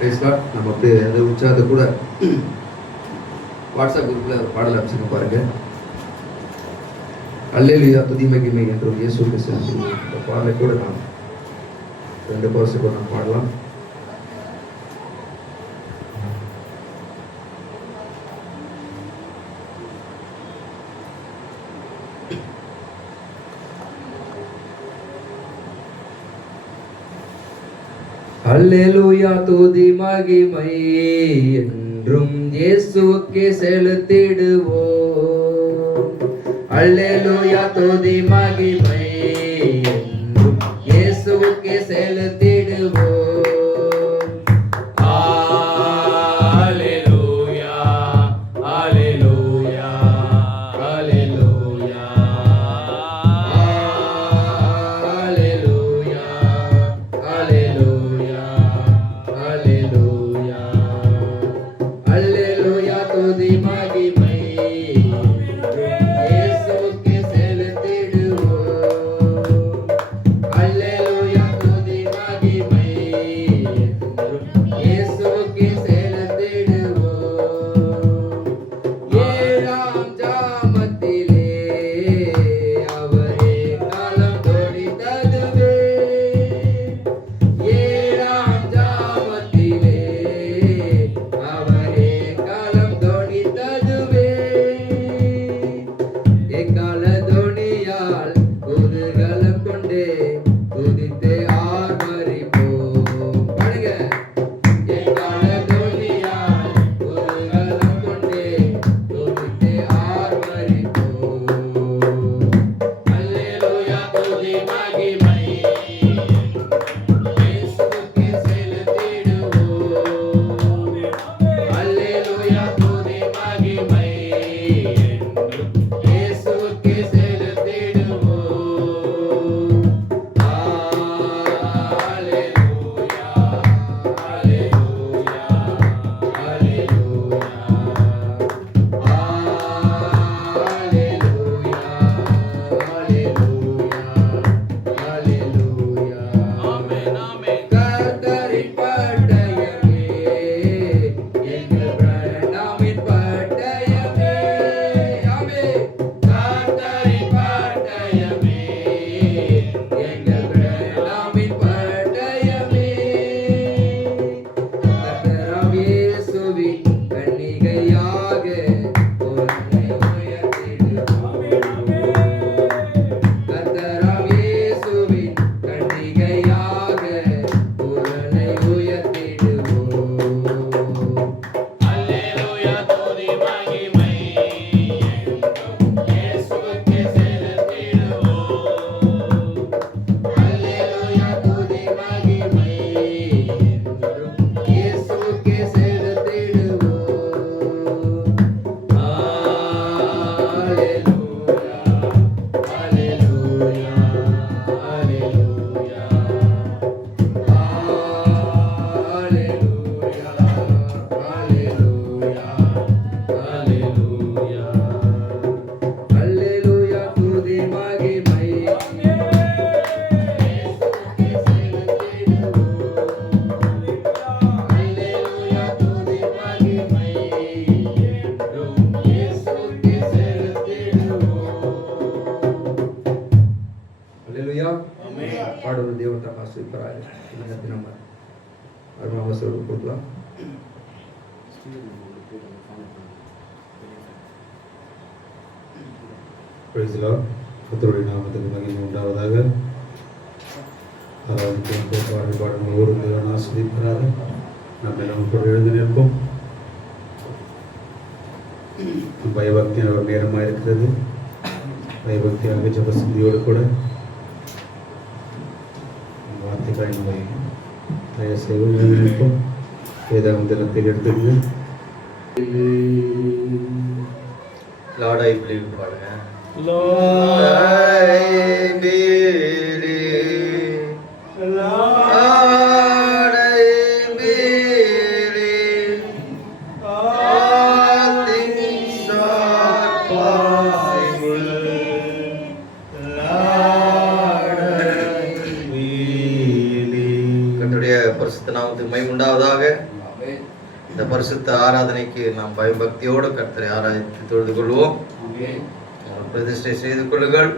நம்ம அப்படியே அந்த உற்சாகத்தை கூட வாட்ஸ்அப் குரூப்பில் பாடல் அமைச்சுங்க பாருங்க. அல்லேலூயா துதி மகிமை என்றும் இயேசுவுக்கு செலுத்தி இந்த பாடலை கூட நாம் 2 கோர்ஸை கூட நாம் பாடலாம். அல்லேலூயா துதி மகிமை என்றும் இயேசுவுக்கே செலுத்திடுவோம். அல்லேலூயா துதி மகிமை என்றும் இயேசுவுக்கே செலுத்திடுவோம். பாடுவது தேவன் ஆசீர்வதிப்பாராக. இந்த நம்ம அருணாவசோடு கொடுக்கலாம். கர்த்தருடைய நாமத்துக்கு மகிமை உண்டாவதாக. பாடல்கள் ஒரு தேவன் ஆசீர்வதிப்பாராக. நம்ம எல்லாம் கூட எழுந்து நிற்போம். பயபக்தியான ஒரு நேரமாக இருக்கிறது. பயபக்தியாக ஜபசந்தியோடு கூட வார்த்தைகளை நம்ம தயார் செய்வோம். எழுந்து நிற்போம். வேதாகம் தினத்தில் எடுத்துங்க. லார்ட் ஐ பிலீவ் பாடுங்க. Lord, I believe. Lord, I believe. All things are possible. Lord, I believe. கர்த்தருடைய பரிசுத்த நாமத்துக்கு மகிமை உண்டாவதாக. இந்த பரிசுத்த ஆராதனைக்கு நாம் பயபக்தியோடு கர்த்தரை ஆராதித்து தொழுது கொள்வோம். பிரதிஷ்டை செய்து கொள்ளுங்கள்.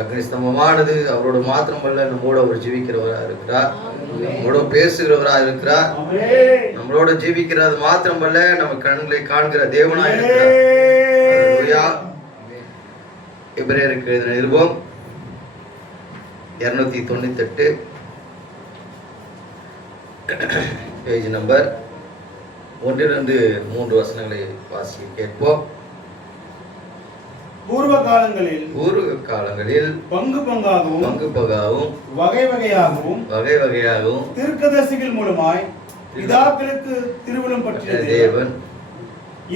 அக்னிஸ்தம்பமானது அவரோட மாத்திரமல்ல, நம்மோட அவர் ஜீவிக்கிறவராக இருக்கிறார், நம்மளோட பேசுகிறவராக இருக்கிறார், நம்மளோட ஜீவிக்கிறது மாத்திரமல்ல, நம்ம கண்களை காண்கிற தேவனாக இருக்கிறார். எபிரேயருக்கு எழுதின நிருபம் 298 பேஜ் நம்பர் 1-3 வசனங்களை வாசிக்க கேட்போம். பூர்வ காலங்களில் பங்கு பங்காகவும் வகை வகையாகவும் தீர்க்கதரிசிகள் மூலமாய் பிதாக்களுக்கு திருவுளம் பற்றிய தேவன்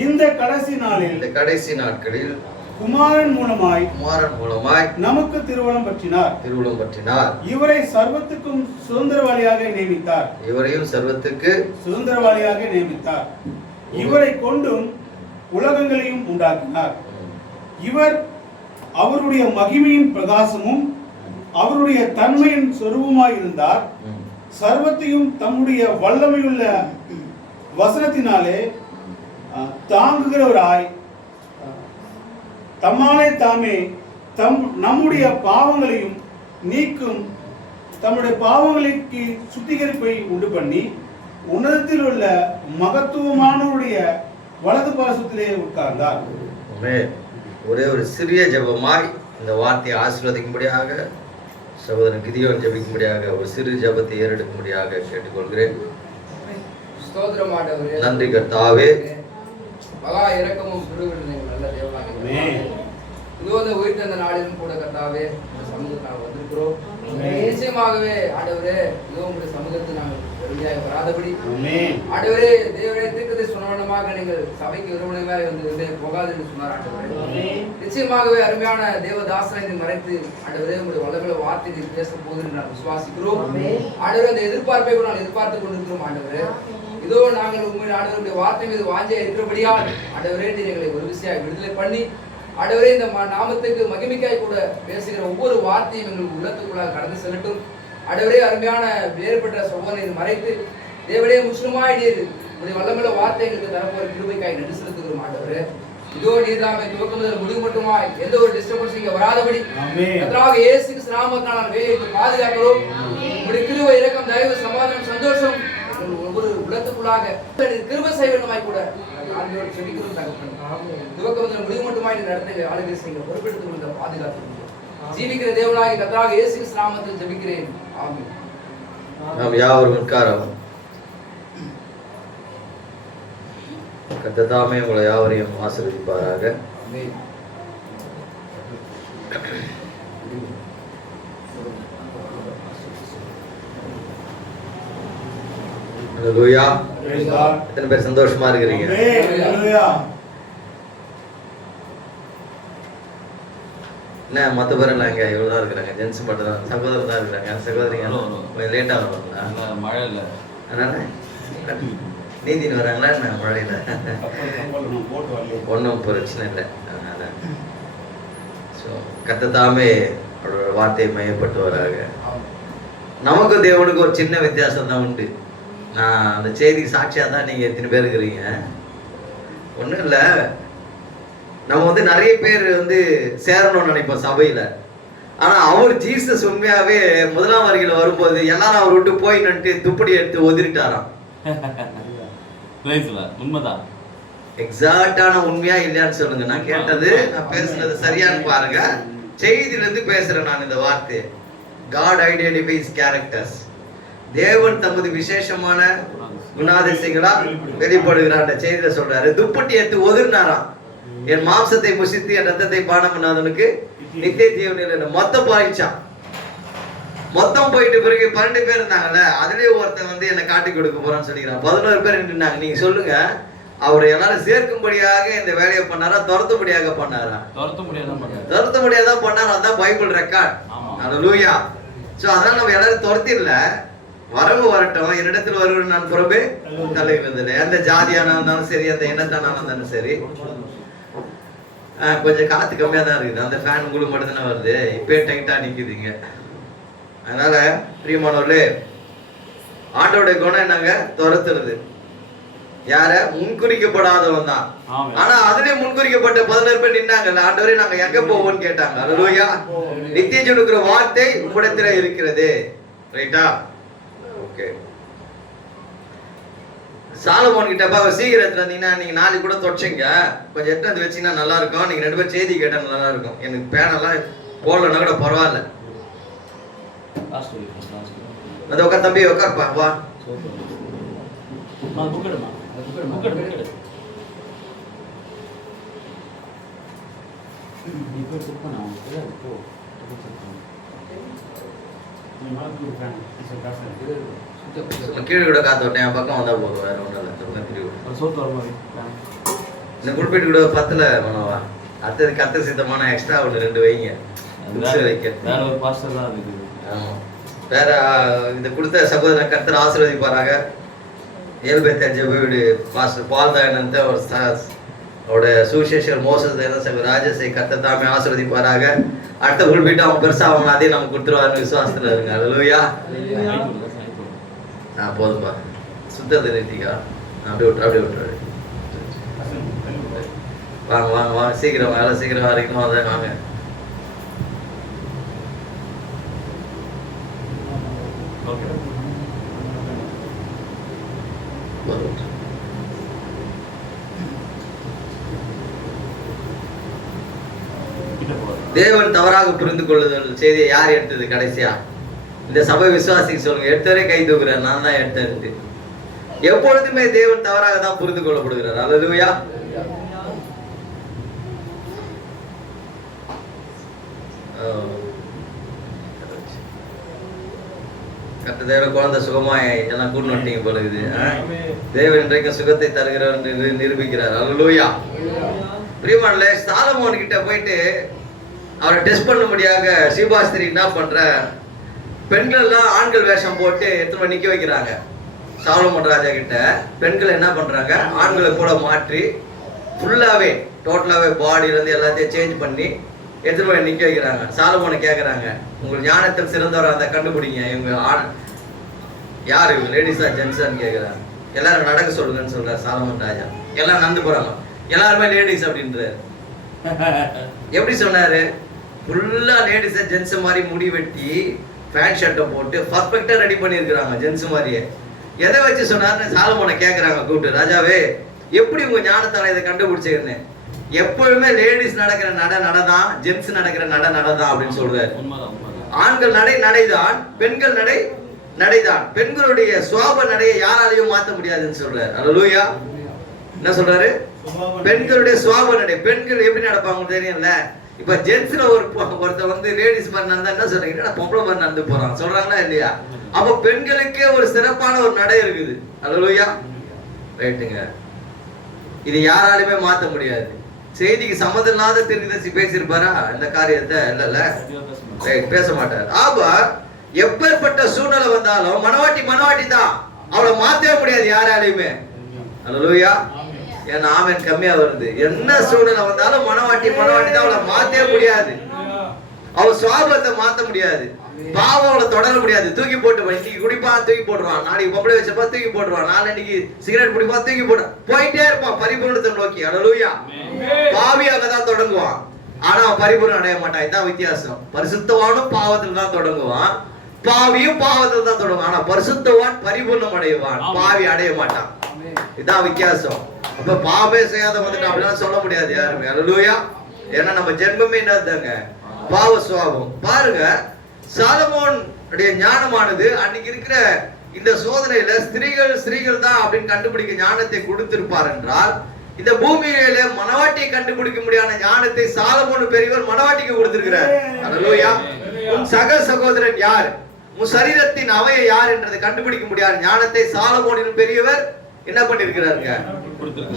இந்த கடைசி நாட்களில் குமாரன் மூலமாய் நமக்கு திருவுளம் பற்றினார். இவரை சர்வத்துக்கும் சுதந்திரவாளியாக நியமித்தார். இவரை கொண்டும் உலகங்களையும் உண்டாக்கினார். இவர் அவருடைய மகிமையின் பிரகாசமும் அவருடைய தன்மையின் சொரூபமாய் இருந்தார். சர்வத்தையும் தம்முடைய வல்லமையுள்ள வசனத்தினாலே தாங்குகிறவராய் தம்மாலே தாமே நம்முடைய பாவங்களையும் நீக்கும் தம்முடைய பாவங்களுக்கு சுத்திகரிப்பை உண்டு பண்ணி உன்னதத்தில் உள்ள மகத்துவமானவருடைய வலது பாசத்திலே உட்கார்ந்தார். ஒரே ஒரு சிறிய ஜெபமாய் இந்த வார்த்தையை ஆசீர்வதிக்கும்படியாக சகோதரன் கிதியோன் ஜெபிக்கும்படியாக ஒரு சிறு ஜெபத்தை ஏறெடுக்கும்படியாக கேட்டுக்கொள்கிறேன். நன்றி கர்த்தாவே, மகா இரக்கமும் கிருபையும் நல்ல தேவனாகிய இந்த உயிர்த்த நாளிலும் கூட கர்த்தாவே சமூகத்தில் நாங்கள் வந்திருக்கிறோம். நிச்சயமாகவே ஆண்டவரே, உங்களுடைய சமூகத்தில் நாங்கள் பெருமையாக வராதபடி ஆண்டவரே தேவரே தீர்க்கதரிசி சொன்னவனமாக நீங்கள் சபைக்கு விரும்பினமாக வந்து போகாது என்று சொன்னார். ஆண்டவரே நிச்சயமாகவே அருமையான தேவதாசனை மறைத்து ஆண்டவரே உங்களுடைய வல்லமையுள்ள வார்த்தை நீர் பேச போகுது நான் விசுவாசிக்கிறோம். ஆண்டவரே அந்த எதிர்பார்ப்பை கூட நாங்கள் எதிர்பார்த்து கொண்டிருக்கிறோம். ஆண்டவரே இதோ நாங்கள் உண்மையில் ஆண்டவருடைய வார்த்தை மீது வாஞ்சையா இருக்கிறபடியால் ஆண்டவரே நீர் எங்களை ஒரு விஷயம் விடுதலை பண்ணி ஆண்டவரே இந்த நாமத்துக்கு மகிமைக்காய் கூட பேசுகிற ஒவ்வொரு வார்த்தையும் எங்களுக்கு உள்ளத்துக்குள்ளாக கடந்து செல்லட்டும். ஆண்டவரே அருமையான வேறுபட்ட சகோதரனை மறைத்து தேவனே முஸ்லிமாய் நீர் உடைய வல்லமையுள்ள வார்த்தை எங்களுக்கு தரப்போற கிருபைக்காய் நன்றி செலுத்துகிறோம். ஆண்டவரே இதோ நீர் தாமே துவக்கம் முதல் முடிவு மட்டுமாய் எந்த ஒரு டிஸ்டர்பன்ஸ் இங்க வராதபடி கர்த்தராக இயேசு கிறிஸ்து நாமத்தினால் நான் வேலையை பாதுகாக்கிறோம். உடைய கிருபை, இரக்கம், தயவு, சமாதானம், சந்தோஷம் ஒவ்வொரு உள்ளத்துக்குள்ளாக கிருபை செய்ய வேண்டுமாய் கூட ஆண்டவரோடு செபிக்கிறோம். துவக்கம் முதல் முடிவு மட்டுமாய் நடத்த ஆளுகை செய்ய பொறுப்பெடுத்துக் கொண்ட பாதுகாத்து ஜீவிக்கிற தேவனாகிய கர்த்தராக இயேசு கிறிஸ்து நாமத்தில் ஜெபிக்கிறேன். ஆமென். நாம் யாவரும் உட்காரவும். கர்த்தர் தாமே உங்களை யாவரையும் ஆசீர்வதிப்பாராக. ஆமென். ஹalleluya. எத்தனை பேர் சந்தோஷமா இருக்கிறீங்க? ஹalleluya. என்ன மற்ற பேரெல்லாம் இங்கே இவ்வளோ தான் இருக்கிறாங்க, ஜென்ஸ் மட்டும் தான், சகோதரர் தான் இருக்கிறாங்க. சகோதரிங்க கொஞ்சம் லேட்டாக வருவாங்களா? மழை இல்லை, அதனால நீந்தின்னு வராங்களா என்ன மழையில்? ஒன்றும் பிரச்சனை இல்லை. அதனால ஸோ கர்த்தர் தாமே அவரோட வார்த்தையை மையப்பட்டு வராங்க. நமக்கும் தேவனுக்கு ஒரு சின்ன வித்தியாசம் தான் உண்டு. நான் அந்த செய்திக்கு சாட்சியாக தான் நீங்கள் எத்தனை பேர் இருக்கிறீங்க. ஒன்றும் இல்லை, நம்ம வந்து நிறைய பேர் வந்து சேரணும்னு நினைப்போம் சபையில். ஆனால் அவர் ஜீசஸ் உண்மையாகவே முதலாம் வருகையில் வரும்போது எல்லாரும் அவர் விட்டு போய் நின்று துப்படி எடுத்து ஒதுரிட்டாராம். உண்மைதான். எக்ஸாக்டான உண்மையா இல்லையான்னு சொல்லுங்க. நான் கேட்டது, நான் பேசுனது சரியான்னு பாருங்க. செய்தியிலிருந்து பேசுறேன் நான் இந்த வார்த்தை. God identifies characters. தேவன் தமது விசேஷமான குணாதிசயங்களா வெளிப்படுகிறார். செய்தியில சொல்றாரு, துப்பட்டி எடுத்து ஒதுரினாராம். என் மாம்சத்தை புசித்து என் ரத்தத்தை பானம் பண்ணாதவனுக்கு நித்திய ஜீவனில் மொத்தம் போயிடுச்சான். மொத்தம் போயிட்டு பிறகு 12 பேர் இருந்தாங்கல்ல, அதுலயே ஒருத்தன் வந்து என்னை காட்டி கொடுக்க போறான்னு சொல்லிக்கிறான். 11 பேர் நின்றாங்க. நீங்க சொல்லுங்க, அவர் எல்லாரும் சேர்க்கும்படியாக இந்த வேலையை பண்ணாரா, துரத்தும்படியாக பண்ணாரா? துரத்தும்படியாக பண்ணாரா. அதான் பைபிள் ரெக்கார்ட். ஹல்லேலூயா. சோ அதனால நம்ம எல்லாரும் துரத்திடல. வரவு வரட்டும், என்னிடத்தில் வருவது நான் புறம்பே தலைவதில்லை. எந்த ஜாதியான இருந்தாலும் சரி, அந்த இனத்தான இருந்தாலும் சரி. கொஞ்சம் காத்து கம்மியா தான் இருக்குது. அந்த ஃபேன் உங்களுக்கு மட்டும் தானே வருது, இப்பயே டைட்டா நிக்குதுங்க. அதனால பிரியமானவர்களே, ஆண்டோடைய குணம் என்னங்க? துரத்துறது. யார? முன்குறிக்கப்படாதவன் தான். ஆனா அதுலயே முன்குறிக்கப்பட்ட 11 பேர் நின்னாங்கல்ல, ஆண்டவரே நாங்க எங்க போவோம்னு கேட்டாங்க. அல்லேலூயா. நித்திய ஜீவனுக்குற வார்த்தை உம்மிடத்திலே இருக்கிறது. ரைட்டா? ஓகே. சாலமோன் கிட்ட சீக்கிரத்துல இருந்தீங்கன்னா நீங்க நாளைக்கு கூட தொடச்சிங்க, கொஞ்சம் எடுத்து வந்து வச்சீங்கன்னா நல்லா இருக்கும். நீங்க 2 பேரும் செய்தி கேட்டா நல்லா இருக்கும். எனக்கு பேனெல்லாம் போடலன்னா கூட பரவாயில்ல. அது உட்கார் தம்பி, உட்கார்ப்பா, வா. கீழே கூட காத்து விட்டேன், என் பக்கம் வந்தா போதும், வேற ஒன்றும் இல்லை. இந்த குளிப்பிட்டு கூட 10ல மனோவா, அடுத்தது கத்த சித்தமான எக்ஸ்ட்ரா ஒன்று 2 வைங்க, வைக்க. ஆமா, வேற இந்த கொடுத்த சகோதரன் கர்த்தர் ஆசீர்வதிப்பாராக. ஏல்பேத் வீடு பாஸ்டர் பால் தாயனந்த அவரோட சுவிசேஷர் மோசஸ் ராஜசை கர்த்தர் தாமே ஆசீர்வதிப்பாராக. அடுத்த குளிப்பிட்டு அவன் பெருசா அவங்க அதையும் நம்ம கொடுத்துருவாருன்னு விசுவாசத்துல இருங்க. அல்லேலூயா. போதும்பா, சுத்தத்தை நிறுத்திக்கா. அப்படியே விட்டுறாரு. வாங்க வாங்க வாங்க, சீக்கிரம் வேலை சீக்கிரம் வரைக்கும் வாங்க. தேவன் தவறாக புரிந்து கொள்ளுதல் செய்தியை யார் எடுத்தது கடைசியா? இந்த சபை விசுவாசிக்கு சொல்லுங்க. எடுத்தவரே கை தூக்குறார், நான் தான் எடுத்தேன். எப்பொழுதுமே தேவன் தவறாக தான் புரிந்து கொள்ளப்படுகிறார். அல்லேலூயா. கர்த்த தேவ குழந்தை சுகமாய் எல்லாம் கூட்டு நட்டீங்க போல இது. தேவன் இன்றைக்கு சுகத்தை தருகிறவர் என்று நிரூபிக்கிறார். அல்லேலூயா. பிரியமானவர்களே, சாலமோன் கிட்ட போயிட்டு அவரை டெஸ்ட் பண்ணும்படியாக சீபாஸ்திரி என்ன பண்ற, பெண்கள் எல்லாம் ஆண்கள் வேஷம் போட்டு எத்தனை நிக்க வைக்கிறாங்க. சாலமோன் ராஜா கிட்ட பெண்கள் என்ன பண்றாங்க, ஆண்களை கூட மாற்றி ஃபுல்லாவே டோட்டலாவே பாடியில இருந்து எல்லாத்தையும் சேஞ்ச் பண்ணி எத்தனை நிக்க வைக்கிறாங்க. சாலமோனை கேட்கறாங்க, உங்கள் ஞானத்தில் சிறந்தவரை அந்த கண்டுபிடிங்க, இவங்க யாரு, இவங்க லேடிஸா ஜென்ஸான்னு கேட்கறாங்க. எல்லாரும் நடக்க சொல்லுங்கன்னு சொல்றாரு சாலமோன் ராஜா. எல்லாம் நடந்து போறாங்க, எல்லாருமே லேடிஸ் அப்படின்றாரு. எப்படி சொன்னாரு? ஃபுல்லா லேடிஸ ஜென்ஸ் மாதிரி முடி வெட்டி பேண்ட் ஷர்ட்டை போட்டு பர்ஃபெக்டா ரெடி பண்ணிருக்கிறாங்க, ஜென்ஸ் மாதிரியே. எதை வச்சு சொன்னாருன்னு சாலமோனை கேட்கறாங்க கூப்பிட்டு, ராஜாவே எப்படி உங்க ஞானத்தால இதை கண்டுபிடிச்சீங்கன்னு. எப்பொழுதுமே லேடிஸ் நடக்கிற நடதான், ஜென்ஸ் நடக்கிற நடதான் அப்படின்னு சொல்றாரு. ஆண்கள் நடைதான், பெண்கள் நடைதான். பெண்களுடைய சுவாப நடையை யாராலையும் மாற்ற முடியாதுன்னு சொல்றாரு. அல்லேலூயா. என்ன சொல்றாரு? பெண்களுடைய சுவாப நடை. பெண்கள் எப்படி நடப்பாங்க தெரியும்ல. இப்ப ஜென்ஸ்ல ஒருத்தர் வந்து லேடிஸ் மாதிரி நடந்தா என்ன சொல்றீங்க, பொம்பளை மாதிரி நடந்து போறான் சொல்றாங்களா இல்லையா? அப்ப பெண்களுக்கே ஒரு சிறப்பான ஒரு நடை இருக்குது. அல்லேலூயா. ரைட்டுங்க. இது யாராலுமே மாத்த முடியாது. செய்திக்கு சம்மதம் இல்லாத தீர்க்கதரிசி பேசியிருப்பாரா இந்த காரியத்தை? இல்ல, பேச மாட்டார். ஆப எப்பேற்பட்ட சூழ்நிலை வந்தாலும் மனவாட்டி தான், அவளை மாத்தவே முடியாது யாராலையுமே. அல்லேலூயா. ஏன்னா ஆமென் கம்மியா வருது. என்ன சூழ்நிலை வந்தாலும் மனவாட்டி தான், அவளை மாத்தவே முடியாது. அவ சுவாபத்தை மாத்த முடியாது. பாவம் அவளை தொடர முடியாது. தூக்கி போட்டு இன்னைக்கு குடிப்பான், தூக்கி போட்டுருவான். நாளைக்கு பொம்பளை வச்சப்பா தூக்கி போட்டுருவான். நாளைக்கு சிகரெட் குடிப்பா, தூக்கி போட்டு போயிட்டே இருப்பான் பரிபூர்ணத்தை நோக்கி. அல்லேலூயா. பாவி அங்கதான் தொடங்குவான், ஆனா அவன் பரிபூர்ணம் அடைய மாட்டான். இதுதான் வித்தியாசம். பரிசுத்தவானும் பாவத்தில் தான் தொடங்குவான், பாவியும் பாவத்தில் தான் தொடங்குவான். ஆனா பரிசுத்தவான் பரிபூர்ணம் அடைவான், பாவி அடைய மாட்டான். இதுதான் வித்தியாசம். அப்ப பாவே செய்யாத வந்துட்டு அப்படிலாம் சொல்ல முடியாது யாருமே. அல்லேலூயா. ஏன்னா நம்ம ஜென்மமே என்னதாங்க, பாவ சுவாபம். பாருங்க, சாலமோன் ஞானமானது அன்னைக்கு இருக்கிற இந்த சோதனையில ஸ்திரீகள் தான் அப்படின்னு கண்டுபிடிக்க ஞானத்தை கொடுத்திருப்பார் என்றால், இந்த பூமியில மனவாட்டியை கண்டுபிடிக்க முடியாத ஞானத்தை சாலமோன் பெரியவர் மனவாட்டிக்கு கொடுத்திருக்கிறார். அல்லேலூயா. உன் சக சகோதரன் யார், உன் சரீரத்தின் அவையை யார் என்றதை கண்டுபிடிக்க முடியாத ஞானத்தை சாலமோனின் பெரியவர் என்ன பண்ணிருக்கிறாருங்க,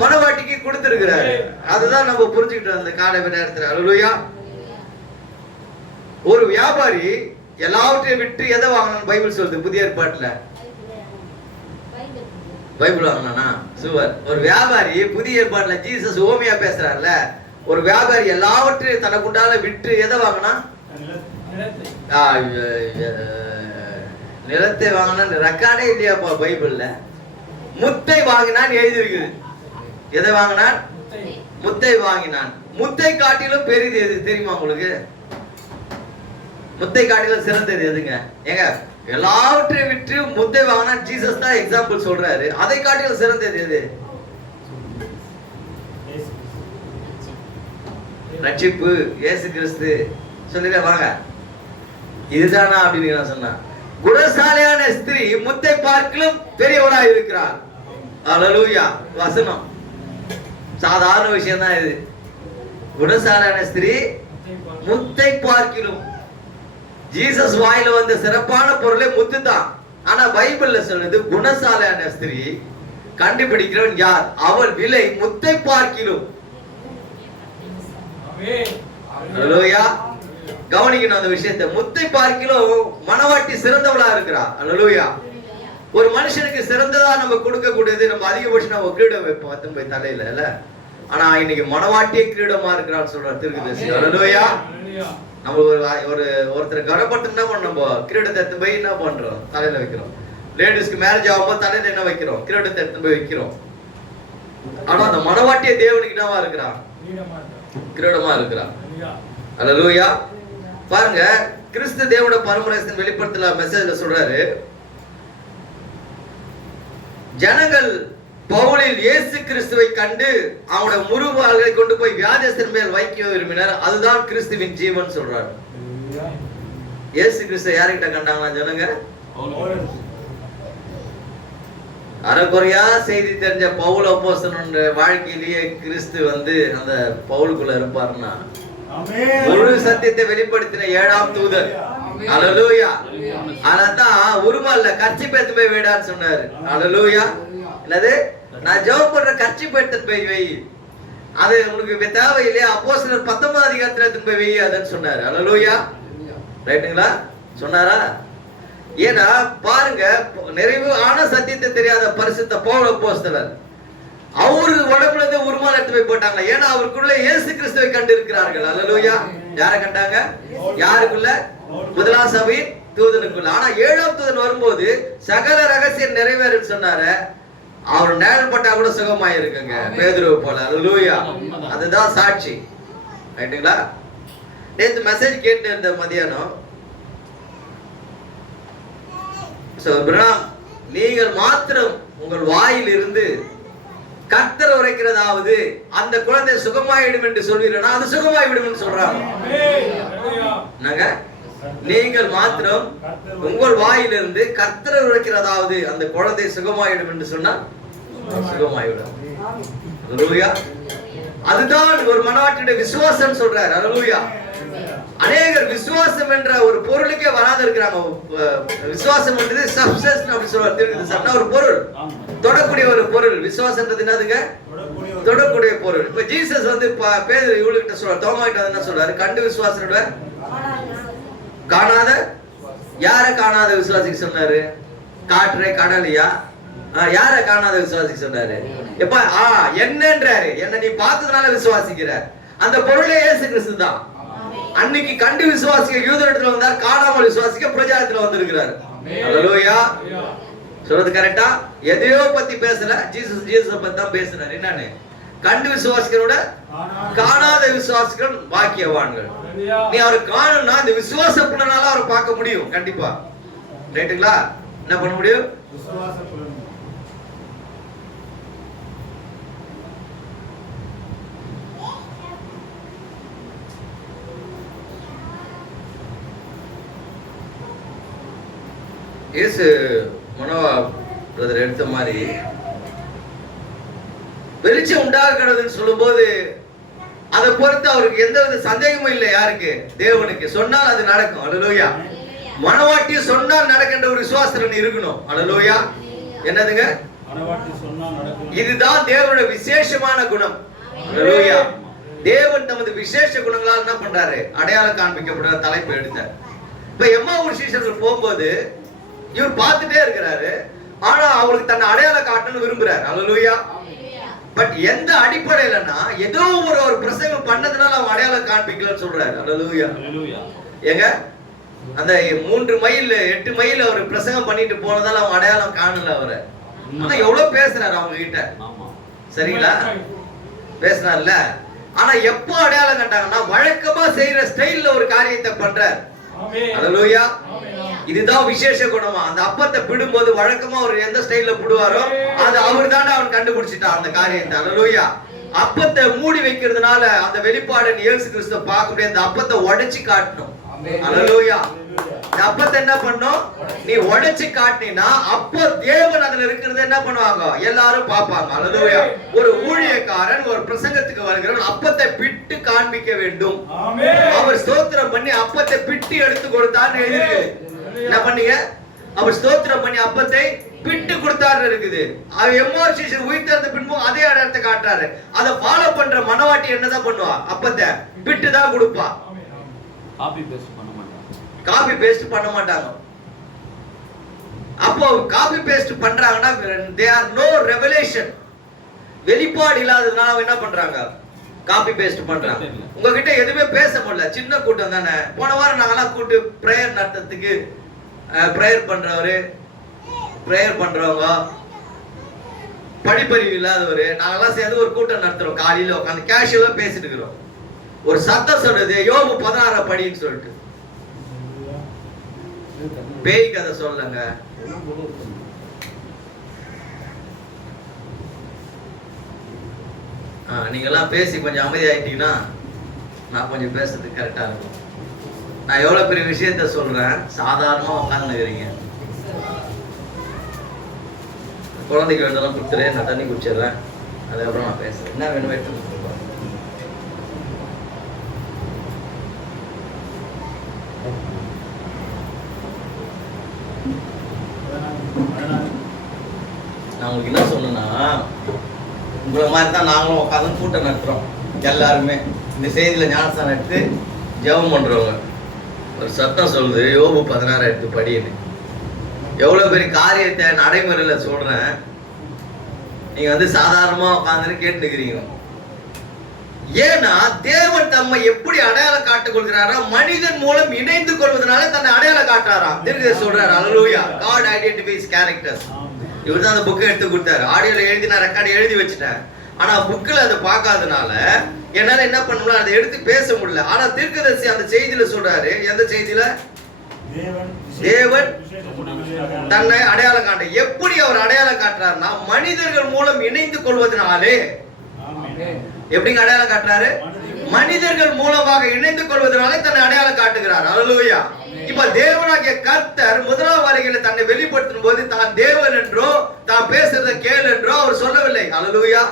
மனவாட்டிக்கு கொடுத்திருக்கிறாரு. அதுதான் நம்ம புரிஞ்சுக்கிட்டோம் அந்த காலை நேரத்தில். அல்லேலூயா. ஒரு வியாபாரி எல்லாவற்றையும் விட்டு எதை வாங்கணும் பைபிள் சொல்லுது? புதிய ஏற்பாட்டுல பைபிள் வாங்கினா சூப்பர். ஒரு வியாபாரி புதிய ஏற்பாட்டுல ஜீசஸ் ஓமியா பேசுறாருல, ஒரு வியாபாரி எல்லாவற்றையும் தனக்குண்டால விட்டு எதை வாங்கினா? நிலத்தை வாங்கினா ரெக்கார்டே இல்லையாப்பா பைபிள்ல. முத்தை வாங்கினான் எழுதியிருக்குது. எதை வாங்கினான்? முத்தை வாங்கினான். முத்தை காட்டிலும் பெரிது எது தெரியுமா உங்களுக்கு? முத்தை காட்டிலும் சிறந்தது எதுங்க? ஏங்க எல்லாவற்றையும் விட்டு முத்தை வாங்கினா ஜீசஸ் தான் எக்ஸாம்பிள் சொல்றாரு. அதை காட்டிலும் சிறந்தது எது? ரட்சிப்பு, இயேசு கிறிஸ்து. சொல்லிட வாங்க, இதுதானா அப்படின்னு நான் சொன்னேன். குணசாலியான ஸ்திரீ முத்தை பார்க்கிலும் பெரியவளா இருக்கிறார். அல்லேலூயா. வசனம் சாதாரண விஷயம் தான் இது. குணசாலியான ஸ்திரீ முத்தை பார்க்கிலும். ஜீசஸ் வாயில வந்த சிறப்பான பொருளே முத்து தான். ஆனா பைபிள்ல சொல்றது குணசாலியான ஸ்திரீ கண்டுபிடிக்கிறவன் யார்? அவள் விலை முத்தை பார்க்கிலும். அல்லேலூயா. கவனிக்கணும் அந்த விஷயத்தை. முத்தை பார்க்கிலும் மனவாட்டி சிறந்தவளா இருக்கிறா. அல்லேலூயா. ஒரு மனுஷனுக்கு சிறந்ததா நம்ம கொடுக்க கூடாது. நம்ம அதிகபட்சம் நம்ம கிரீடம் வைப்போம் போய் தலையில இல்ல. ஆனா இன்னைக்கு மனவாட்டியே கிரீடமா இருக்கிறான்னு சொல்ற தீர்க்கதரிசி. அல்லேலூயா. நம்ம ஒருத்தர் கனப்படுத்த என்ன பண்ண, நம்ம கிரீடத்தை எடுத்து போய் என்ன பண்றோம்? தலையில வைக்கிறோம். லேடிஸ்க்கு மேரேஜ் ஆகும்போது தலையில என்ன வைக்கிறோம்? கிரீடத்தை எடுத்து போய் வைக்கிறோம். ஆனா அந்த மனவாட்டிய தேவனுக்கு என்னவா இருக்கிறான்? கிரீடமா இருக்கிறான். அல்லேலூயா. பாருங்க, கிறிஸ்து தேவனோட பரமரசன் வெளிப்படுத்தல மெசேஜ்ல சொல்றாரு, ஜனங்கள் பவுலில் இயேசு கிறிஸ்துவை கண்டு அவனோட முருவாள்களை கொண்டு போய் வியாதியஸ்தர் மேல் வைக்க விரும்பினார். அதுதான் கிறிஸ்துவின் ஜீவன் சொல்றாரு. இயேசு கிறிஸ்து யார்கிட்ட கண்டாங்களா ஜனங்க? அரைக்குறையா செய்தி தெரிஞ்ச பவுல் அப்போஸ்தலனுடைய வாழ்க்கையிலேயே கிறிஸ்து வந்து அந்த பவுலுக்குள்ள இருப்பாருன்னா, முழு சத்தியத்தை வெளிப்படுத்தின 7ஆம் தூதர். அல்லேலூயா. அதான் உருமால்ல கர்ச்சீப் எடுத்து போய் வைடான்னு சொன்னாரு. அல்லேலூயா. என்னது? நான் ஜெபம் பண்ற கர்ச்சீப் எடுத்து போய் வை. அது உங்களுக்கு தேவையில்லையா? அப்போஸ்தலர் 19 அதிகாரத்துல எடுத்து போய் வை அதுன்னு சொன்னாரு. அல்லேலூயா. ரைட்டுங்களா? சொன்னாரா? ஏன்னா பாருங்க, நிறைவு ஆன சத்தியத்தை தெரியாத பரிசுத்த பவுல் அப்போஸ்தலர் அவரு உடம்புல இருந்து உருமால் எடுத்து போய் போட்டாங்க. ஏன்னா அவருக்குள்ள இயேசு கிறிஸ்துவை கண்டு இருக்கிறார்கள். அல்லேலூயா. யாரை கண்டாங்க? யாருக்குள்ள? முதலாம் சபையின் தூதனுக்குள்ள. ஆனா 7ஆம் தூதன் வரும்போது சகல ரகசியம் நிறைவேறுன்னு சொன்னாரு. அவர் நேரம் பட்டா கூட சுகமாய் இருக்குங்க, பேதுருவை போல. அல்லேலூயா. அதுதான் சாட்சி. ரைட்டுங்களா? நேத்து மெசேஜ் கேட்டு இருந்த மதியானம், நீங்கள் மாத்திரம் உங்கள் வாயில் இருந்து கர்த்தர் உரைக்கிறதாவது அந்த குழந்தை சுகமாயிடும் என்று சொல்வீர்களா? அது சுகமாயிடும் என்று சொல்றாங்க. நீங்கள் மாத்திரம் உங்கள் வாயிலிருந்து கர்த்தர் உரைக்கிறதாவது அந்த குழந்தை சுகமாயிடும் என்று சொன்னா சுகமாயிடும். அல்லேலூயா. அதுதான் ஒரு மனவாட்டியுடைய விசுவாசம் சொல்றாரு. அல்லேலூயா. அநேகர் விசுவாசம் என்ற ஒரு பொருளுக்கே வராத இருக்கிறாங்க. விசுவாசம் என்றது சப்ஸ்டன்ஸ் அப்படி சொல்றாரு. ஒரு பொருள், தொடக்கூடிய ஒரு பொருள். விசுவாசம்ன்றது என்னதுங்க? தொடக்கூடிய பொருள். இப்ப ஜீசஸ் வந்து பேதுரு இவளுக்கிட்ட சொல்றாரு, தோமாகிட்ட என்ன சொல்றாரு? கண்டு விசுவாசனோட காணாத. யார காணாத விசுவாசிக்கு சொன்னாரு? காற்றை கடலையா? யார காணாத விசுவாசிக்கு சொன்னாரு? எப்ப என்னன்றாரு? என்ன நீ பார்த்ததுனால விசுவாசிக்கிற. அந்த பொருளே இயேசு கிறிஸ்து தான். அன்னைக்கு கண்டு விசுவாசிக்க யூதரிடத்துல வந்தார், காணாமல் விசுவாசிக்க பிரஜாத்துல வந்திருக்கிறார். அல்லேலூயா. சொல்றது கரெக்டா? எதையோ பத்தி பேசல, ஜீசஸ் பத்தி தான் பேசுறாரு. என்னன்னு? கண்டு விசுவாசிக்கிறோட காணாத விசுவாசிகள் பாக்கியவான்கள். நீ அவரை காணணும்னா இந்த விசுவாசப்படனால அவரை பார்க்க முடியும். கண்டிப்பா. ரைட்டுங்களா? என்ன பண்ண முடியும்? இயேசு மனோவா பிரதர் எடுத்த மாதிரி வெளிச்சம் உண்டாகிறதுன்னு சொல்லும் போது அதை பொறுத்து அவருக்கு எந்த வித சந்தேகமும் இல்லை. யாருக்கு? தேவனுக்கு. சொன்னால் அது நடக்கும். அல்லேலூயா. மனவாட்டி சொன்னால் நடக்கின்ற ஒரு விசுவாசம் இருக்கணும். அல்லேலூயா. என்னதுங்க? இதுதான் தேவனுடைய விசேஷமான குணம். அல்லேலூயா. தேவன் தமது விசேஷ குணங்களால் என்ன பண்றாரு? அடையாளம் காண்பிக்கப்படுற தலைப்பு எடுத்தார். இப்ப எம்மாவூர் சீஷர்கள் போகும்போது இவர் பார்த்துட்டே இருக்கிறாரு. ஆனா அவருக்கு தன்னை அடையாளம் காட்டணும்னு விரும்புறாரு. அல்லேலூயா. பட் எந்த அடிப்படையிலனா ஏதோ ஒரு பிரசங்கம் பண்ணதுனால அவங்க அடையாளம் காண்பிக்கலன்னு சொல்றாரு. அல்லேலூயா. ஏங்க அந்த 3 மைல் 8 மைல் அவர் பிரசங்கம் பண்ணிட்டு போனதால அவங்க அடையாளம் காணல அவரை. ஆனா எவ்வளவு பேசுறாரு அவங்க கிட்ட, சரிங்களா? பேசினார்ல. ஆனா எப்போ அடையாளம் கண்டாங்கன்னா வழக்கமா செய்யற ஸ்டைல்ல ஒரு காரியத்தை பண்றார். ஹல்லேலூயா. இதுதான் விசேஷ குணமா. அந்த அப்பத்தை பிடும்போது வழக்கமா அவர் எந்த ஸ்டைல்ல பிடுவாரோ அது அவர் தானே அவன் கண்டுபிடிச்சிட்டான் அந்த காரியத்தை. ஹல்லேலூயா. அப்பத்தை மூடி வைக்கிறதுனால அந்த வெளிப்பாடு இயேசு கிறிஸ்துவை பார்க்க முடியாது. அந்த அப்பத்தை உடைச்சு காட்டணும். ஹல்லேலூயா. இந்த அப்பத்தை என்ன பண்ணும்? நீ உடைச்சு காட்டினா அப்போ தேவன் அதுல இருக்கிறது என்ன பண்ணுவாங்க? எல்லாரும் பார்ப்பாங்க. ஹல்லேலூயா. ஒரு ஊழியக்காரன் ஒரு பிரசங்கத்துக்கு வருகிறவன் அப்பத்தை பிட்டு காண்பிக்க வேண்டும். அவர் ஸ்தோத்திரம் பண்ணி அப்பத்தை பிட்டு எடுத்து கொடுத்தான்னு எழுதிருக்கு. என்ன பண்ணீங்க? அவர் ஸ்தோத்திரம் பண்ணி அப்பத்தை பிட்டு கொடுத்தாரு இருக்குது. அவர் எமோஷன் உயிர்த்தெழுந்த பின்பு அதே அடையாளத்தை காட்டுறாரு. அதை ஃபாலோ பண்ற மனவாட்டி என்னதான் பண்ணுவா? அப்பத்தை பிட்டு தான் கொடுப்பா. காப்பி பேஸ்ட் பண்ண மாட்டாங்க. அப்போ காப்பி பேஸ்ட் பண்றாங்கன்னா there are no revelation, வெளிப்பாடு இல்லாததுனால என்ன பண்றாங்க? காப்பி பேஸ்ட் பண்றாங்க. உங்ககிட்ட எதுவுமே பேச முடியல, சின்ன கூட்டம் தானே. போன வாரம் நாங்கெல்லாம் கூட்டு பிரேயர் நடத்துறதுக்கு பிரேயர் பண்றவரு, பிரேயர் பண்றவங்க, படிப்பறிவு இல்லாதவரு, நாங்கெல்லாம் சேர்ந்து ஒரு கூட்டம் நடத்துறோம். காலையில உட்காந்து கேஷுவலா பேசிட்டு இருக்கிறோம். ஒரு சத்தம் சொல்றது யோபு 16 படின்னு சொல்லிட்டு. பேய் கதை சொல்லங்க. நீங்கெல்லாம் பேசி கொஞ்சம் அமைதியாயிட்டீங்கன்னா நான் கொஞ்சம் பேசுறதுக்கு கரெக்டா இருக்கும். நான் எவ்வளவு பெரிய விஷயத்த சொல்றேன், சாதாரணமா உட்காந்துக்கிறீங்க. குழந்தைக்கு வேண்டாம் கொடுத்துறேன், நான் தண்ணி குடிச்சிடுறேன், அதுக்கப்புறம் நான் பேசுறேன். என்ன வேணும் எடுத்து. நான் உங்களுக்கு என்ன சொன்னா, உங்களை மாதிரி தான் நாங்களும் உட்காந்து கூட்டம் நடத்துறோம். எல்லாருமே இந்த செய்தியில ஞானஸ்தானம் எடுத்து ஜெபம் பண்றவங்க. ஒரு சத்தம் சொல்லுது யோபு 16 எடுத்து படின்னு. எவ்வளவு பெரிய காரியத்தை நடைமுறையில சொல்றேன். நீங்க வந்து சாதாரணமா உட்காந்து கேட்டுக்கிறீங்க. ஏன்னா தேவன் தம்மை எப்படி அடையாளம் காட்டுக் கொள்கிறாரா? மனிதன் மூலம் இணைந்து கொள்வதனால தன்னை அடையாளம் காட்டுறாராம். தீர்க்கதரிசி சொல்றாரு. ஹல்லேலூயா. God identifies characters. இவர் தான் அந்த புக்கை எடுத்து கொடுத்தாரு. ஆடியோல எழுதி நான் ரெக்கார்டு எழுதி வச்சுட்டேன். ஆனா புக்கில் அதை பார்க்காதனால என்னால என்ன பண்ணணும், அதை எடுத்து பேச முடியல. ஆனா தீர்க்கதரிசி அந்த செய்தியில சொல்றாரு. எந்த செய்தியில? தேவன் தன்னை அடையாளம் காட்ட. எப்படி அவர் அடையாளம் காட்டுறாருன்னா மனிதர்கள் மூலம் இணைந்து கொள்வதனாலே. எப்படிங்க அடையாளம் காட்டுறாரு? மனிதர்கள் மூலமாக இணைந்து கொள்வதனாலே தன்னை அடையாளம் காட்டுகிறார். ஹல்லேலூயா. இப்ப தேவனாகிய கர்த்தர் முதலாம் வருகையில தன்னை வெளிப்படுத்தும் போது தான் தேவன் என்றோ தான் பேசுறத கேளு என்றோ அவர் சொல்லவில்லை. ஹல்லேலூயா.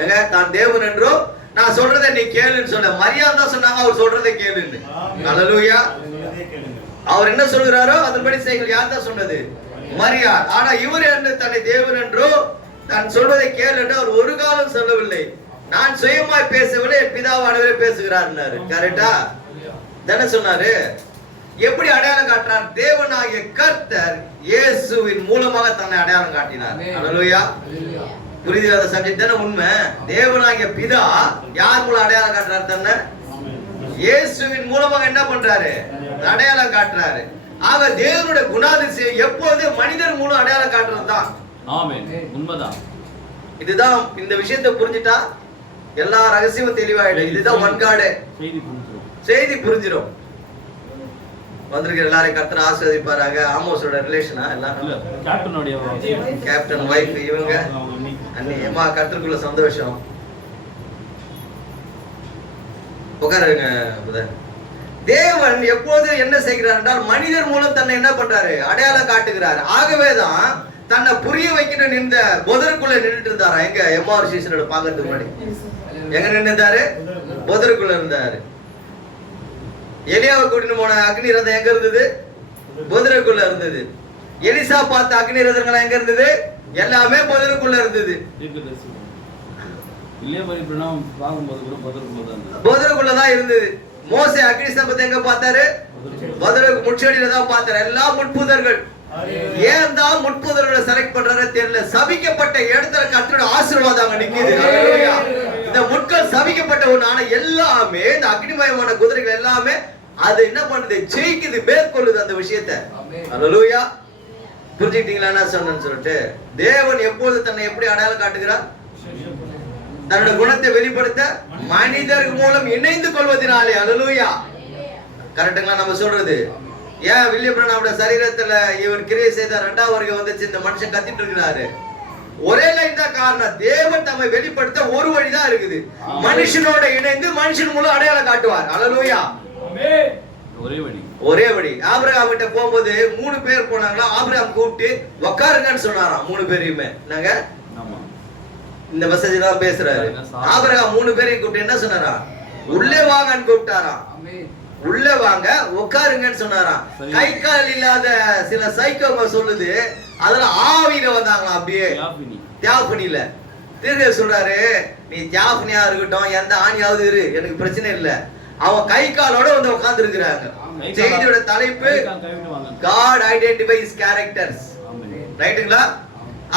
ஏங்க, தான் தேவன் என்றோ நான் சொல்றதை நீ கேளுன்னு சொல்ல. மரியாதை தான் சொன்னாங்க அவர் சொல்றதை கேளுன்னு. ஹல்லேலூயா. அவர் என்ன சொல்கிறாரோ அதன்படி செய்யுங்கள். யார் தான் சொன்னது? மரியாதை. ஆனா இவர் என்று தன்னை தேவன் என்றோ தான் சொல்வதை கேளு என்று அவர் ஒரு காலம் சொல்லவில்லை. நான் சுயமாய் பேசவில்லை, என் பிதாவானவரே பேசுகிறார். கரெக்டா தானே சொன்னாரு? எப்படி அடையாளம் காட்டினார்? தேவனாகிய கர்த்தர் இயேசுவின் மூலமாக தன்னை அடையாளம் காட்டினார். ஹல்லேலூயா. புரியுது? அந்த சப்ஜெக்ட் தானே உண்மை. தேவனாகிய பிதா யார் மூலம் அடையாளம் காட்டுறார்? தன்னை இயேசுவின் மூலமாக என்ன பண்றாரு? அடையாளம் காட்டுறாரு. ஆக தேவனுடைய குணாதிசயம் எப்போது மனிதர் மூலம் அடையாளம் காட்டுறது தான். ஆமென். உண்மைதான். இதுதான். இந்த விஷயத்தை புரிஞ்சிட்டா எல்லா ரகசியமும் தெளிவாயிடும். இதுதான் ஒன்காடு செய்தி புரிஞ்சிடும். வந்திருக்கிற எல்லாரையும் கர்த்தர் ஆசீர்வதிப்பாராக. ஆமோஸோட ரிலேஷனா எல்லாரும்? கேப்டன் வைஃப் இவங்க அண்ணி அம்மா. கர்த்தருக்குள்ள சந்தோஷம். உட்காருங்க. தேவன் எப்போது என்ன செய்கிறார் என்றால் மனிதர் மூலம் தன்னை என்ன பண்றாரு? அடையாளம் காட்டுகிறார். ஆகவேதான் தன்னை புரிய வைக்கணும். இந்த புதருக்குள்ள நின்றுட்டு இருந்தாரா? எங்க எம்மார் சீசனோட பாக்கிறதுக்கு முன்னாடி எங்க நின்றுந்தாரு? புதருக்குள்ள இருந்தாரு. எலியாவை கூட்டிட்டு போன அக்னி ரதம் எங்க இருந்தது? புதருக்குள்ள இருந்தது. எலிசா பார்த்த அக்னி ரதங்கள் எங்க இருந்தது? எல்லாமே புதருக்குள்ள இருந்தது. புதருக்குள்ளதான் இருந்தது. மோசே அக்னி ஸ்தம்பத்தை எங்க பார்த்தாரு? புதருக்கு முச்சடியில தான் பார்த்தாரு. எல்லாம் முட்புதர்கள். ஏன் தான் முட்புதர்களை செலக்ட் பண்றாரு தெரியல. சபிக்கப்பட்ட இடத்துல கர்த்தருடைய ஆசீர்வாதம் அங்க நிக்குது. ஹல்லேலூயா. இந்த முட்கள் சபிக்கப்பட்ட ஒண்ணு. ஆனா எல்லாமே இந்த அக்னிமயமான குதிரைகள் எல்லாமே அது என்ன பண்ணுது? ஜெயிக்குது, மேற்கொள்ளுது அந்த விஷயத்தை. ஆமென். அல்லேலூயா. புரிஞ்சுக்கிட்டீங்களா என்ன சொன்னேன்னு சொல்லிட்டு? தேவன் எப்போது தன்னை எப்படி அடையாளம் காட்டுகிறார்? தன்னுடைய குணத்தை வெளிப்படுத்த மனிதர் மூலம் இணைந்து கொள்வதனாலே. அல்லேலூயா. கரெக்ட்டுங்களா நம்ம சொல்றது? ஏன் வில்லியம் பிரான்ஹாமுடைய சரீரத்துல இவர் கிரியை செய்த 2வது வருகை வந்துச்சு, இந்த மனுஷன் கத்திட்டு இருக்கிறாரு? ஒரே லைன் தான் காரணம். தேவன் தம்மை வெளிப்படுத்த ஒரு வழிதான் இருக்குது. மனுஷனோட இணைந்து மனுஷன் மூலம் அடையாளம் காட்டுவார். அல்லேலூயா. ஒரே வழி. ஒரே வழி. ஆபிரகாம் கிட்ட போகும்போது 3 பேர் போனாங்களா, ஆபிரகாம் கூப்பிட்டு உட்காருங்கன்னு சொன்னாராம் 3 பேரையுமே. நாங்க ஆமா. இந்த மெசேஜ் தான் பேசுறாரு. ஆபிரகாம் 3 பேரையும் கூப்பிட்டு என்ன சொன்னாரா? உள்ளே வாங்கன்னு கூப்பிட்டாராம். ஆமென். உள்ள வாங்க, உட்காருங்கன்னு சொன்னாராம். கை கால் இல்லாத சில சைக்கோங்க சொல்லுது, அதுல ஆவியில வந்தாங்களாம். அப்படியே தியாபினி. தியாபனில தீர்க்க சொல்றாரு, நீ தியாபனியா இருக்கட்டும், எந்த ஆணியாவது இரு, எனக்கு பிரச்சனை இல்ல. அவன் கை காலோட வந்து உட்கார்ந்து இருக்கிறாங்க. செய்தியோட தலைப்பு கைவிட்டு வாங்க. God identifies characters. ஆமென். ரைட்டுங்களா?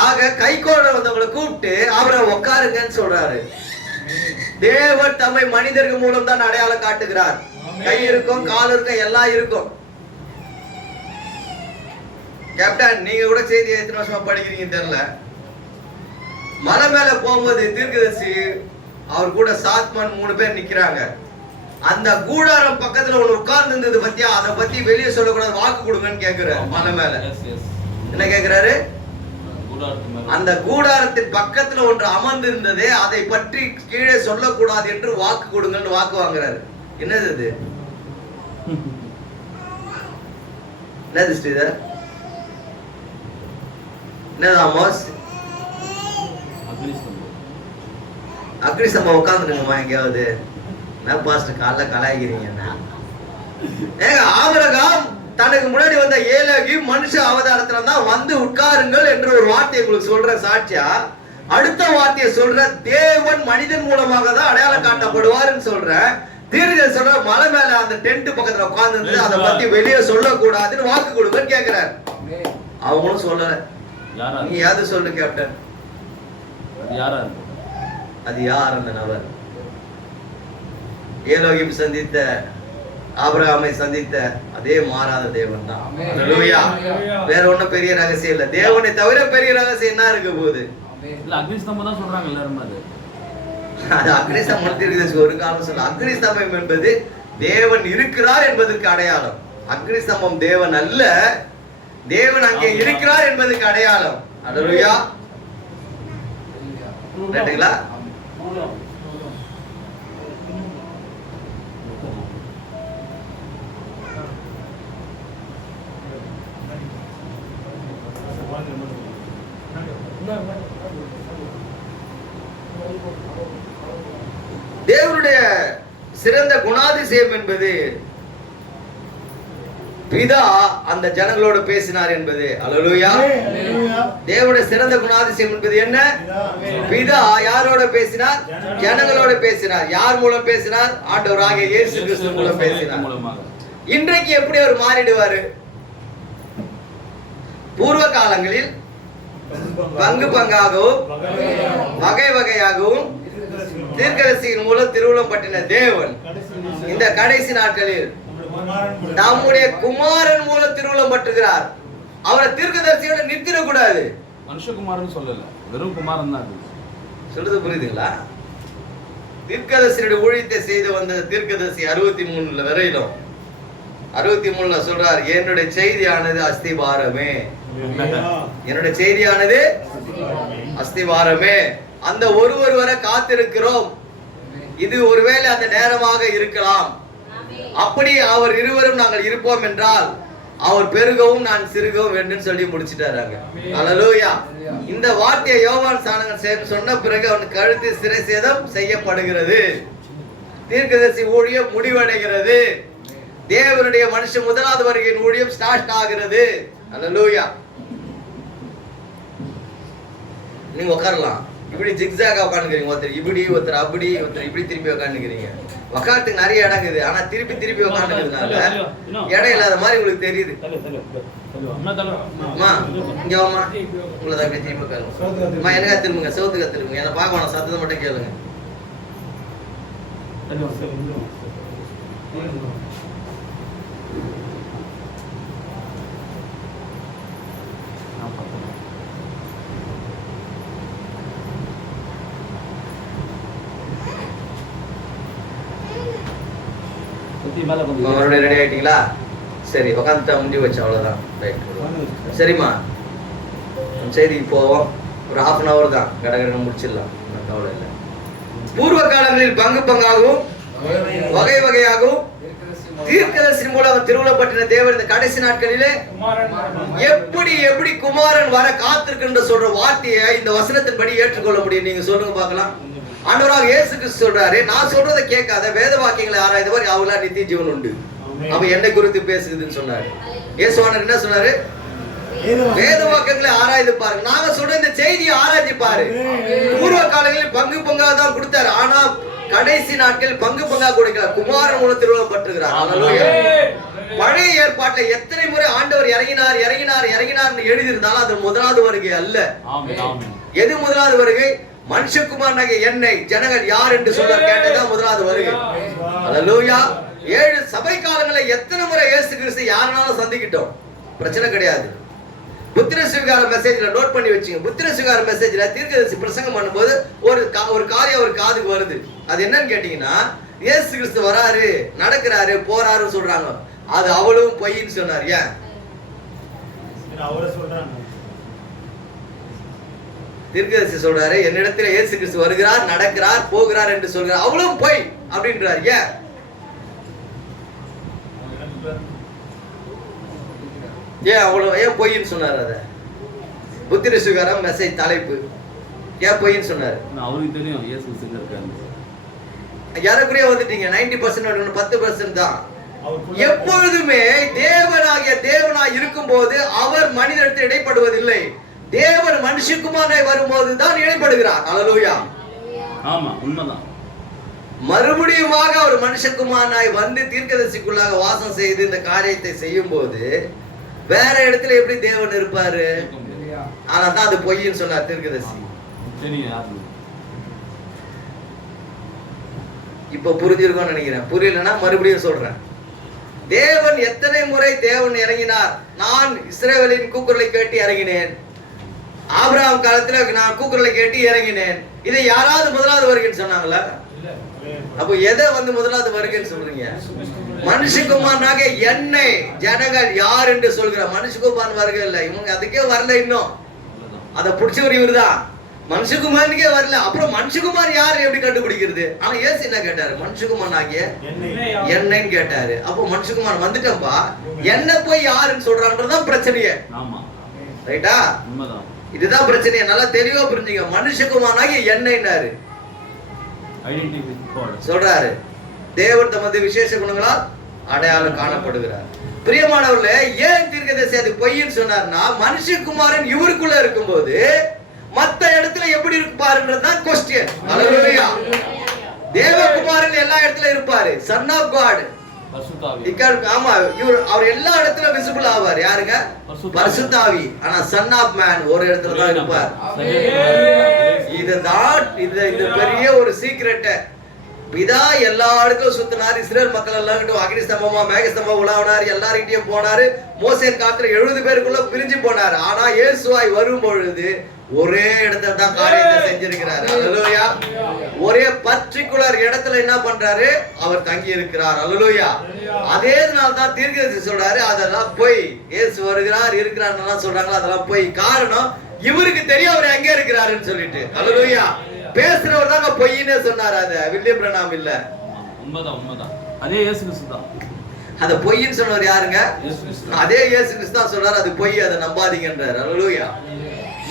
ஆக கை கோட வந்தவங்களை கூப்பிட்டு அவரை உட்காருங்கன்னு சொல்றாரு. தேவன் தம்மை மனிதர்கள் மூலம் தான் அடையாளம் காட்டுகிறார். கை இருக்கும், கால் இருக்கும், எல்லாம் இருக்கும். கேப்டன், நீங்க கூட செய்தி எத்தனை வருஷமா படிக்கிறீங்கன்னு தெரியல. மலை மேல போகும்போது தீர்க்கதரிசி அவர் கூட சாத்மன் 3 பேர் நிக்கிறாங்க. அந்த கூடாரம் பக்கத்துல ஒண்ணு உட்கார்ந்து இருந்தது பத்தியா, அதை பத்தி வெளியே சொல்லக்கூடாது, வாக்கு கொடுங்கன்னு கேக்குறாரு. மலை மேல எஸ் எஸ். என்ன கேக்குறாரு? கூடாரத்து மேல. அந்த கூடாரத்தின் பக்கத்துல ஒன்று அமர்ந்து இருந்ததே, அதை பற்றி கீழே சொல்லக்கூடாது என்று வாக்கு கொடுங்கன்னு வாக்கு வாங்குறாரு. என்னது இது? என்னது ஸ்ரீதர்? என்னது ஆமோஸ்? அக்னிஸ்தம்பம். அக்னிஸ்தம்பம் உட்காந்துருங்கம்மா எங்கேயாவது. என்ன பாஸ்டர் காலைல கலாய்க்கிறீங்க? ஏங்க, ஆபிரகாம் தனக்கு முன்னாடி வந்த ஏலேகி மனுஷ அவதாரத்துல தான் வந்து உட்காருங்கள் என்று ஒரு வார்த்தையை உங்களுக்கு சொல்ற சாட்சியா, அடுத்த வார்த்தையை சொல்ற தேவன் மனிதன் மூலமாக தான் அடையாளம் காட்டப்படுவார்னு சொல்ற. தீர்க்கதரிசி சொல்ற மலை மேல அந்த டென்ட் பக்கத்துல உட்கார்ந்து இருந்து அதை பத்தி வெளியே சொல்லக்கூடாதுன்னு வாக்கு கொடுங்கன்னு கேக்குறாரு. அவங்களும் சொல்லல. யாரா? நீ யாரு சொல்லு கேப்டன்? அது யாரா இருக்கு? அது யார் அந்த நபர்? ஏலோகிம் சந்தித்த, ஆபிரகாமை சந்தித்த அதே மாறாத தேவன் தான். அல்லேலூயா. வேற ஒண்ணும் பெரிய ரகசியம் இல்ல. தேவனை தவிர பெரிய ரகசியம் என்ன இருக்க போகுது? இல்ல, அக்னிஸ்தம்பம் தான் சொல்றாங்க எல்லாரும். அது அக்னிஸ்தம்பம் தீர்க்கதரிசி ஒரு காலம் சொல்ல. அக்னிஸ்தம்பம் என்பது தேவன் இருக்கிறார் என்பதற்கு அடையாளம். அக்னிஸ்தம்பம் தேவன் அல்ல, தேவன் அங்கே இருக்கிறார் என்பதற்கு அடையாளம். அல்லேலூயா. கேட்டீங்களா? தேவனுடைய சிறந்த குணாதிசயம் என்பது பிதா அந்த ஜனங்களோட பேசினார் என்பது. அல்லேலூயா. தேவனுடைய சிறந்த குணாதிசயம் என்பது என்ன? பிதா யாரோட பேசினார்? ஜனங்களோட பேசினார். யார் மூலம் பேசினார்? ஆண்டவராகிய இயேசு கிறிஸ்து மூலம் பேசினார். இன்றைக்கு எப்படி அவர் மாறிடுவாரு? பூர்வ காலங்களில் பங்கு பங்காகவும் வகை வகையாகவும் தீர்க்கதரிசியின் மூலம் திருவுளம் பற்றின தேவன் இந்த கடைசி நாட்களில் நம்முடைய குமாரன் மூலம் திருவுளம் பற்றுகிறார். அவரை தீர்க்கதரிசியோட நிறுத்திட கூடாது. மனுஷகுமாரன் சொல்லல, வெறும் குமாரன் தான் இருக்கு. சொல்றது புரியுதுங்களா? தீர்க்கதரிசியுடைய ஊழியத்தை செய்து வந்த தீர்க்கதரிசி 63 வரையிலும் 63 சொல்றார், என்னுடைய செய்தியானது அஸ்திபாரமே. என்னுடைய செய்தியானது அஸ்திபாரமே. அந்த ஒருவர் வர காத்திருக்கிறோம். இது ஒருவேளை அந்த நேரமாக இருக்கலாம். அப்படி அவர் இருவரும் நாங்கள் இருப்போம் என்றால் அவர் பெருகவும் நான் சிறுகவும் வேண்டும் சொல்லி முடிச்சிட்டாராங்க. அல்லேலூயா. இந்த வார்த்தையை யோவான் ஸ்நானகன் சொன்ன பிறகு அவனுக்கு கழுத்து சிறை சேதம் செய்யப்படுகிறது. தீர்க்கதரிசி ஊழியம் முடிவடைகிறது. தேவனுடைய மனுஷன் முதலாவது வருகையின் ஊழியம் ஸ்டார்ட் ஆகிறது. அல்லேலூயா. நீங்க உட்காரலாம். இப்படி ஜிக்ஸாகா உட்காந்துக்கிறீங்க. ஒருத்தர் இப்படி, ஒருத்தர் அப்படி, ஒருத்தர் இப்படி திருப்பி உட்காந்துக்கிறீங்க. உட்காரத்துக்கு நிறைய இடம் இருக்குது. ஆனா திருப்பி திருப்பி உட்காந்துக்கிறதுனால இடம் இல்லாத மாதிரி உங்களுக்கு தெரியுது. அம்மா இங்க வாம்மா. உங்களை தான் இப்படி திரும்பி உட்காருங்க. அம்மா எனக்கு திரும்புங்க, சவுத்து கத்துருங்க. என்ன பார்க்க வேணாம், சத்தத்தை மட்டும் கேளுங்க. மேல கொஞ்சம் மறுபடியும் ரெடி ஆயிட்டீங்களா? சரி, உட்காந்துட்டா முடி வச்சு அவ்வளோதான். ரைட், சரிம்மா. செய்திக்கு போவோம். ஒரு 1/2 hour தான், கடகடன்னு முடிச்சிடலாம், கவலை இல்லை. பூர்வ காலங்களில் பங்கு பங்காகவும் வகை வகையாகவும் தீர்க்கதரிசி மூலம் திருவுளப்பட்டின தேவன் இந்த கடைசி நாட்களிலே எப்படி எப்படி குமாரன் வர காத்திருக்கின்ற சொல்ற வார்த்தையை இந்த வசனத்தின்படி ஏற்றுக்கொள்ள முடியும்? நீங்க சொல்லுங்க பார்க்கலாம். ஆண்டவராக இயேசு கிறிஸ்து சொல்றாரு, நான் சொல்றதை கேட்காத வேத வாக்கியங்களை ஆராய்ந்தவர் அவளா நித்திய ஜீவன் உண்டு. அவ என்னை குறித்து பேசுதுன்னு சொன்னாரு. இயேசுவானவர் என்ன சொன்னாரு? வேத வாக்கியங்களை ஆராய்ந்து பாருங்க. நாங்க சொல்ற இந்த செய்தியை ஆராய்ச்சி பாரு. பூர்வ காலங்களில் பங்கு பங்கா தான் கொடுத்தாரு, ஆனா கடைசி நாட்கள் பங்கு பங்கா கொடுக்கல, குமாரன் மூலம் திருவுளப்பட்டிருக்கிறார். பழைய ஏற்பாட்டுல எத்தனை முறை ஆண்டவர் இறங்கினார் இறங்கினார் இறங்கினார் எழுதியிருந்தாலும் அது முதலாவது வருகை அல்ல. எது முதலாவது வருகை? மனுஷகுமாரனாகிய என்னை ஜனங்கள் யார் என்று சொல்ல கேட்டதான் முதலாவது வருகை. அல்லேலூயா. 7 சபை காலங்களை எத்தனை முறை இயேசு கிறிஸ்து யாருனாலும் சந்திக்கிட்டோம், பிரச்சனை கிடையாது. புத்திர சுவிகார மெசேஜ்ல நோட் பண்ணி வச்சுங்க. புத்திர சுவிகார மெசேஜ்ல தீர்க்கதரிசி பிரசங்கம் பண்ணும்போது ஒரு காரியம் ஒரு காதுக்கு வருது. அது என்னன்னு கேட்டீங்கன்னா, இயேசு கிறிஸ்து வராரு, நடக்கிறாரு, போறாருன்னு சொல்றாங்க. அது அவளும் பொய்ன்னு சொன்னார். ஏன் தீர்க்கதரிசி சொல்றாரு, என்னிடத்துல இயேசு கிறிஸ்து வருகிறார், நடக்கிறார், போகிறார் என்று சொல்கிறார், அவளும் பொய் அப்படின்றார். ஏன் அவ்வளவு ஏன் பொய்ன்னு சொன்னார்? அத புத்திர சுகாரம் மெசேஜ் தலைப்பு ஏன் பொய்ன்னு சொன்னாரு? அவருக்கு தெரியும் இயேசு கிறிஸ்து இருக்காரு. யாருக்குரிய வந்துட்டீங்க 90% 10% தான். எப்பொழுதுமே தேவனாய் இருக்கும் போது அவர் மனிதனிடத்தில் இடைப்படுவதில்லை. தேவன் மனுஷகுமாரனாய் வரும்போது தான் இடைப்படுகிறார். அல்லேலூயா. ஆமா, உண்மைதான். மறுபடியுமாக அவர் மனுஷகுமாரனாய் வந்து தீர்க்கதரிசிக்குள்ளாக வாசம் செய்து இந்த காரியத்தை செய்யும் போது வேற இடத்துல எப்படி தேவன் இருப்பாரு? ஆனா தான் அது பொய்ன்னு சொன்னார் தீர்க்கதரிசி. இப்ப புரிஞ்சிருக்கும்னு நினைக்கிறேன். புரியலன்னா மறுபடியும் சொல்றேன். தேவன் எத்தனை முறை தேவன் இறங்கினார்? நான் இஸ்ரவேலின் கூக்குரலை கேட்டு இறங்கினேன். ஆபிரகாம் காலத்துல நான் கூக்குரலை கேட்டு இறங்கினேன். இதை யாராவது முதலாவது வருகைன்னு சொன்னாங்களா? அப்போ எதை வந்து முதலாவது வருகைன்னு சொல்றீங்க? மனுஷகுமாரனாக என்னை ஜனங்கள் யார் என்று சொல்கிற மனுஷகுமாரன் வருகை இல்லை. இவங்க அதுக்கே வரல, இன்னும் அதை பிடிச்சவர் இவரு தான். மனுஷகுமாரனுக்கே வரல, அப்புறம் மனுஷகுமார் யார் எப்படி கண்டுபிடிக்கிறது? ஆனா இயேசு என்ன கேட்டாரு? மனுஷகுமாரன் ஆகிய என்னன்னு கேட்டாரு. அப்போ மனுஷகுமார் வந்துட்டப்பா, என்ன போய் யாருன்னு சொல்றான்றதான் பிரச்சனையே. ரைட்டா? இதுதான் பிரச்சனையே. நல்லா தெளிவா புரிஞ்சுங்க. மனுஷகுமாரன் ஆகிய என்னன்னாரு சொல்றாரு. தேவன் தமது விசேஷ குணங்களால் அடையாளம் காணப்படுகிறார். பிரியமானவர்களே, ஏன் தீர்க்கதரிசி அது பொய்ன்னு சொன்னார்னா, மனுஷகுமாரன் இவருக்குள்ள இருக்கும்போது மத்த இடத்துல எப்படி இருப்பாருன்றதுதான் கொஸ்டின். அல்லேலூயா. தேவகுமாரன் எல்லா இடத்துல இருப்பாரு, சன் ஆஃப் காட். ஆமா, அவர் எல்லா இடத்துல விசிபிள் ஆவார். யாருங்க? பரிசுத்த ஆவி. ஆனா சன் ஆஃப் மேன் ஒரு இடத்துல தான் இருப்பார். இதுதான் இந்த பெரிய ஒரு சீக்ரெட். பிதா எல்லா இடத்துலயும் சுத்தினார். இஸ்ரேல் மக்கள் எல்லாம் அக்னி ஸ்தம்பமா மேக ஸ்தம்பம் உலாவினார், எல்லார்கிட்டயும் போனாரு. மோசேன் காலத்துல 70 பேருக்குள்ள பிரிஞ்சு போனாரு. ஆனா இயேசுவாய் வரும் பொழுது ஒரே இடத்துல தான் காரியத்தை செஞ்சிருக்கிறார். அல்லேலூயா. ஒரே பர்టిక్యులர் இடத்துல என்ன பண்றாரு? அவர் தங்கி இருக்கிறார். அல்லேலூயா. அதேனால தான் தீர்க்கதரிசி சொல்றாரு, அதெல்லாம் போய். இயேசு வருகிறார் இருக்கிறார்னு சொல்றாங்களா, அதெல்லாம் போய். காரணம், இவருக்கு தெரியும் அவர் எங்க இருக்கிறாருன்னு சொல்லிட்டு. அல்லேலூயா. பேசுறவர் தாங்க பொய்னே சொன்னார். அது வில்லியம் பிரணாம் இல்ல. உண்மைதான். அதே இயேசு கிறிஸ்து தான். அத பொய்ன்னு சொன்னவர் யாருங்க? அதே இயேசு கிறிஸ்து தான் சொல்றாரு, அது பொய், அதை நம்பாதீங்கன்றார். அல்லேலூயா.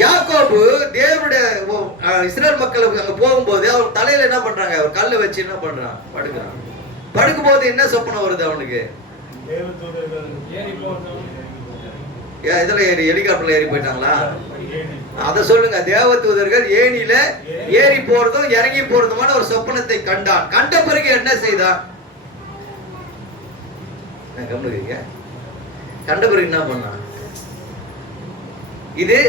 யாக்கோபு தேவனுடைய இஸ்ரேல் மக்களுக்கு அங்க போகும்போது அவர் தலையில என்ன பண்றாங்க? அவர் கல்லை வச்சு என்ன பண்றான்? படுக்கிறான். படுக்கும்போது என்ன சொப்பனம் வருது அவனுக்கு? இதுல ஏறி ஹெலிகாப்டர்ல ஏறி போயிட்டாங்களா? அத சொல்லுங்க. தேவதூதர்கள் ஏணியில ஏறி போறதும் இறங்கி போறதுமான ஒரு சொப்பனத்தை கண்டான். கண்ட பிறகு என்ன செய்தான்? கவனிக்கிறீங்க? கண்ட பிறகு என்ன பண்ணான்? இது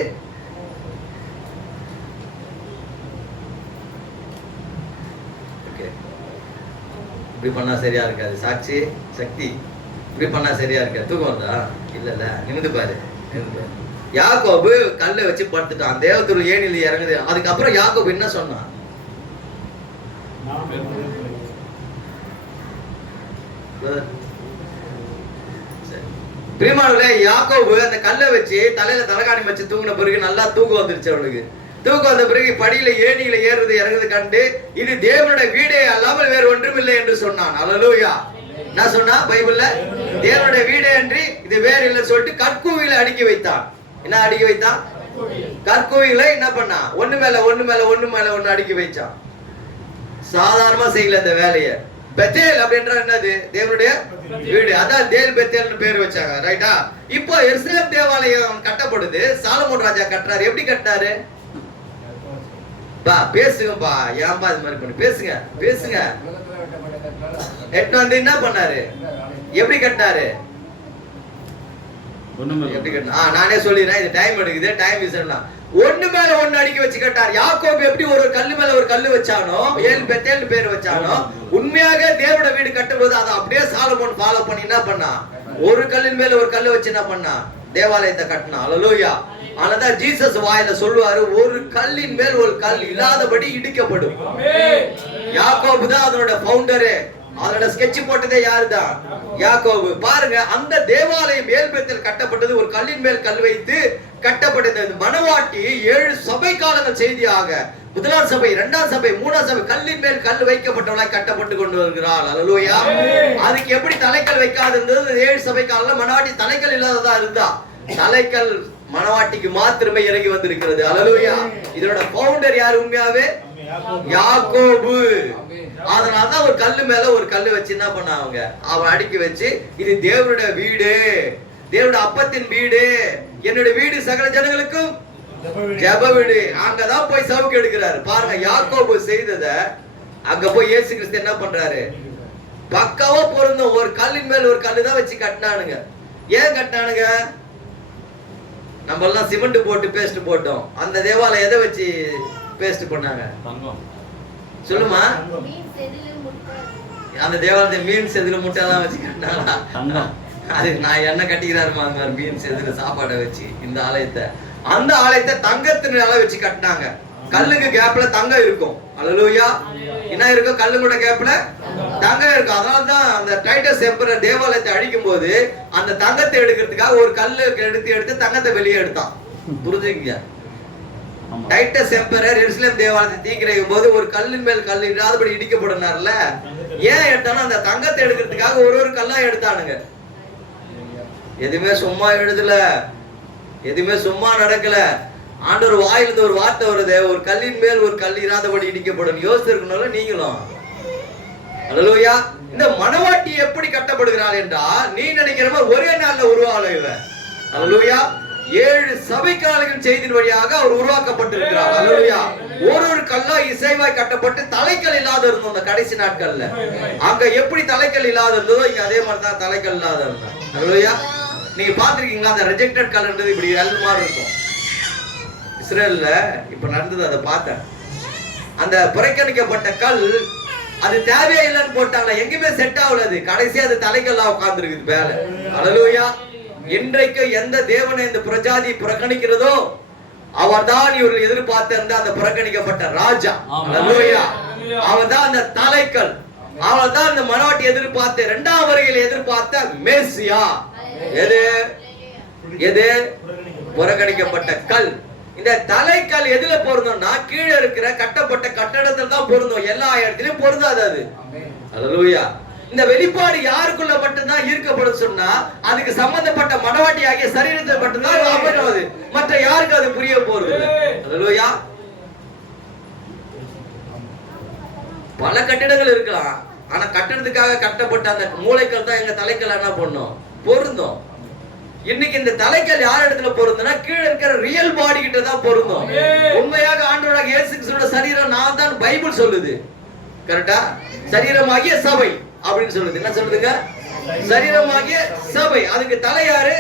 இப்படி பண்ணா சரியா இருக்காது. சாட்சி சக்தி இப்படி பண்ணா சரியா இருக்காது. தூக்கம் வருதா? இல்ல நிமிந்து பாரு. யாக்கோபு கல்லை வச்சு படுத்துட்டான். தேவதூதர் ஏணியில இறங்குது. அதுக்கப்புறம் யாக்கோபு என்ன சொன்னான்? பிரியமானவர்களே, யாக்கோபு அந்த கல்லை வச்சு தலையில தலைகாணி வச்சு தூங்கின பிறகு நல்லா தூக்கம் வந்துருச்சு அவனுக்கு. தூக்கம் வந்த பிறகு படியில ஏணியில ஏறுறது இறங்குறது கண்டு இது தேவனுடைய வீடே அல்லாமல் வேறு ஒன்றும் இல்லை என்று சொன்னான். அல்லேலூயா. நான் சொன்னா பைபிள்ல தேவனுடைய வீடே என்று இது வேற இல்லை சொல்லிட்டு கற்கூவில அடுக்கி வைத்தான். என்ன அடுக்கி வைத்தான்? கற்கூவில என்ன பண்ணா? ஒண்ணு மேல ஒண்ணு அடுக்கி வச்சான். சாதாரணமா செய்யல அந்த வேலையை. பெத்தேல் அப்படின்ற என்னது? தேவனுடைய வீடு. அதான் தேல் பெத்தேல்னு பேர் வச்சாங்க. ரைட்டா? இப்போ எருசலேம் தேவாலயம் கட்டப்படுது. சாலமோன் ராஜா கட்டுறாரு. எப்படி கட்டினாரு? பா பேசுங்கப்பா, ஏன்பா இது மாதிரி பண்ணி பேசுங்க. எட்டு வந்து என்ன பண்ணாரு? எப்படி கட்டினாரு? எப்படி கட்டினா? நானே சொல்லிடுறேன், இது டைம் எடுக்குது, டைம் விசலாம். ஒண்ணு மேல ஒண்ணு அடிக்க வச்சு கட்டார். யாக்கோபு எப்படி ஒரு கல்லு மேல ஒரு கல்லு வச்சானோ, ஏழு பெத்தேல் பேர் வச்சானோ, உண்மையாக தேவனுடைய வீடு கட்டும்போது அதை அப்படியே சாலமோன் ஃபாலோ பண்ணி என்ன பண்ணா? ஒரு கல்லின் மேல ஒரு கல்லு வச்சு என்ன பண்ணா? தேவாலயத்தை கட்டினா. அல்லேலூயா. ஆனதான் ஜீசஸ் வாயில சொல்லுவாரு, ஒரு கல்லின் மேல் ஒரு கல் இல்லாதபடி இடிக்கப்படும். யாக்கோபு தான் அதனோட ஃபவுண்டரு. அதோட ஸ்கெட்ச் போட்டதே யாருதான்? யாக்கோபு. பாருங்க, அந்த தேவாலயம் ஏல்பேத்தில் கட்டப்பட்டது ஒரு கல்லின் மேல் கல் வைத்து கட்டப்பட்டது. மணவாட்டி 7 சபை காலங்கள் செய்தியாக முதலாம் சபை, 2ஆம் சபை, 3ஆம் சபை கல்லின் மேல் கல் வைக்கப்பட்டவளாய் கட்டப்பட்டு கொண்டு வருகிறாள். அல்லேலூயா. அதுக்கு எப்படி தலைக்கல் வைக்காது இருந்தது? 7 சபை காலம் மணவாட்டி தலைக்கல் இல்லாததா இருந்தா. தலைக்கல் மணவாட்டிக்கு மாத்திரமே இறங்கி வந்திருக்கிறது. அல்லேலூயா. இதோட ஃபவுண்டர் யார்? உண்மையாவே யாக்கோபு. அதனாலதான் ஒரு கல்லு மேல ஒரு கல்லு வச்சு என்ன பண்ணாங்க? அவன் அடுக்கி வச்சு இது தேவனுடைய வீடு, தேவனுடைய அப்பத்தின் வீடு, என்னுடைய வீடு சகல ஜனங்களுக்கும் ஜெப வீடு. அங்கதான் போய் சவுக்கு எடுக்கிறாரு. பாருங்க, யாக்கோபு செய்தத அங்க போய் இயேசு கிறிஸ்து என்ன பண்றாரு? பக்காவா பொருந்தும். ஒரு கல்லின் மேல ஒரு கல்லு தான் வச்சு கட்டினானுங்க. ஏன் கட்டினானுங்க? நம்ம எல்லாம் சிமெண்ட் போட்டு பேஸ்ட் போட்டோம். அந்த தேவாலயம் எதை வச்சு பேஸ்ட் பண்ணாங்க? சொல்லுமா? அந்த தேவாலயத்தை மீன் செதில முட்டை எல்லாம் வச்சு கட்டினாங்களா? அது நான் என்ன கட்டிக்கிறாருமா அந்த மீன் செதில சாப்பாடை வச்சு இந்த ஆலயத்தை, அந்த ஆலயத்தை தங்கத்தினால வச்சு கட்டினாங்க. கல்லுக்கு கேப்ல தங்கம் இருக்கும். அல்லேலூயா. என்ன இருக்கும்? கல்லுங்கூட கேப்ல தங்கம் இருக்கும். அதனாலதான் அந்த டைட்டஸ் எம்பரர் தேவாலயத்தை அழிக்கும் போது அந்த தங்கத்தை எடுக்கிறதுக்காக ஒரு கல்லு எடுத்து தங்கத்தை வெளியே எடுத்தான். புரிஞ்சுக்கீங்க? டைட்டஸ் எம்பரர் எருசலேம் தேவாலயத்தை தீக்கிரையும் போது ஒரு கல்லின் மேல் கல் இல்லாதபடி இடிக்கப்படனார்ல. ஏன் எடுத்தானோ அந்த தங்கத்தை எடுக்கிறதுக்காக ஒரு கல்லா எடுத்தானுங்க. எதுவுமே சும்மா எழுதல, எதுவுமே சும்மா நடக்கல. ஆண்டவர் வாயிலிருந்து ஒரு வார்த்தை வருது, ஒரு கல்லின் மேல் ஒரு கல் இராதபடி இடிக்கப்படும். யோசிச்சிருக்கணும்ல நீங்களும். அல்லேலூயா. இந்த மணவாட்டி எப்படி கட்டப்படுகிறாள் என்றால், நீ நினைக்கிற மாதிரி ஒரே நாள்ல உருவாகல இவ. அல்லேலூயா. 7 சபைக்காரர்கள் செய்தின் வழியாக அவர் உருவாக்கப்பட்டிருக்கிறார். அல்லேலூயா. ஒரு கல்லா இசைவாய் கட்டப்பட்டு தலைக்கல் இல்லாத இருந்தோம். அந்த கடைசி நாட்கள்ல அங்க எப்படி தலைக்கல் இல்லாத இருந்ததோ இங்க அதே மாதிரி தான் தலைக்கல் இல்லாத இருந்தா. அல்லேலூயா. நீங்க பாத்திருக்கீங்களா? அந்த ரிஜெக்டட் கல்ன்றது இப்படி எல் மாதிரி இருக்கும். இஸ்ரேல்ல இப்ப நடந்தது, அதை பார்த்தேன். அந்த புறக்கணிக்கப்பட்ட கல் அது தேவையே இல்லைன்னு போட்டாங்க. எங்குமே செட் ஆகலது. கடைசியா அது தலைக்கல்லா உட்கார்ந்து இருக்குது மேல. அல்லேலூயா. இன்றைக்கு எந்த தேவனை இந்த பிரஜாதி புறக்கணிக்கிறதோ அவர்தான் இவர்கள் எதிர்பார்த்திருந்த அந்த புறக்கணிக்கப்பட்ட ராஜா. அல்லேலூயா. அவர்தான் அந்த தலைக்கல். அவர்தான் அந்த மணவாட்டி எதிர்பார்த்த 2ஆம் வருகையில் எதிர்பார்த்த மேசியா. எது? புறக்கணிக்கப்பட்ட கல். இந்த தலைக்கல் எதுல பொருந்தோம்னா கீழே இருக்கிற கட்டப்பட்ட கட்டடத்தில் தான் பொருந்தும். எல்லா இடத்திலும் பொருந்தாது அது. அல்லேலூயா. இந்த வெளிப்பாடு யாருக்குள்ள மட்டும்தான் ஈர்க்கப்படும் சொன்னா அதுக்கு சம்பந்தப்பட்ட மணவாட்டி ஆகிய சரீரத்தை மட்டும்தான் அமையாது. மற்ற யாருக்கு அது புரிய போறது? அல்லேலூயா. பல கட்டிடங்கள் இருக்கலாம், ஆனா கட்டடத்துக்காக கட்டப்பட்ட அந்த மூளைக்கல் தான் எங்க தலைக்கல் என்ன பண்ணும்? பொருந்தும். இன்னைக்கு இந்த தலைக்கல் யார் இடத்துல பொருந்தும்னா கீழே இருக்கிற ரியல் பாடி கிட்ட தான் பொருந்தும். உண்மையாக ஆண்டவராகிய இயேசு கிறிஸ்துவோட சரீரம் நான் தான் பைபிள் சொல்லுது. கரெக்டா? சரீரமாகிய சபை அப்படின்னு சொல்லுது. என்ன சொல்லுதுங்க? சரீரமாகிய சபை. அதுக்கு தலை யாரு?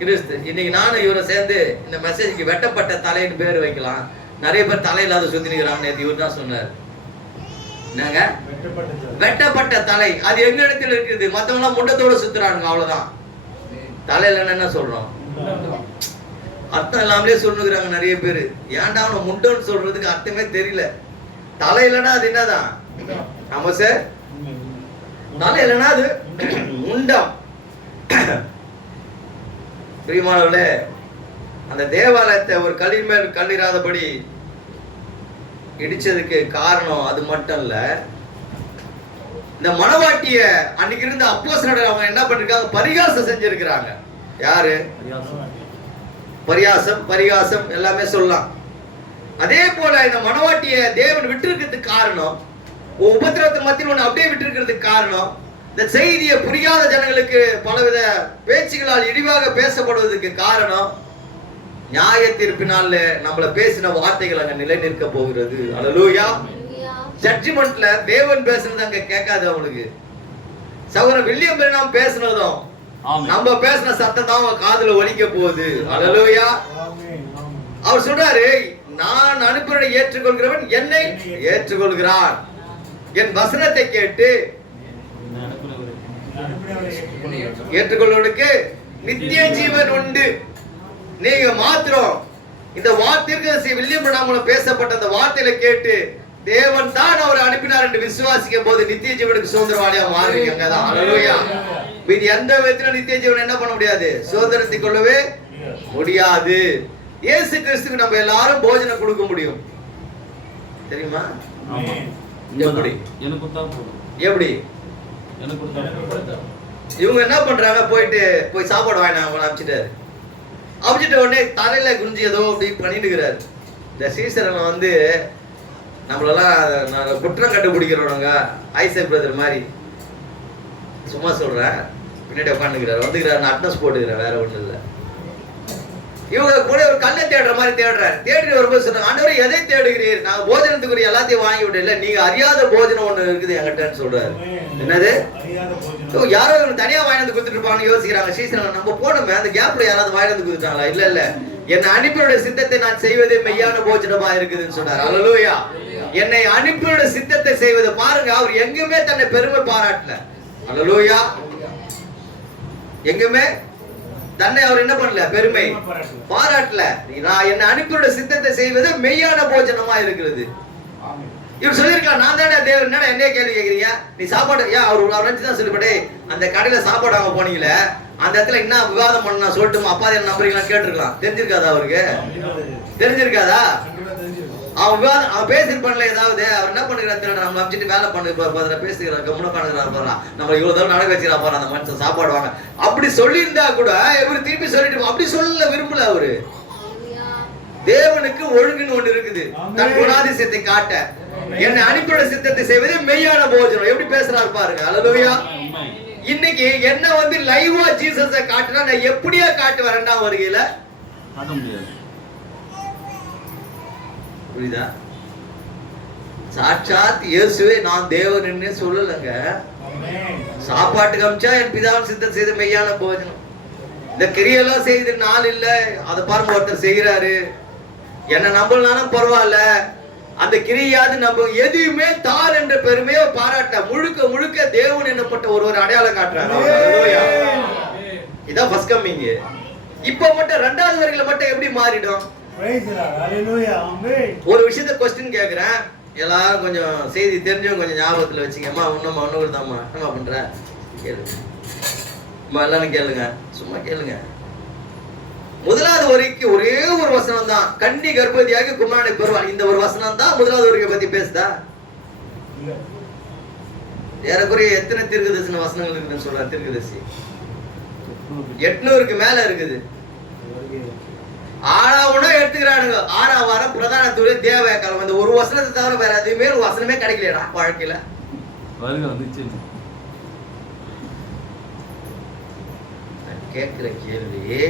கிறிஸ்து. இன்னைக்கு நானும் இவரும் சேர்ந்து இந்த மெசேஜ்க்கு வெட்டப்பட்ட தலைன்னு பேர் வைக்கலாம். நிறைய பேர் தலை இல்லாத சுத்தி நிற்கிறாங்க. இவர் தான் சொன்னார். என்னங்க? வெட்டப்பட்ட தலை. அது எங்க இடத்துல இருக்குது? மத்தவங்க எல்லாம் முண்டத்தோட சுத்துறாங்க, அவ்வளவுதான். தலையில என்ன சொல்றோம்? அர்த்தம் இல்லாமலே சொல்லுகிறாங்க நிறைய பேரு. ஏன்டா அவனை முண்டன்னு சொல்றதுக்கு அர்த்தமே தெரியல. தலை இல்லைன்னா அது என்னதான்? ஆமா சார், தலை இல்லைன்னா அது முண்டம். பிரியமானவர்களே, அந்த தேவாலயத்தை ஒரு கல்லின் மேல் கல்லிராதபடி இடிச்சதுக்கு காரணம் அது மட்டும் இல்ல, இந்த மணவாட்டிய அன்னைக்கு இருந்த அப்போஸ்தலர்கள் அவங்க என்ன பண்ணிருக்காங்க, பரிகாசம் செஞ்சிருக்கிறாங்க. யாரு? பரிகாசம் எல்லாமே சொல்லலாம். அதே போல இந்த மணவாட்டிய தேவன் விட்டிருக்கிறதுக்கு காரணம், உபத்திரவத்து மத்தியில் ஒன்று அப்படியே விட்டிருக்கிறதுக்கு காரணம், இந்த செய்தியை புரியாத ஜனங்களுக்கு பலவித பேச்சுகளால் இழிவாக பேசப்படுவதற்கு காரணம், நியாய தீர்ப்பினால நம்மள பேசின வார்த்தைகள் அங்க நிலை நிற்க போகிறது. அல்லேலூயா. ஜட்ஜ்மெண்ட்ல தேவன் பேசுறது அங்க கேட்காது அவனுக்கு. சகோதரர் வில்லியம் பெர்னாம் பேசுனதும் நம்ம பேசின சத்தம் தான் அவன் காதுல ஒலிக்க போகுது. அல்லேலூயா. அவர் சொல்றாரு, நான் அனுப்பினதை ஏற்றுக்கொள்கிறவன் என்னை ஏற்றுக்கொள்கிறான், என் வசனத்தை கேட்டு ஏற்றுக்கொள்வதற்கு நித்திய ஜீவன் உண்டு. நீங்க மாத்திரம் இந்த வார்த்தைக்கு வில்லியம் பெர்னாம் பேசப்பட்ட அந்த வார்த்தையில கேட்டு தேவன் தான் அவரை அனுப்பினார் என்று விசுவாசிக்கும் போது நித்திய ஜீவனுக்கு சுதந்திரவாளியா மாறுவீங்க. அல்லேலூயா. இது எந்த விதத்துல நித்திய ஜீவன் என்ன பண்ண முடியாது, சுதந்திரத்தை கொள்ளவே முடியாது. இயேசு கிறிஸ்துக்கு நம்ம எல்லாரும் போஜனம் கொடுக்க முடியும், தெரியுமா? எப்படி? எப்படி? இவங்க என்ன பண்றாங்க, போய் சாப்பாடு வாங்கினா அவங்க அமிச்சிட்ட உடனே தலையில குஞ்சு ஏதோ அப்படி பண்ணிட்டு இருக்கிறாரு. இந்த சீசரன் வந்து நம்மளெல்லாம் குற்றம் கண்டுபிடிக்கிறவங்க ஐசக் பிரதர் மாதிரி சும்மா சொல்றேன், பின்னாடி உட்காந்துக்கிறாரு, வந்துக்கிறாரு, நான் அட்னஸ் போட்டுக்கிறேன், வேற ஒன்றும் இல்லை. இவங்க கூட ஒரு கல்லை தேடுற மாதிரி தேடுறாரு. தேடி வரும்போது சொன்னாங்க, ஆண்டவரே எதை தேடுகிறீர், நாங்க போஜனத்துக்குரிய எல்லாத்தையும் வாங்கி விடல, நீங்க அறியாத போஜனம் ஒண்ணு இருக்குது என்கிட்டன்னு சொல்றாரு. என்னது? யாரோ தனியா வாங்கி வந்து கொடுத்துட்டு இருப்பாங்கன்னு யோசிக்கிறாங்க. சீசன் நம்ம போனோமே, அந்த கேப்ல யாராவது வாங்கி வந்து கொடுத்துட்டாங்களா? இல்ல இல்ல, என்னை அனுப்பியோட சித்தத்தை நான் செய்வதே மெய்யான போஜனமா இருக்குதுன்னு சொன்னார். அல்லேலூயா. என்னை அனுப்பியோட சித்தத்தை செய்வது பாருங்க, அவர் எங்குமே தன்னை பெருமை பாராட்டல. அல்லேலூயா. எங்குமே தன்னை அவர் என்ன பண்ணல, பெருமை பாராட்டல. நான் என்னை அனுப்பியோட சித்தத்தை செய்வது மெய்யான போஜனமா இருக்கிறது. இவர் சொல்லியிருக்கலாம், நான் தானே தேவன், என்னடா என்னைய கேள்வி கேட்கிறீங்க, நீ சாப்பாடு ஏன் அவர் நினைச்சுதான் சொல்லிப்படே, அந்த கடையில சாப்பாடு வாங்க போனீங்களே அந்த இடத்துல என்ன விவாதம் பண்ண சொல்லட்டுமா, அப்பா என்ன நம்புறீங்களா கேட்டிருக்கலாம். தெரிஞ்சிருக்காதா அவருக்கு? தெரிஞ்சிருக்காதா? அவன் பேசிருப்பான்ல ஏதாவது. அவர் என்ன பண்ணுறாரு, நம்ம அமைச்சிட்டு வேலை பண்ணு பேசுகிறார், கம்முன பண்ணுறாரு பாரு, நம்ம இவ்வளவு தூரம் நடக்க வச்சுக்கிறா பாரு அந்த மனுஷன் சாப்பாடு வாங்க அப்படி சொல்லியிருந்தா கூட இவரு திருப்பி சொல்லிட்டு அப்படி சொல்ல விரும்பல. அவரு தேவனுக்கு ஒழுங்குன்னு ஒண்ணு இருக்குது, தன் குணாதிசயத்தை காட்ட. என்னை அனுப்பியோட சித்தத்தை செய்வது மெய்யான போஜனம். எப்படி பேசுறாரு பாருங்க. அல்லேலூயா. இன்னைக்கு என்ன வந்து லைவா ஜீசஸை காட்டினா நான் எப்படியா காட்டுவேன் ரெண்டாம் வருகையில? புரியுதா? சாட்சாத் இயேசுவே நான் தேவன் சொல்லலங்க. சாப்பாட்டுக்கு அமிச்சா என் பிதாவின் சித்தம் செய்த மெய்யான போஜனம். இந்த கிரியெல்லாம் செய்த நாள் இல்ல, அதை பாருங்க ஒருத்தர் செய்யறாரு. என்ன நம்பலனாலும் பரவாயில்ல, அந்த கிரியாது நம்ம எதுவுமே தான் என்ற பெருமையை பாராட்ட முழுக்க முழுக்க தேவன் என்னப்பட்ட ஒரு அடையாளம் காட்டுறாரு. இதான் ஃபர்ஸ்ட் கம்மிங். இப்ப மட்டும் ரெண்டாவது வரையில மட்டும் எப்படி மாறிடும்? ஒரு விஷயத்த கொஸ்டின் கேக்குறேன், எல்லாரும் கொஞ்சம் செய்தி தெரிஞ்சவங்க கொஞ்சம் ஞாபகத்துல வச்சுங்க. அம்மா ஒண்ணுமா ஒண்ணு தாம்மா என்ன பண்ற கேளுங்க, எல்லாரும் கேளுங்க, சும்மா கேளுங்க. முதலாவது வரைக்கும் ஒரே ஒரு வசனம் தான், கன்னி கர்ப்பவதியாகி குமாரனை பெறுவாள். இந்த ஒரு வசனம் தான் முதலாவது வரைக்கும் பத்தி பேசுதா? ஏறக்குறைய எத்தனை தீர்க்கதரிசன வசனங்கள் இருக்குதுன்னு சொல்றாரு தீர்க்கதரிசி? 800க்கு மேல இருக்குது. ஆறாவனா எடுத்துக்கிறானுங்க. 6ஆம் வாரம் பிரதான துறை தேவகாலம். அந்த ஒரு வசனத்தை தவிர வேற எதுவுமே ஒரு வசனமே கிடைக்கலடா வாழ்க்கையில. கேட்கிற கேள்வி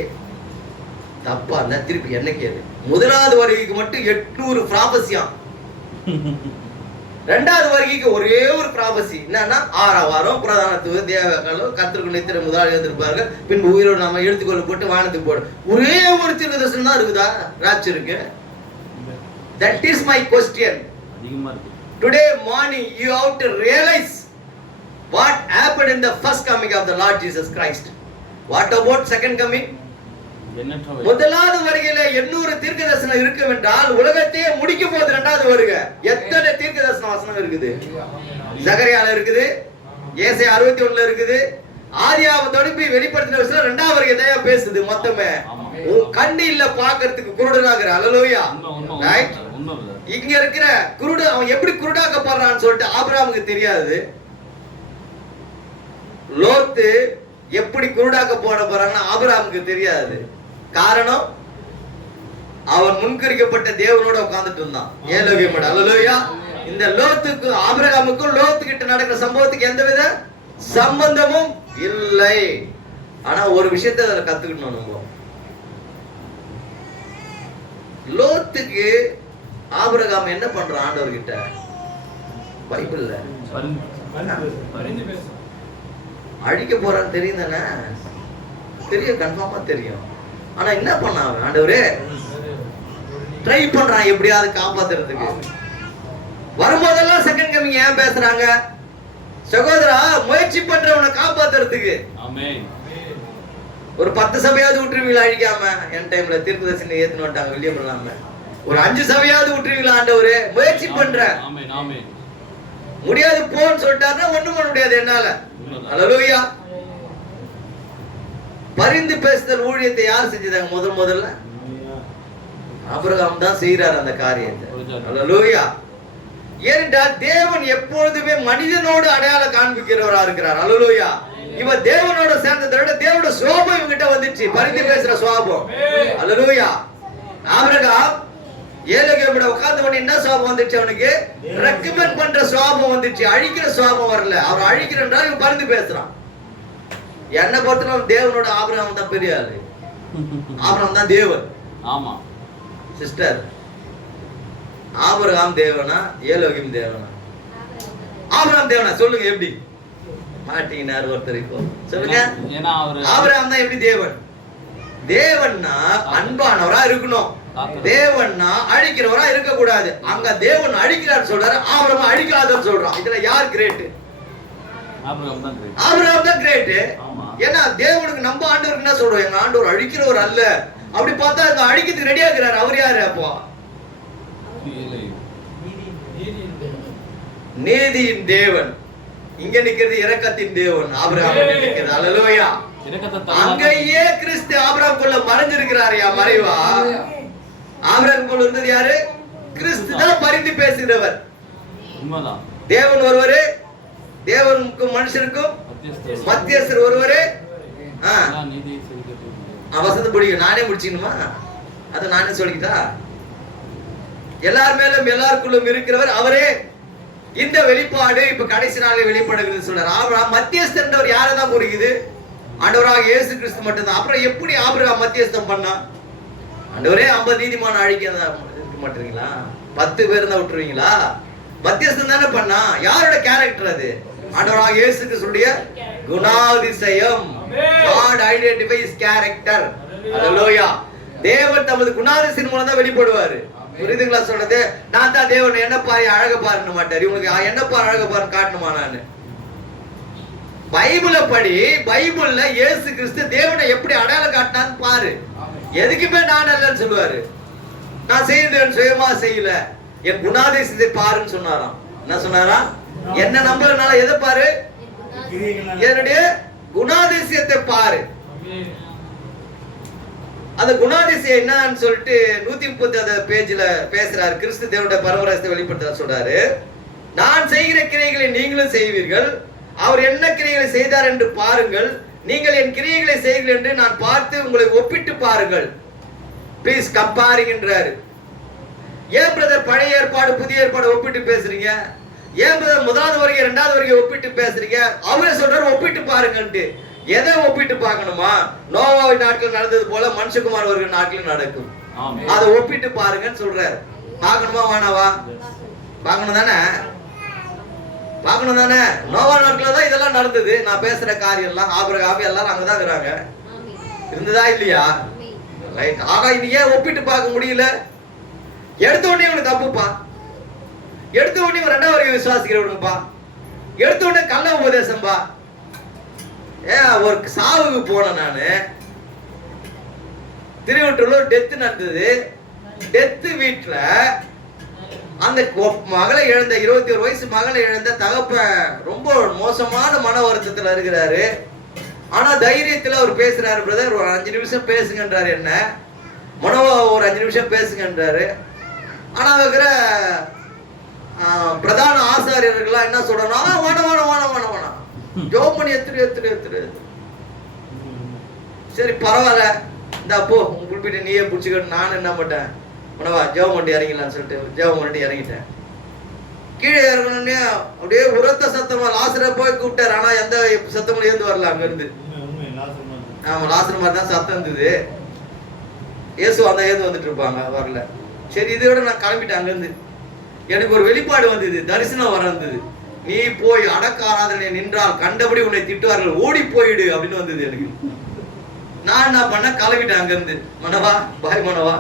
தப்பா இருந்தா திருப்பி என்ன கேள்வி? முதலாவது வருகைக்கு மட்டும் 800 ப்ராபசியாம், ரெண்டாவது வருகைக்கு ஒரே ஒரு ப்ராபசி. என்னன்னா 6ஆம் வாரம் பிரதானத்துவ தேவகாலம், கர்த்தருக்கு நித்திரை முதலாளி இருந்திருப்பார்கள், பின்பு உயிரோடு நாம எடுத்துக்கொள்ள போட்டு வானத்துக்கு போடு. ஒரே ஒரு தீர்க்கதரிசனம் தான் இருக்குதா ராஜ்யருக்கு? That is my question. Today morning you have to realize what happened in the first coming of the Lord Jesus Christ. What about second coming? முதலாவது வருகையில 800 தீர்க்கதரிசனம் இருக்கும் என்றால் உலகத்தையே முடிக்க போகுது இரண்டாவது வருகை. எத்தனை தீர்க்கதரிசன வசனம் இருக்குது? சகரியால இருக்குது, ஏசாயா 61ல இருக்குது, ஆதியாகமத்தோட போய் வெளிப்படுத்தின விஷயம் 2வது வருகை தான் பேசுது மொத்தமே. உன் கண்ணு இல்ல பாக்குறதுக்கு குருடனாகிற. அல்லேலூயா. ரைட். இங்க இருக்கிற குருடு அவன் எப்படி குருடாக்கப்படுறான்னு சொல்லிட்டு ஆபிரகாமுக்கு தெரியாது. லோத்து எப்படி குருடாக்க போட போறான்னு ஆபிரகாமுக்கு தெரியாது. காரணம் அவன் முன்குறிக்கப்பட்ட தேவனோட உட்கார்ந்துட்டு இருந்தான். ஏலோகியமோட. அல்லேலூயா. இந்த லோத்துக்கு ஆபிரகாமுக்கும் லோத்து கிட்ட நடக்கிற சம்பவத்துக்கு எந்தவித சம்பந்தமும் இல்லை. ஆனா ஒரு விஷயத்தை அதுல கத்துக்கணும். நம்ம லோத்துக்கு ஆபிரகாம் என்ன பண்றான் ஆண்டவர்கிட்ட? பைபிள்ல அழிக்க போறான்னு தெரியும் தானே? தெரியும், கன்ஃபார்மா தெரியும். ஆனா என்ன பண்ணான் ஆண்டவரே? ட்ரை பண்றான் எப்படியாவது காப்பாத்துறதுக்கு. வரும்போதெல்லாம் செகண்ட் கமிங் ஏன் பேசுறாங்க? சகோதரா, முயற்சி பண்றவனை காப்பாத்துறதுக்கு. ஒரு 10 சபையாவது விட்டுருவீங்களா அழிக்காம? என் டைம்ல தீர்க்கதரிசனம் ஏத்துன்னு வந்துட்டாங்க வெளியே பண்ணாம. ஒரு 5 சபையாவது விட்டுருவீங்களா ஆண்டவரே? முயற்சி பண்ற. முடியாது போன்னு சொல்லிட்டாருன்னா ஒண்ணும் பண்ண முடியாது என்னால. அல்லேலூயா. பரிந்து பேசுதல் ஊழியத்தை யார் செஞ்சதாங்க? முதல்ல ஆபிரகாம் தான் செய்யறாரு அந்த காரியத்தை. அல்லேலூயா. ஏனென்றால் தேவன் எப்பொழுதுமே மனிதனோடு அடையாளம் காண்பிக்கிறவரா இருக்கிறார். அல்லேலூயா. இவன் தேவனோட சேர்ந்ததை விட தேவனோட சுவாபம் இவங்கிட்ட வந்துச்சு. பரிந்து பேசுற சுவாபம். அல்லேலூயா. ஆபிரகாம் ஏலோகியமோட உட்கார்ந்து பண்ணி என்ன சுவாபம் வந்துச்சு அவனுக்கு? ரெக்கமெண்ட் பண்ற சுவாபம் வந்துச்சு. அழிக்கிற சுவாபம் வரல. அவர் அழிக்கிறன்றால் இவன் பரிந்து பேசுறான். என்ன பொறுத்தவரை தேவனோட ஆபிரகாம் தான் பெரிய ஆளு. ஆபிரகாம் தான் தேவன். ஆமா சிஸ்டர். ஆபிரகாம் தேவனா ஏலோகியம் தேவனா? ஆபிரகாம் தேவனா? சொல்லுங்க எப்படி மாட்டீங்கன்னாரு ஒருத்தர். இப்போ சொல்லுங்க. ஆபிரகாம் தான் எப்படி தேவன்? தேவன்னா அன்பானவரா இருக்கணும். தேவன்னா அழிக்கிறவரா இருக்க கூடாது. அங்க தேவன் அழிக்கிறார் சொல்றாரு, ஆபிரகாம் அழிக்காதன்னு சொல்றான். இதுல யார் கிரேட்? ஆபிரகாம் தான் கிரேட். ஏன்னா தேவனுக்கு நம்ம ஆண்டவருக்கு என்ன சொல்றோம்? எங்க ஆண்டவர் அழிக்கிறவர் அல்ல. அப்படி பார்த்தா அங்க அழிக்கிறதுக்கு ரெடியா இருக்கிறார். அவர் யாரு அப்போ? நீதியின் தேவன். இங்க நிக்கிறது இரக்கத்தின் தேவன். ஆபிரகாம் நிக்கிறது. அல்லேலூயா. அங்கேயே கிறிஸ்து ஆபிரகாமுக்குள்ள மறைஞ்சிருக்கிறாரையா? மறைவா? ஆபிரகாமுக்குள்ள இருந்தது யாரு? கிறிஸ்து தான் பரிந்து பேசுகிறவர். உண்மைதான். தேவன் ஒருவரே, தேவனுக்கும் மனுஷனுக்கும் மத்தியஸ்தர் ஒருவரே. வசந்த பிடிக்கும். நானே முடிச்சுக்கணுமா? அதை நானே சொல்லிக்கிட்டா? எல்லார் மேலும் எல்லாருக்குள்ளும் இருக்கிறவர் அவரே. இந்த வெளிப்பாடு இப்ப கடைசி நாளில் வெளிப்படுகிறது சொல்றார். ஆபிரகாம் மத்தியஸ்தர் யாரதான் குறிக்குது? ஆண்டவராக இயேசு கிறிஸ்து மட்டும்தான். அப்புறம் எப்படி ஆபிரகாம் மத்தியஸ்தம் பண்ணா? ஆண்டவரே 50 நீதிமான அழிக்க இருக்க மாட்டீங்களா? 10 பேர் தான் விட்டுருவீங்களா? மத்தியஸ்தம் தானே பண்ணா. யாரோட கேரக்டர் அது? ஆண்டவராக இயேசு கிறிஸ்துடைய குணாதிசயம். God identifies character. அல்லேலூயா. தேவன் தமது குணாதிசயம் மூலம் தான் வெளிப்படுவாரு. புரியுதுங்களா சொல்றது? நான் தான் தேவன் என்ன பாரு அழக பாருன்னு மாட்டாரு. இவனுக்கு என்ன பாரு அழக பாருன்னு காட்டணுமா? நான் பைபிள படி. பைபிள்ல இயேசு கிறிஸ்து தேவனை எப்படி அடையாளம் காட்டினான்னு பாரு. எதுக்குமே நான் இல்லைன்னு சொல்லுவாரு. நான் செய்யறேன் சுயமா செய்யல, என் குணாதிசயத்தை பாருன்னு சொன்னாராம். என்ன சொன்னாரா? என்ன நம்புறதுனால எதை பாரு? என்னுடைய குணாதிசயத்தை பாரு. அந்த குணாதிசயம் என்னன்னு சொல்லிட்டு 130 பேஜ்ல பேசுறாரு. கிறிஸ்து தேவனுடைய பரமரசத்தை வெளிப்படுத்த சொல்றாரு. நான் செய்கிற கிரியைகளை நீங்களும் செய்வீர்கள். அவர் என்ன கிரியைகளை செய்தார் என்று பாருங்கள். நீங்கள் என் கிரியைகளை செய்யுங்கள் என்று நான் பார்த்து உங்களை ஒப்பிட்டு பாருங்கள். ப்ளீஸ் கம்பேரிங் என்றாரு. ஏன் பிரதர் பழைய ஏற்பாடு புதிய ஏற்பாடு ஒப்பிட்டு பேசுறீங்க? ஏன் பிரதர் 1வது வருகை 2வது வருகை ஒப்பிட்டு பேசுறீங்க? அவரே சொல்றாரு ஒப்பிட்டு பாருங்கன்ட்டு. எதை ஒப்பிட்டு பார்க்கணுமா? நோவாவின் நாட்கள் நடந்தது போல மனுஷகுமார் வருகிற நாட்கள் நடக்கும். அதை ஒப்பிட்டு பாருங்கன்னு சொல்றாரு. பார்க்கணுமா வேணாவா? பார்க்கணும் தானே? பார்க்கணும் தானே? நோவா நாட்கள் தான் இதெல்லாம் நடந்தது. நான் பேசுற காரியம் எல்லாம் ஆபிரகாம் எல்லாரும் அங்கதான் இருக்கிறாங்க. இருந்ததா இல்லையா? ரைட். ஆகா இது ஏன் ஒப்பிட்டு பார்க்க முடியல? எடுத்த உடனே இவனுக்கு தப்புப்பா. எடுத்த உடனே 2வது வருகை விசுவாசிக்கிறவனுப்பா. எடுத்த உடனே கள்ள உபதேசம்பா. ஒரு சாவுக்கு போன நானு. திருவொற்றூர்ல டெத் நடந்தது. டெத் வீட்டுல அந்த மகளை இழந்த 21 வயசு மகளை இழந்த தகப்ப ரொம்ப மோசமான மன வருத்தத்துல இருக்கிறாரு. ஆனா தைரியத்துல அவர் பேசுறாரு, பிரதர் ஒரு 5 நிமிஷம் பேசுங்கன்றாரு, என்ன மனோவா ஒரு 5 நிமிஷம் பேசுங்கன்றாரு. ஆனா இருக்கிற பிரதான ஆசாரியர்கள்லாம் என்ன சொல்றோம்னா, வேணாம் ஜோம் பண்ணி எத்துரு. சரி பரவாயில்ல, இந்த அப்போ உங்க குறிப்பிட்ட நீயே பிடிச்சிக்கிட்டு நான் என்ன மாட்டேன், மனவா ஜெபம் பண்ணி இறங்கிடலான்னு சொல்லிட்டு ஜெபம் பண்ணிட்டு இறங்கிட்டேன். கீழே இறங்கணுன்னே அப்படியே உரத்த சத்தமா லாசரை போய் கூப்பிட்டாரு. ஆனா எந்த சத்தமும் ஏந்து வரல அங்க இருந்து. ஆமா, லாசர் மாதிரி தான் சத்தம் இருந்தது. இயேசு அந்த ஏந்து வந்துட்டு இருப்பாங்க, வரல. சரி இதோட நான் கிளம்பிட்டேன் அங்க இருந்து. எனக்கு ஒரு வெளிப்பாடு வந்தது, தரிசனம் வர வந்தது. நீ போய் அடக்க ஆராதனை நின்றால் கண்டபடி உன்னை திட்டுவார்கள், ஓடி போயிடு அப்படின்னு வந்தது எனக்கு. நான் என்ன பண்ண, கிளம்பிட்டேன் அங்க இருந்து. மனவா பாய் மனவா,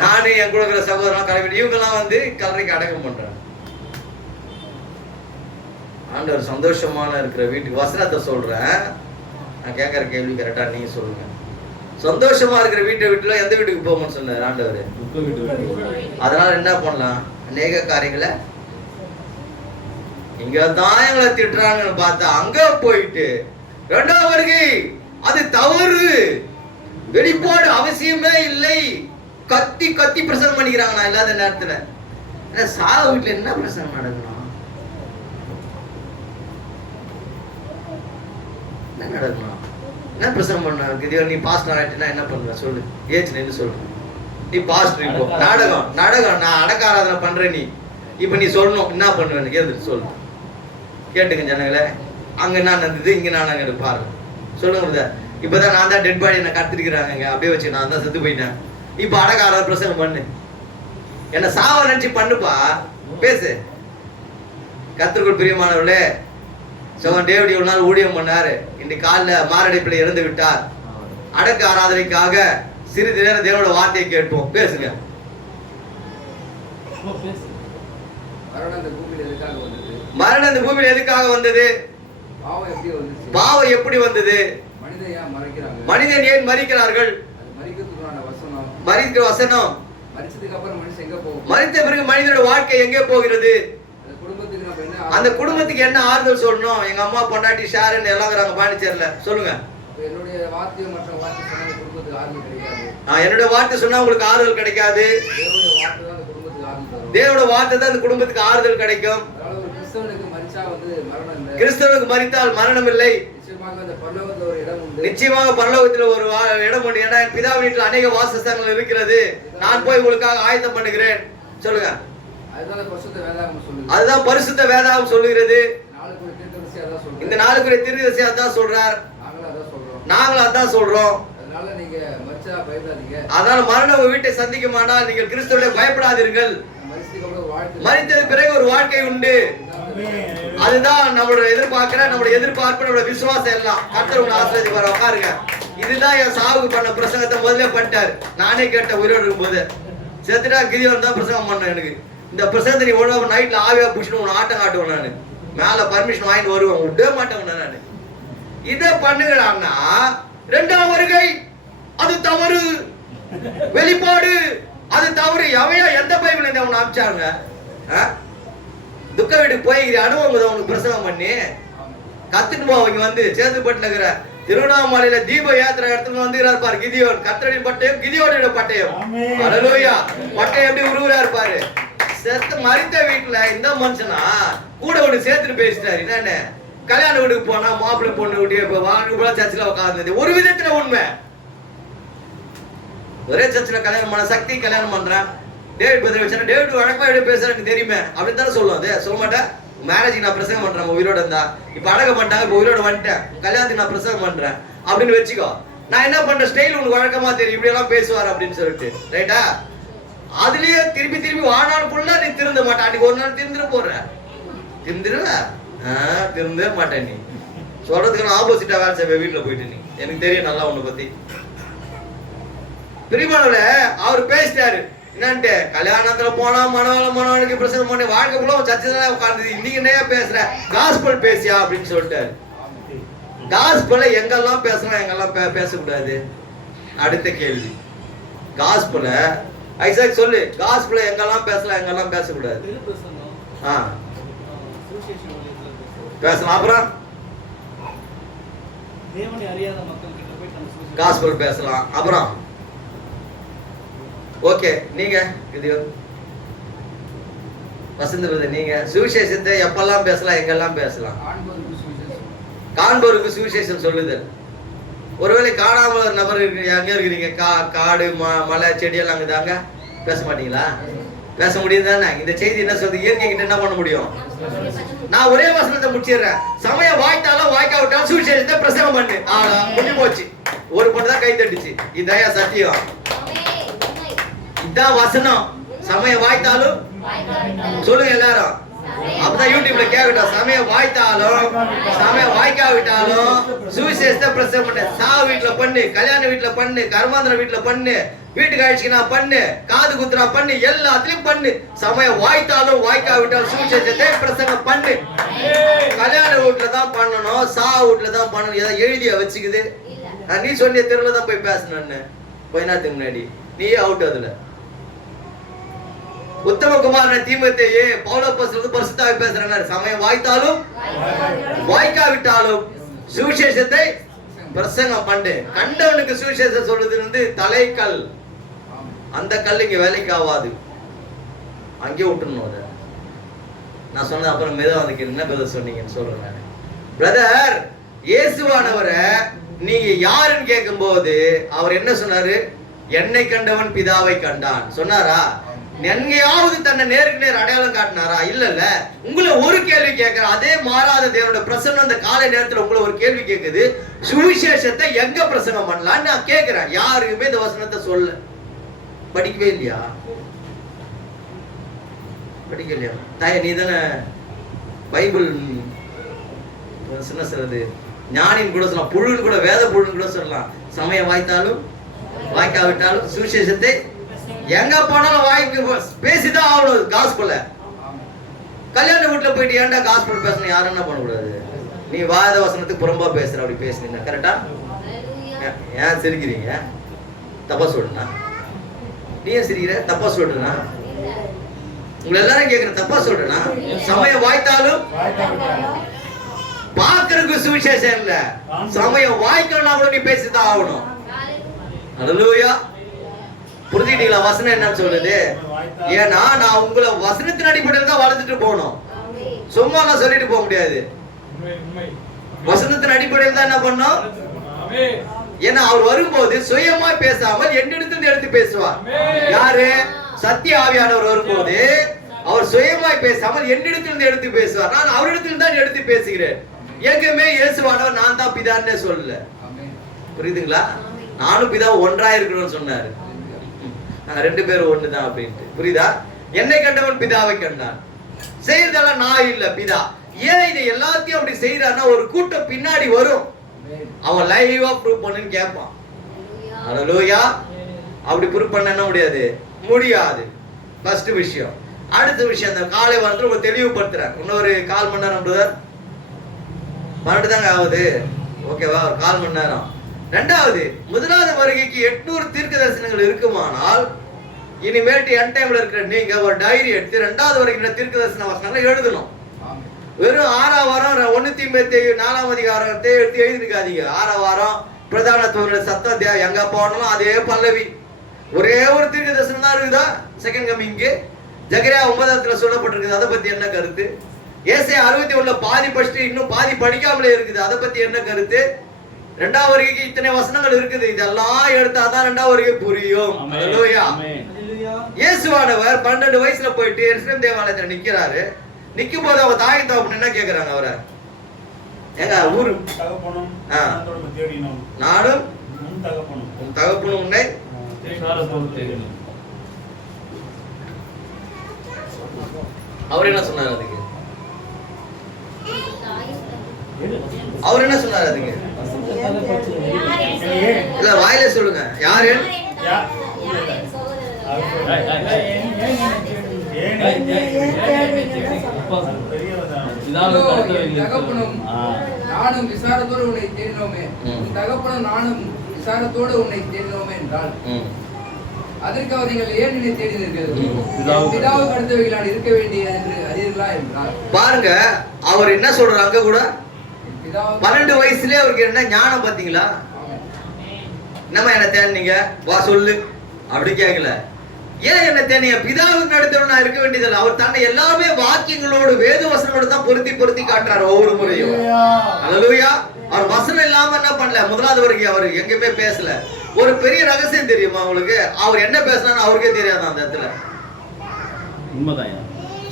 நானே என் கூட இருக்கிற சகோதரன் கிளம்பிட்டு, இவங்கெல்லாம் வந்து கல்லறைக்கு அடக்கம் பண்றேன். ஆண்டவர் சந்தோஷமான இருக்கிற வீட்டுக்கு வசனத்தை சொல்றேன். நான் கேட்கற கேள்வி கரெக்டா நீங்க சொல்லுங்க. சந்தோஷமா இருக்கிற வீட்டுல எந்த வீட்டுக்கு போகணும்னு சொன்னார் ஆண்டவர்? அதனால என்ன பண்ணலாம், அநேக காரியங்களை இங்கதான் எங்களை திட்டுறாங்கன்னு பார்த்தா அங்க போயிட்டு 2ஆம் வருகை அது தவறு, வெளிப்பாடு அவசியமே இல்லை, கத்தி கத்தி பிரசங்கம் பண்ணிக்கிறாங்க. நான் இல்லாத நேரத்துல சாவ வீட்டுல என்ன பிரசங்கம் நடக்கணும், என்ன நடக்கணும், என்ன பிரசங்கம் பண்ண? நீ பாஸ்டர் ஆயிட்டுனா என்ன பண்ணுவ சொல்லு, ஏச்சு நின்று சொல்லு. நீ பாஸ்டர், இப்போ நாடகம் நான் அடக்க ஆராதனை பண்றேன், நீ இப்ப நீ சொல்லணும் என்ன பண்ணுவேன்னு கேட்டு சொல்லு. கேட்டுங்க ஜனங்களே, அங்க என்ன நடந்தது, இங்க நான் பாருங்க சொல்லுங்க. இப்பதான் நான் தான் டெட் பாடி என்ன கத்திருக்கிறாங்க, அப்படியே வச்சு நான் தான் செத்து போயிட்டேன். இப்ப அடக்க ஆராதனை பிரசங்கம் பண்ணு, என்ன சாவ நினைச்சு பண்ணுப்பா, பேசு. கர்த்தருக்குள் பிரியமானவர்களே, சகோதரன் டேவிட் இவ்வளவு நாள் ஊழியம் பண்ணாரு, இன்னைக்கு காலில் மாரடைப்பில் இறந்து விட்டார். அடக்க ஆராதனைக்காக சிறிது நேரம் தேவனோட வார்த்தையை கேட்போம். பேசுங்க. மரணம் இந்த பூமியில் எதுக்காக வந்தது? பாவம் எப்படி வந்தது? மனிதன் ஏன் மரிக்கிறார்கள்? மரிக்கிற வசனம், மரித்த பிறகு மனிதனோட வாழ்க்கை எங்கே போகிறது? அந்த குடும்பத்துக்கு என்ன ஆறுதல் சொல்லணும்? எங்க அம்மா பொண்டாட்டி ஷாரன் எல்லாம் பாண்டிச்சேரியில சொல்லுங்க. என்னுடைய வார்த்தை சொன்னா உங்களுக்கு ஆறுதல் கிடைக்காது. தேவனோட வார்த்தை தான் அந்த குடும்பத்துக்கு ஆறுதல் கிடைக்கும். கிறிஸ்தவனுக்கு மரித்தால் மரணம் இல்லை, நிச்சயமாக பரலோகத்தில் ஒரு இடம் உண்டு. ஏன்னா என் பிதா வீட்டில் அநேக வாசஸ்தலங்கள் இருக்கிறது, நான் போய் உங்களுக்காக ஆயத்தம் பண்ணுகிறேன். சொல்லுங்க. அதுதான் பரிசுத்த வேதாகம் சொல்லுகிறது. இந்த நாளுக்குரிய தீர்க்கதரிசி அதான் சொல்றார், நாங்களும் அதான் சொல்றோம். அதனால மரணம் வீட்டை சந்திக்குமானால் நீங்கள் கிறிஸ்துவை பயப்படாதீர்கள். மரித்தது பிறகு ஒரு வாழ்க்கை உண்டு. அதுதான் நம்மளோட நம்மளுடைய எதிர்பார்ப்பு, நம்மளோட விசுவாசம் எல்லாம். கர்த்தர் உங்களை ஆசீர்வதிப்பார். உட்காருங்க. இதுதான் என் சாவுக்கு பண்ண பிரசங்கத்தை முதல்ல பண்ணிட்டார். நானே கேட்ட உயிரோடு இருக்கும் போது செத்துட்டா கிரியோன் தான் பிரசங்கம் பண்ண. எனக்கு இந்த பிரசங்கத்தை நீ ஒழுங்கு நைட்ல ஆவியா புடிச்சுட்டு உன்னை ஆட்டம் காட்டுவேன். நான் மேல பர்மிஷன் வாங்கிட்டு வருவேன், விடவே மாட்டேன். நான் இதை பண்ணுகிறான்னா 2ஆம் வருகை அது தவறு, வெளிப்பாடு அது தவறு. எவையா எந்த பைபிள் இந்த அவனை அனுப்பிச்சாங்க? துக்க வீட்டுக்கு போய் அனுபவம் அவனுக்கு பிரசவம் பண்ணி கத்துட்டு போவங்க வந்து சேதுப்பட்டுல இருக்கிற திருவண்ணாமலையில தீப யாத்திரை இடத்துல வந்து இருப்பாரு கிதியோன். கர்த்தரின் பட்டயம், கிதியோனோட பட்டயம். அல்லேலூயா. பட்டயம் எப்படி உருவரா இருப்பாரு. செத்து மரித்த வீட்டுல இந்த மனுஷனா கூட ஒண்ணு சேர்த்துட்டு பேசிட்டாரு. என்னன்னு கல்யாண வீட்டுக்கு போனா மாப்பிள்ளை பொண்ணு வீட்டு வாழ்க்கை போல சர்ச்சில் உட்கார்ந்தது. ஒரு விதத்துல உண்மை. ஒரே சர்ச்சில் கல்யாணம் பண்ண சக்தி கல்யாணம் பண்றான். டேவிட் பதில் வச்சா டேவிட் வழக்கமா எப்படி பேசுறேன் தெரியுமே அப்படின்னு தானே சொல்லுவோம். அது சொல்ல மாட்டேன். மேரேஜுக்கு நான் பிரசங்கம் பண்றேன், உயிரோட இருந்தா. இப்ப அடக்க மாட்டாங்க, இப்ப உயிரோட வந்துட்டேன், கல்யாணத்துக்கு நான் பிரசங்கம் பண்றேன் அப்படின்னு வச்சுக்கோ. நான் என்ன பண்றேன், ஸ்டைல் உனக்கு வழக்கமா தெரியும், இப்படி எல்லாம் பேசுவார் அப்படின்னு சொல்லிட்டு, ரைட்டா? அதுலயே திருப்பி திருப்பி வாழ்நாள் ஃபுல்லா நீ திருந்த மாட்டேன். அன்னைக்கு ஒரு நாள் திருந்துட போடுற, திருந்துருவ? திருந்தவே மாட்டேன். நீ சொல்றதுக்கு நான் ஆப்போசிட்டா வேலை செய்வேன் வீட்டுல போயிட்டு. நீ எனக்கு தெரியும் நல்லா உன்னை பத்தி. பிரிமானவல அவர் பேசிட்டாரு என்னன்ட்டு, கல்யாணத்துல போனா மனவனுக்கு பிரச்சனை பண்ணி வாழ்க்கை போல சர்ச்சை உட்கார்ந்து இன்னைக்கு என்ன பேசுற, காஸ்பல் பேசியா அப்படின்னு சொல்லிட்டாரு. காஸ்பலை எங்கெல்லாம் பேசலாம், எங்கெல்லாம் பேசக்கூடாது? அடுத்த கேள்வி. காஸ்பல ஐசாக் சொல்லு, காஸ்பல எங்கெல்லாம் பேசலாம், எங்கெல்லாம் பேசக்கூடாது? பேசலாம். அப்புறம் தேவனை அறியாத மக்கள் கிட்ட போய் நம்ம சுவிசேஷம் காஸ்பல் பேசலாம். அப்புறம் ஓகே, நீங்க இது வசந்த பிரதர், நீங்க சுவிசேஷத்தை எப்பெல்லாம் பேசலாம், எங்கெல்லாம் பேசலாம்? ஆண்போருக்கு சுவிசேஷம். காண்போருக்கு சுவிசேஷம் சொல்லுதல். ஒருவேளை காணாம ஒரு நபர் இருக்கு, எங்க இருக்கிறீங்க? காடு மலை செடி எல்லாம் அங்கதாங்க, பேச மாட்டீங்களா? பேச முடியும் தானே? இந்த செய்தி என்ன சொல்றது? இயற்கை கிட்ட என்ன பண்ண முடியும்? நான் ஒரே வசனத்தை முடிச்சிடுறேன். சமயம் வாய்த்தாலும் வாய்க்காவிட்டாலும் சுவிசேஷத்தை பிரசங்கம் பண்ணு. முடிஞ்சு போச்சு. ஒரு பொண்ணு தான் கை தட்டுச்சு. இதையா சத்தியம்? இதான் வசனம். சமயம் வாய்த்தாலும் சொல்லுங்க எல்லாரும். அப்பதான் யூடியூப்ல கேட்கட்டும். சமயம் வாய்த்தாலும் சமயம் வாய்க்காவிட்டாலும் சுவிசேஷத்தை பிரசங்கம் பண்ணு. சாவு வீட்டுல பண்ணு, கல்யாண வீட்டுல பண்ணு, கர்மாந்திர வீட்டுல பண்ணு, வீட்டுக்கு அழிச்சுக்கினா பண்ணு, காது குத்துறா பண்ணு, எல்லாத்துலயும் பண்ணு. சமயம் வாய்த்தாலும் வாய்க்காவிட்டாலும் சுவிசேஷத்தை பிரசங்கம் பண்ணு. கல்யாண வீட்டுல தான் பண்ணணும், சாவு வீட்டுல தான் பண்ணணும். ஏதாவது எழுதியா வச்சுக்குது? நீ சொன்னிய தெருல தான் போய் பேசணும்னு கொஞ்ச நேரத்துக்கு முன்னாடி நீயே அவுட். அதுல உத்தமகுமாரன் தீமோத்தேயே பவுலப்போஸ்தலன் பரிசுத்தமாய் பேசுறாரு. சமயம் வாய்த்தாலும் வாய்க்காவிட்டாலும் சுவிசேஷத்தை பிரசங்கம் பண்ணு. கண்டவனுக்கு சுவிசேஷம் சொல்றது தலைக்கல். அந்த கல் இங்க வேலைக்கு ஆகாது, அங்கே விட்டுணும். அதை நான் சொன்னது அப்புறம் மெதுவா அதுக்கு என்ன பிரதர் சொன்னீங்கன்னு சொல்றேன். பிரதர், இயேசுவானவரை நீங்க யாருன்னு கேட்கும் போது அவர் என்ன சொன்னாரு? என்னை கண்டவன் பிதாவை கண்டான் சொன்னாரா? எங்கேயாவது தன்னை நேருக்கு நேர் அடையாளம் காட்டினாரா? இல்லல்ல. உங்களை ஒரு கேள்வி கேட்கிற, அதே மாறாத தேவனோட பிரசன்னம் அந்த காலை நேரத்துல உங்களை ஒரு கேள்வி கேட்குது. சுவிசேஷத்தை எங்க பிரசங்கம் பண்ணலான்னு நான் கேட்கிறேன். யாருக்குமே இந்த வசனத்தை சொல்ல படிக்கவே இல்லையா? படிக்கலையா? தாய நீ தானே பைபிள் என்ன சொல்றது, ஞானின்னு கூட சொல்லலாம், புழுன்னு கூட, வேத புழுன்னு கூட சொல்லலாம். சமயம் வாய்த்தாலும் வாய்க்காவிட்டாலும் சுவிசேஷத்தை எங்க போனாலும் வாய்க்கு பேசிதான் ஆகணும். காஸ்பல்ல கல்யாண வீட்டுல போயிட்டு ஏன்டா காஸ்பல் பேசணும்? யாரும் என்ன பண்ணக்கூடாது. நீ வாத வசனத்துக்கு புறம்பா பேசுற, அப்படி பேசுனீங்க கரெக்டா? ஏன் சிரிக்கிறீங்க? தப்பா சொல்லுனா? நீ ஏன் சிரிக்கிற? தப்பா சொல்றா? உங்களை எல்லாரும் கேக்குற, தப்பா சொல்றா? சமயம் வாய்த்தாலும் பாக்குறதுக்கு சுவிசேஷம் இல்ல, சமயம் வாய்க்கணும்னா கூட நீ பேசிதான் ஆகணும். அல்லேலூயா. புரிஞ்சுக்கிட்டீங்களா? வசனம் என்ன சொல்லுது? ஏன்னா நான் உங்களை வசனத்தின் அடிப்படையில் தான் வளர்த்துட்டு போகணும். சும்மா நான் சொல்லிட்டு போக முடியாது. வசனத்தின் அடிப்படையில் தான் என்ன பண்ணோம்? ஏன்னா அவர் வரும்போது சுயமா பேசாமல் என்னிடத்தில் எடுத்து பேசுவார். யாரு? சத்திய ஆவியானவர் வரும்போது அவர் சுயமாய் பேசாமல் என்னிடத்தில் எடுத்து பேசுவார். நான் அவரிடத்தில் தான் எடுத்து பேசுகிறேன். எங்குமே இயேசுவானவர் நான் தான் பிதான்னு சொல்லல. புரியுதுங்களா? நானும் பிதா ஒன்றா இருக்கணும்னு சொன்னாரு. ரெண்டு பேரும் ஒண்ணுதான் அப்படின்ட்டு. புரியுதா? என்னை கண்டவன் பிதாவை கண்டான். செய்யறதெல்லாம் நான் இல்ல, பிதா. ஏன் இதை எல்லாத்தையும் அப்படி செய்யறான்னா ஒரு கூட்டம் பின்னாடி வரும். அவன் லைவா ப்ரூவ் பண்ணுன்னு கேட்பான். அல்லேலூயா. அப்படி ப்ரூவ் பண்ண என்ன முடியாது? முடியாது. ஃபர்ஸ்ட் விஷயம். அடுத்த விஷயம், அந்த காலை வாரத்தில் உங்களை தெளிவுபடுத்துறார். இன்னொரு 1/4 மணி நேரம் பிரதர், 12 தாங்க ஆகுது. ஓகேவா? ஒரு 1/4 மணி நேரம். ரெண்டாவது, முதலாவது வருகைக்கு 800 தீர்க்க தரிசனங்கள் இருக்குமானால் இனிமேட்டு என் டைம்ல இருக்கிற நீங்க ஒரு டைரி எடுத்து 2வது வருகிற தீர்க்க தரிசன வசனங்களை எழுதணும். வெறும் 6ஆம் வாரம் 1 தீமோத்தேயு 4ஆம் அதிகாரத்தை எடுத்து எழுதிருக்காதீங்க. 6ஆம் வாரம் பிரதான தூதர் சத்தம் எங்க போனாலும் அதே பல்லவி. ஒரே ஒரு தீர்க்க தரிசனம் தான் இருக்குதா? செகண்ட் கமிங்கு ஜகரியா 9 சொல்லப்பட்டிருக்குது. அதை பத்தி என்ன கருத்து? ஏசாயா 61 பாதி படிச்சுட்டு இன்னும் பாதி படிக்காமலே இருக்குது. அதை பத்தி என்ன கருத்து? 2வது வருகைக்கு இத்தனை வசனங்கள் இருக்குது. இதெல்லாம் எடுத்தாதான் 2வது வருகை புரியும். அல்லேலூயா. இயேசுவானவர் 12 வயசுல போயிட்டு எருசலேம் தேவாலயத்துல நிக்கிறாரு. நிக்கும் போது அவங்க தாய் தகப்பன் என்ன கேக்குறாங்க? அவரை எங்க ஊரு தகப்பனும் நானும் உன் தகப்பனும் உன்னை அவர் என்ன சொன்னார் அதுக்கு? அவர் என்ன சொன்னார் அதுக்கு? இல்ல வாயில சொல்லுங்க. யாரு? தகப்பனும் நானும் விசாரத்தோடு உன்னை தேடினோமே, தகப்பனும் நானும் விசாரத்தோடு உன்னை தேடினோமே என்றால் அதற்கு அவர் நீங்கள் ஏன் என்னை தேடினீர்கள்? பிதாவுக்கு அடுத்தவைகளால் இருக்க வேண்டியது என்று அறியீர்களா என்றார். பாருங்க, அவர் என்ன சொல்றாரு அங்க கூட? பிதாவுக்கு 12 வயசுலயே அவருக்கு என்ன ஞானம் பாத்தீங்களா? என்னம்மா என்ன தேடினீங்க, வா சொல்லு அப்படி கேட்கல. ஏன் என்ன தேடினீங்க? பிதாவுக்கு நடத்தணும் நான் இருக்க வேண்டியதில்லை. அவர் தன்னை எல்லாமே வாக்கியங்களோடு வேத வசனங்களோடு தான் பொருத்தி காட்டுறாரு ஒவ்வொரு முறையும். அல்லேலூயா. அவர் வசனம் இல்லாம என்ன பண்ணல. முதலாவது வரைக்கும் அவர் எங்கேயுமே பேசல. ஒரு பெரிய ரகசியம் தெரியுமா உங்களுக்கு? அவர் என்ன பேசினான்னு அவருக்கே தெரியாது அந்த இடத்துல. உண்மைதான்.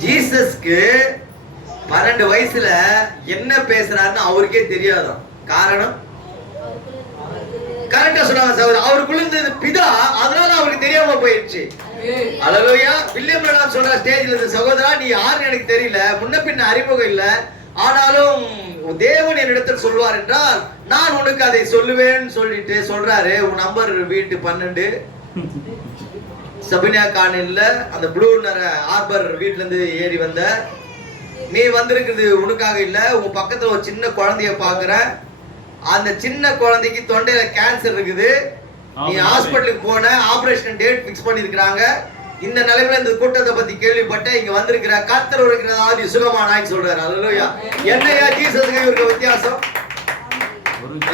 ஜீசஸ்க்கு 12 வயசுல என்ன பேசுறாருன்னு அவருக்கே தெரியாதான். காரணம் கரெக்டா சொன்னாங்க சகோதரர், அவருக்குள்ள இருந்தது பிதா, அதனால அவருக்கு தெரியாம போயிடுச்சு. அல்லேலூயா. வில்லியம் பிரணாம் சொல்ற ஸ்டேஜ்ல இருந்து, சகோதரா நீ யாருன்னு எனக்கு தெரியல, முன்ன பின்ன அறிமுகம் இல்ல, ஆனாலும் தேவன் என்னிடத்தில் சொல்வார் என்றால் நான் உனக்கு அதை சொல்லுவேன்னு சொல்லிட்டு சொல்றாரு. உன் நம்பர் வீட்டு 12 சபினியா கார்னில்ல அந்த ப்ளூ ஹார்பர் வீட்ல இருந்து ஏறி வந்த நீ வந்திருக்குது உனக்காக இல்ல, உன் பக்கத்துல ஒரு சின்ன குழந்தைய பாக்குற, அந்த சின்ன குழந்தைக்கு தொண்டையில கேன்சர் இருக்குது, நீ ஹாஸ்பிட்டலுக்கு போன, ஆபரேஷன் டேட் ஃபிக்ஸ் பண்ணிருக்காங்க, இந்த நிலைமையில இந்த கூட்டத்தை பத்தி கேள்விப்பட்ட இங்க வந்திருக்கிற, கர்த்தர் இருக்கிறதாவது சுகமானாய் சொல்றாரு. அல்லேலூயா. என்னையா ஜீசஸ்க்கு இவருக்கு வித்தியாசம்?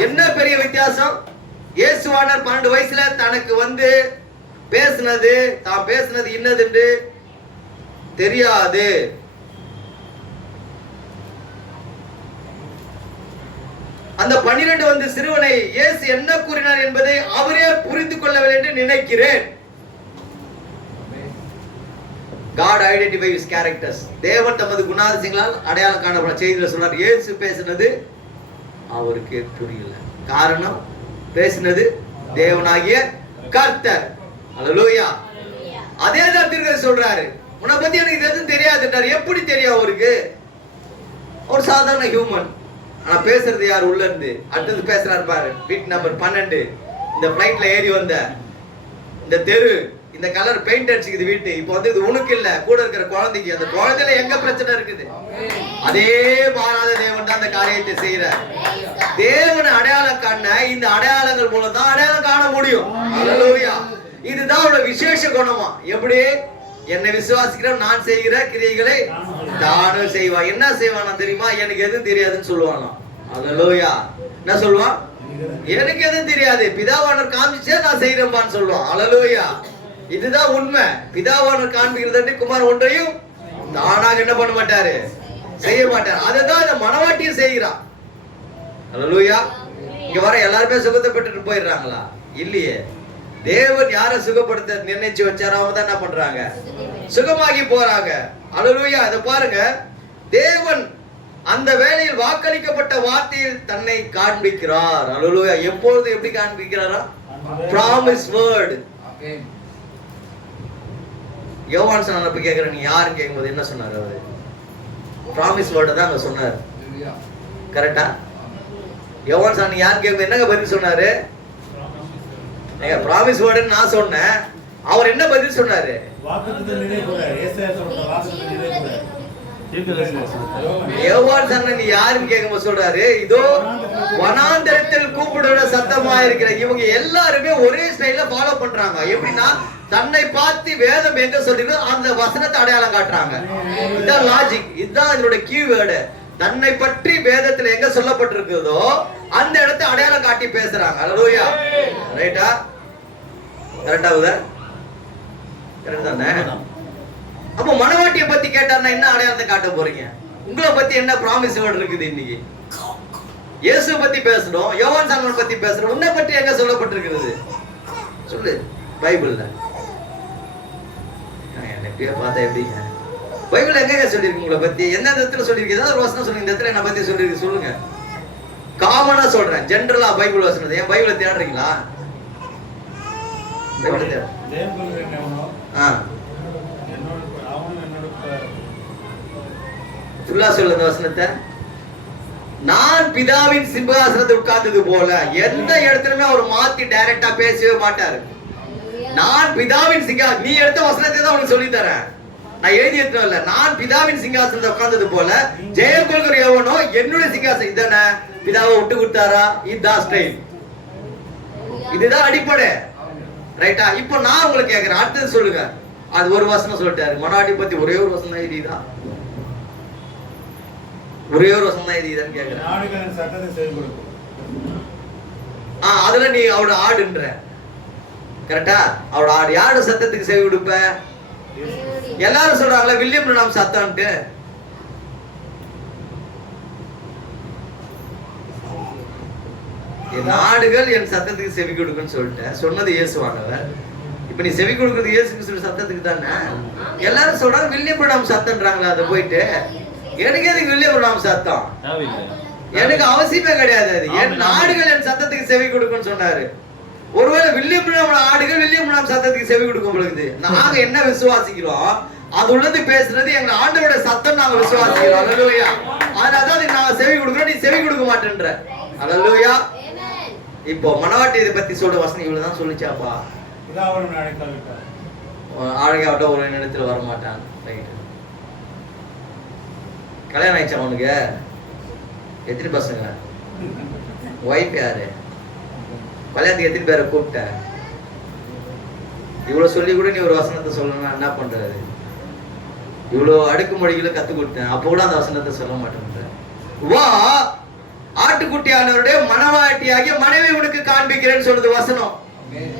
என்ன பெரிய வித்தியாசம்? இயேசுவானவர் 12 வயசுல தனக்கு வந்து பேசுனது, தான் பேசுனது இன்னதுன்னு தெரியாது. அந்த 12 வந்து சிறுவனை இயேசு என்ன கூறினார் என்பதை அவரே புரிந்து கொள்ளவில்லை என்று நினைக்கிறேன். God identifies his characters. தேவன் தமது குணாதிசயங்களால் அடையாளம் காணப்பட செய்தியில சொல்றார். இயேசு பேசினது அவருக்கு புரியல. காரணம் பேசினது தேவனாகிய கர்த்தர். அல்லேலூயா. அதே தான் தீர்க்கதரிசி சொல்றாரு, உன்னை பத்தி எனக்கு எதுவும் தெரியாதுன்றார். எப்படி தெரியும் அவருக்கு? ஒரு சாதாரண ஹியூமன், ஆனா பேசுறது யார் உள்ள இருந்து? அடுத்தது பேசுறாரு பாரு, வீட் நம்பர் 12, இந்த பிளைட்ல ஏறி வந்த, இந்த தெரு, இந்த கலர் பெயிண்ட் அடிச்சுக்குது வீட்டு, இப்போ வந்து இது உனக்கு இல்ல, கூட இருக்கிற குழந்தைக்கு, அந்த குழந்தையில எங்க பிரச்சனை இருக்குது? அதே மாறாத தேவன் தான் அந்த காரியத்தை செய்யறார். தேவனை அடையாளம் காண இந்த அடையாளங்கள் மூலம் தான் அடையாளம் காண முடியும். அல்லேலூயா. இதுதான் அவரோட விசேஷ குணமா. எப்படி? என்னை விசுவாசிக்கிறோம், நான் செய்கிற கிரியைகளை தானும் செய்வான். என்ன செய்வானா தெரியுமா? எனக்கு எதுவும் தெரியாதுன்னு சொல்லுவானா. அல்லேலூயா. என்ன சொல்லுவான்? எனக்கு எதுவும் தெரியாது, பிதாவானவர் காமிச்சே நான் செய்யறேன்பான்னு சொல்லுவான். அல்லேலூயா. இதுதான் உண்மை. பிதாவானவர் காண்பிக்கிறதை குமார் ஒன்றையும் தானாக என்ன பண்ண மாட்டாரு, செய்ய மாட்டார். அதுதான் இந்த மனவாட்டியும் செய்கிறான். அல்லேலூயா. இங்க வர எல்லாருமே சுகத்தை பெற்றுட்டு போயிடுறாங்களா? இல்லையே. தேவன் யாரை சுகப்படுத்த நிர்ணயிச்சு வச்சாரோ அவங்க தான் என்ன பண்றாங்க, சுகமாகி போறாங்க. அல்லேலூயா. இத பாருங்க, தேவன் அந்த வேளையில் வாக்களிக்கப்பட்ட வார்த்தையில் தன்னை காண்பிக்கிறார். அல்லேலூயா. எப்பொழுது எப்படி காண்பிக்கிறாரா? Promise word. யோவான் சொன்ன போய் கேக்குற, நீ யாருன்னு கேட்கும்போது என்ன சொன்னாரு அவரு? ப்ராமிஸ் வேர்ட் தான் அங்க சொன்னாரு. கரெக்டா? யோவான் சொன்ன யார் கேட்கும் என்னங்க பதில் சொன்னாரு? ப்ராமிஸ் வேர்டுன்னு நான் சொன்னேன், அவர் என்ன பதில் சொன்னாரு? வாக்குத்தத்தம் நினைவுகூறார். ஏசாயா சொல்ற வாக்குத்தத்தம் நினைவுகூறார். யோவான் சொன்ன நீ யாருன்னு கேட்கும்போது சொல்றாரு, இதோ வனாந்தரத்தில் கூப்பிடுற சத்தமா இருக்கிற. இவங்க எல்லாருமே ஒரே ஸ்டைல ஃபாலோ பண்றாங்க. எப்படின்னா தன்னை பார்த்து வேதம் எங்க சொல்லிருக்கோ அந்த வசனத்தை அடையாளம் காட்டுறாங்க. இதுதான் லாஜிக், இதுதான் இதோட கீவேர்டு. தன்னை பற்றி வேதத்துல எங்க சொல்லப்பட்டிருக்கிறதோ அந்த இடத்தை அடையாளம் காட்டி பேசுறாங்க. அல்லேலூயா. ரைட்டா? கரெக்டா? கரெக்ட் தானே? அப்ப மனவாட்டியை பத்தி கேட்டாருன்னா என்ன அடையாளத்தை காட்ட போறீங்க? உங்களை பத்தி என்ன ப்ராமிஸ் வேர்ட் இருக்குது? இன்னைக்கு இயேசு பத்தி பேசணும், யோவான் சாணன் பத்தி பேசணும். உன்னை பற்றி எங்க சொல்லப்பட்டிருக்கிறது சொல்லு பைபிள்ல. எப்படியா பார்த்தா எப்படிங்க பைபிள் எங்க சொல்லிருக்கு உங்களை பத்தி? எந்த இடத்துல சொல்லிருக்கு? ஏதாவது ஒரு வசனம் சொல்லுங்க, இந்த இடத்துல என்ன பத்தி சொல்லிருக்கு சொல்லுங்க. காமனா சொல்றேன், ஜெனரலா பைபிள் வசனம். ஏன் பைபிளை தேடுறீங்களா? பைபிளை தேட ஃபுல்லா சொல்லு அந்த வசனத்தை. நான் பிதாவின் சிம்மாசனத்தில் உட்கார்ந்தது போல. எந்த இடத்துலயுமே அவர் மாத்தி டைரக்டா பேசவே மாட்டாரு. நான் பிதாவின் சிங்காசனம், நீ எடுத்த வசனத்தை தான் உனக்கு சொல்லி தரேன், நான் எழுதி எடுத்துல. நான் பிதாவின் சிங்காசனத்தை உட்கார்ந்தது போல ஜெயம் கொள்கிற எவனோ என்னுடைய சிங்காசனம். இதானே பிதாவை விட்டு கொடுத்தாரா? இதுதான் ஸ்டைல், இதுதான் அடிப்படை. ரைட்டா? இப்போ நான் உங்களுக்கு கேட்கிறேன், அடுத்தது சொல்லுங்க. அது ஒரு வசனம் சொல்லிட்டாரு. மனவாட்டி பத்தி ஒரே ஒரு வசனம் தான். இதுதான் ஒரே ஒரு வசனம் தான் இது இதுன்னு கேட்கிறேன். நாடுகளின் சட்டத்தை செவி கொடுக்கும். அதுல நீ அவரோட ஆடுன்ற கரெக்டா? அவரோட ஆடு யாரு சத்தத்துக்கு செவி கொடுப்ப? எல்லாரும் சொல்றாங்களா வில்லியம் பிரணாம் சத்தம்ட்டு. என் நாடுகள் என் சத்தத்துக்கு செவி கொடுக்குன்னு சொல்லிட்டேன். சொன்னது இயேசுவானவர். இப்ப நீ செவி கொடுக்குறது இயேசு கிறிஸ்து சத்தத்துக்கு தானே. எல்லாரும் சொல்றாங்க வில்லியம் பிரணாம் சத்தம்ன்றாங்களா? அதை போயிட்டு எனக்கு எதுக்கு வில்லியம் பிரணாம் சத்தம்? எனக்கு அவசியமே கிடையாது. அது என் நாடுகள் என் சத்தத்துக்கு செவி கொடுக்குன்னு சொன்னாரு. ஒருவேளை வில்லியம் பிரணாம் ஆடுகள் வில்லியம் பிரணாம் சத்தத்துக்கு செவி கொடுக்கும் பொழுது நாங்க என்ன விசுவாசிக்கிறோம்? அது உள்ளது பேசுறது எங்க ஆண்டவரோட சத்தம் நாங்க விசுவாசிக்கிறோம். அல்லேலூயா. அதனால நாங்க செவி கொடுக்குறோம், நீ செவி கொடுக்க மாட்டேன்ற. அல்லேலூயா. இப்போ மனவாட்டி இதை பத்தி சொல்ற வசனம் இவ்வளவுதான் சொல்லிச்சாப்பா. உதாரணம் அழைக்காவிட்டார் ஆழகாவிட்ட ஒரு இடத்துல வரமாட்டான். ரைட். கல்யாணம் ஆயிடுச்சா அவனுக்கு? எத்தனை பசங்க? ஒய்ஃப் யாரு? கல்யாணத்துக்கு எத்தனை பேரை கூப்பிட்ட? இவ்வளவு சொல்லி கூட நீ ஒரு வசனத்தை சொல்லணும், என்ன பண்றது? இவ்வளவு அடுக்குமொழிகளை கத்து கொடுத்தேன், அப்ப கூட அந்த வசனத்தை சொல்ல மாட்டேன்ற. வா, ஆட்டுக்குட்டியானவருடைய மனவாட்டியாகிய மனைவி உனக்கு காண்பிக்கிறேன்னு சொல்றது வசனம்.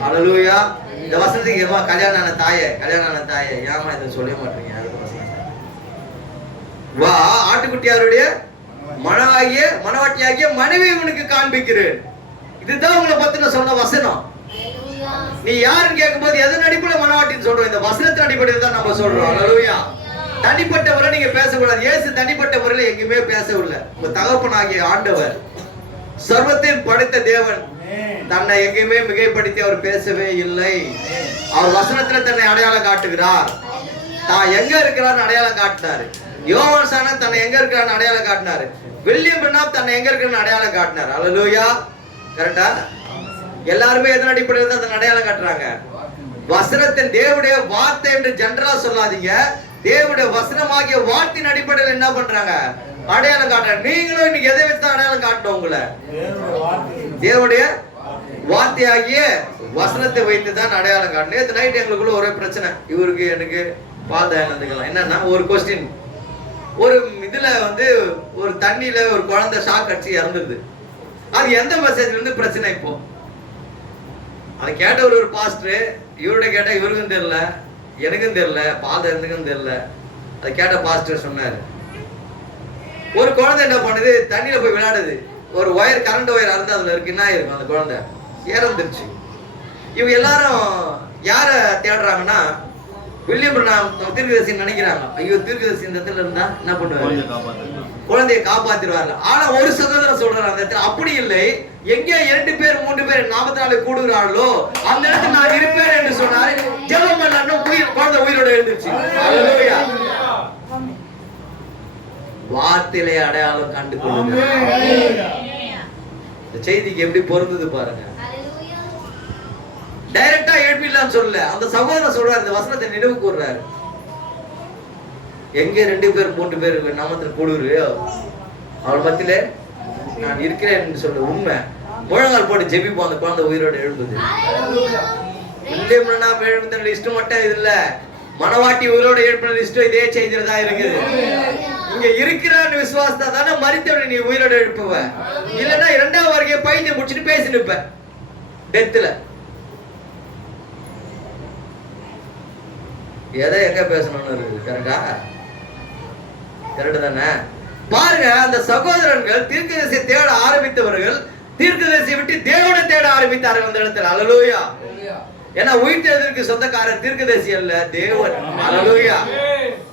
அல்லேலூயா. இந்த வசனத்துக்கு ஏமா கல்யாணம் ஆன தாயே ஏமா இதை சொல்ல மாட்டீங்க? அடுத்த வசனம். வா, ஆட்டுக்குட்டியாருடைய மனவாட்டியாகிய மனைவி உனக்கு காண்பிக்கிறேன். இதுதான் உங்களை பத்தின சொன்ன வசனம். நீ யாருன்னு கேட்கும்போது எதன் அடிப்படையில் மனவாட்டின்னு சொல்றோம்? இந்த வசனத்தின் அடிப்படையில் தான் நம்ம சொல்றோம். அல்லேலூயா. தனிப்பட்ட முறையில் நீங்க பேசக்கூடாது. இயேசு தனிப்பட்ட முறையில் எங்குமே பேசவில்லை. உங்க தகப்பனாகிய ஆண்டவர் சர்வத்தையும் படைத்த தேவன் தன்னை எங்கேயுமே மிகைப்படுத்தி அவர் பேசவே இல்லை. அவர் வசனத்துல தன்னை அடையாளம் காட்டுகிறார். தான் எங்க இருக்கிறான்னு அடையாளம் காட்டினாரு. யோவான் சாணன் தன்னை எங்க இருக்கிறான்னு அடையாளம் காட்டினாரு. வில்லியம் பிரணாம் தன்னை எங்க இருக்கிறான்னு அடையாளம் காட்டினார். அல்லேலூயா. கரெக்டா? எல்லாருமே எதன் அடிப்படையில் தான் அடையாளம் காட்டுறாங்க? வசனத்தின் தேவனுடைய வார்த்தை என்று ஜெனரலா சொல்லாதீங்க. தேவனுடைய வசனமாகிய வார்த்தையின் அடிப்படையில் என்ன பண்றாங்க? அடையாளம் காட்டுறாங்க. நீங்களும் இன்னைக்கு எதை வச்சு அடையாளம் காட்டணும்? உங்களை தேவனுடைய வார்த்தையாகிய வசனத்தை வைத்து தான் அடையாளம் காட்டணும். நேற்று நைட் எங்களுக்குள்ள ஒரே பிரச்சனை. இவருக்கு எனக்கு பால் தயாரிக்கலாம். என்னன்னா, ஒரு கொஸ்டின், ஒரு இதுல வந்து ஒரு தண்ணியில ஒரு குழந்தை ஷாக் அடிச்சு இறந்துருது. அது எந்த மெசேஜ்ல இருந்து பிரச்சனை? இப்போ அதை கேட்ட ஒரு பாஸ்டர், இவரோட கேட்டா இவருக்கும் தெரியல, எனக்கும் தெரியல, பால் தயாரிக்கும் தெரியல. அதை கேட்ட பாஸ்டர் சொன்னாரு, ஒரு குழந்தை என்ன பண்ணுது, தண்ணியில போய் விளையாடுது. ஒரு ஒயர், கரண்ட் ஒயர் அறுந்து அதுல இருக்கு. என்ன இருக்கும்? அந்த குழந்தை இறந்துருச்சு. இவங்க எல்லாரும் யார தேடுறாங்கன்னா, வில்லியம் பிரணாம் தீர்க்கதரிசின்னு நினைக்கிறாங்க. ஐயோ, தீர்க்கதரிசி இந்த இடத்துல இருந்தா என்ன பண்ணுவாரு? குழந்தையை காப்பாத்திடுவாங்க. ஆனா ஒரு சகோதரர் சொல்றாரு அந்த இடத்துல, அப்படி இல்லை, எங்கே 2 பேர் 3 பேர் நாமத்தினாலே கூடுகிறார்களோ அந்த இடத்துல நான் இருப்பேன் என்று சொன்னாரு. ஜெபம் பண்ணாலும் குழந்தை உயிரோட எழுந்துச்சு. அல்லேலூயா. வார்த்தையிலே அடையாளம் கண்டு கொள்ளுங்க. இந்த செய்திக்கு எப்படி பொருந்தது பாருங்க. டைரக்டா எழுப்பிடலாம் சொல்லல. அந்த சகோதரர் சொல்றாரு, இந்த வசனத்தை நினைவு கூர்றாரு. எங்க 2 பேர் 3 பேர் நாமத்தில் கூடுரு அவள் மத்தியில நான் இருக்கிறேன் சொல்ற உண்மை. முழங்கால் போட்டு ஜெபிப்போம், அந்த குழந்தை உயிரோட எழுப்புது. எழுப்புன லிஸ்ட் மட்டும் இது இல்ல, மனவாட்டி உயிரோட எழுப்பின லிஸ்ட் இதே செய்தியில தான் இருக்குது. இங்க இருக்கிறான்னு விசுவாசத்தா தானே மரித்தவனை நீ உயிரோட எழுப்புவ. இல்லன்னா 2வது வரைக்கும் பைத்தியம் முடிச்சுட்டு பேசி நிப்ப டெத்துல. எதை எங்க பேசணும்னு இருக்கு. கரெக்டா? கரெக்ட் தானே? பாருங்க, அந்த சகோதரர்கள் தீர்க்கதரிசியை தேட ஆரம்பித்தவர்கள் தீர்க்கதரிசியை விட்டு தேவனை தேட ஆரம்பித்தார்கள் அந்த இடத்துல. அல்லேலூயா. ஏன்னா உயிர்த்தெழுதலுக்கு சொந்தக்காரர் தீர்க்கதரிசி அல்ல, தேவன். அல்லேலூயா.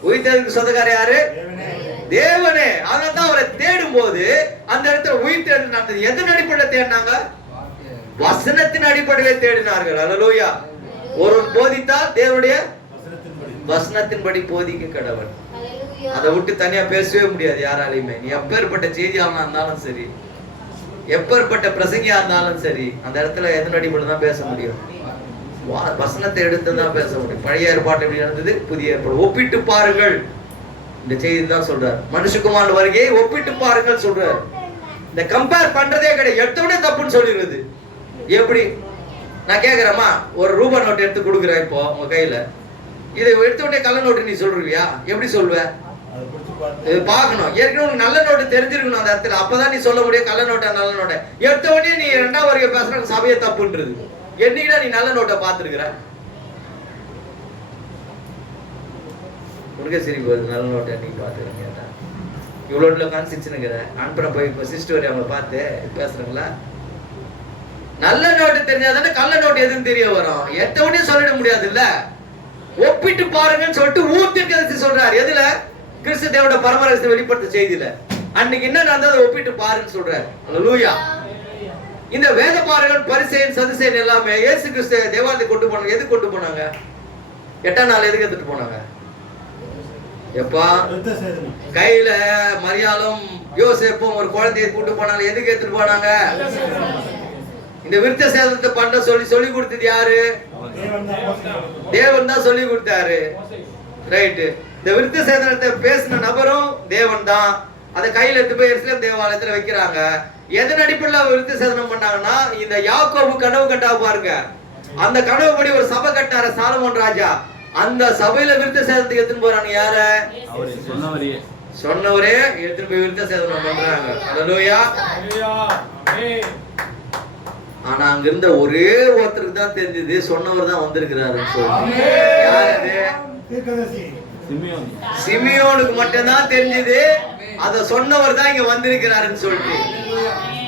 உயிர்த்தெழுதலுக்கு சொந்தக்காரர் யாரு? தேவனே. அதனால்தான் அவரை தேடும் போது அந்த இடத்துல உயிர்த்தெழுதல் நடந்தது. எதன் அடிப்படையில் தேடினாங்க? வசனத்தின் அடிப்படையில் தேடினார்கள். அல்லேலூயா. ஒருவன் போதித்தால் தேவனுடைய வசனத்தின்படி போதிக்க கடவுள். அதை விட்டு தனியா பேசவே முடியாது யாராலையுமே. நீ எப்பேற்பட்ட செய்தியாளனா இருந்தாலும் சரி, எப்பேற்பட்ட பிரசங்கியா இருந்தாலும் சரி, அந்த இடத்துல எதன் அடிப்படையில் தான் பேச முடியும்? வசனத்தை எடுத்து தான் பேச முடியும். பழைய ஏற்பாடு எப்படி நடந்தது, புதிய ஏற்பாடு ஒப்பிட்டு பாருங்கள். இந்த செய்தி தான் சொல்றாரு. மனுஷகுமாரன் வருகையை ஒப்பிட்டு பாருங்கள் சொல்றாரு. இந்த கம்பேர் பண்றதே கிடையாது. எடுத்தோடனே தப்புன்னு சொல்லிடுறது. எப்படி? நான் கேக்குறேம்மா, ஒரு ரூபாய் நோட்டு எடுத்து கொடுக்குறேன் இப்போ உங்க கையில, இதை எடுத்த உடனே கள்ள நோட்டு நீ சொல்றியா? எப்படி சொல்லுவ? இது பார்க்கணும். ஏற்கனவே உனக்கு நல்ல நோட்டு தெரிஞ்சிருக்கணும் அந்த இடத்துல. அப்பதான் நீ சொல்ல முடியும் கள்ள நோட்டா நல்ல நோட்டை. எடுத்த உடனே நீ 2வது வரைக்கும் பேசுற சபையை தப்புன்றது. என்னைக்குடா நீ நல்ல நோட்டை பார்த்துருக்குற? உனக்கே சரி போகுது நல்ல நோட்டை என்னைக்கு பார்த்துக்கிறேன் கேட்டா. இவ்வளோ கான்சிச்சுனுங்கிற அனுப்புற போய் இப்போ சிஸ்டர் அவங்களை பார்த்து பேசுறாங்களா? நல்ல நோட்டு தெரிஞ்சாதானே கள்ள நோட்டு எதுன்னு தெரிய வரும். எடுத்த உடனே சொல்லிட முடியாது இல்ல. ஒப்பிட்டு பாருங்கன்னு சொல்லிட்டு ஊத்திருக்கிறது சொல்றாரு. எதுல? கிறிஸ்து தேவனோட பரமரகசியத்தை வெளிப்படுத்த செய்தியில. அன்னைக்கு என்ன நடந்தது ஒப்பிட்டு பாருன்னு சொல்றாரு. அல்லேலூயா. இந்த வேத பாரகன் பரிசேயன் சதுசேயன் எல்லாமே இயேசு கிறிஸ்து தேவாலயத்தை கொண்டு போனாங்க. எதுக்கு கொண்டு போனாங்க? 8ஆம் நாள் எதுக்கு எடுத்துட்டு போனாங்க? எப்பா கையில மரியாளும் யோசேப்பும் ஒரு குழந்தையை கூட்டு போனாங்க. எதுக்கு எடுத்துட்டு போனாங்க? இந்த விருத்த சேதனத்தை பண்ண சொல்லி கொடுத்தது யாரு? தேவன் தான் சொல்லி கொடுத்தாரு. ரைட்டு. இந்த விருத்த சேதனத்தை பேசின நபரும் தேவன் தான். அதை கையில எடுத்து போய் எருசலேம் தேவாலயத்துல வைக்கிறாங்க. எதன் அடிப்படையில் விருத்த சேதனம் பண்ணாங்கன்னா, இந்த யாக்கோபு கனவு கட்டா பாருங்க. அந்த கனவுப்படி ஒரு சபை கட்டார சாலமோன் ராஜா. அந்த சபையில விருத்த சேதனத்துக்கு எடுத்துன்னு போறாங்க. யார? சொன்னவரே எடுத்துட்டு போய் விருத்த சேதனம் பண்றாங்க. அல்லேலூயா. ஆனா அங்க இருந்த ஒரே ஒருத்தருக்கு தான் தெரிஞ்சது சொன்னவர் தான் வந்திருக்கிறாரு. சிமியோனுக்கு மட்டும் தான் தெரிஞ்சது அத சொன்னவர் தான் இங்க வந்திருக்கிறாருன்னு சொல்லிட்டு.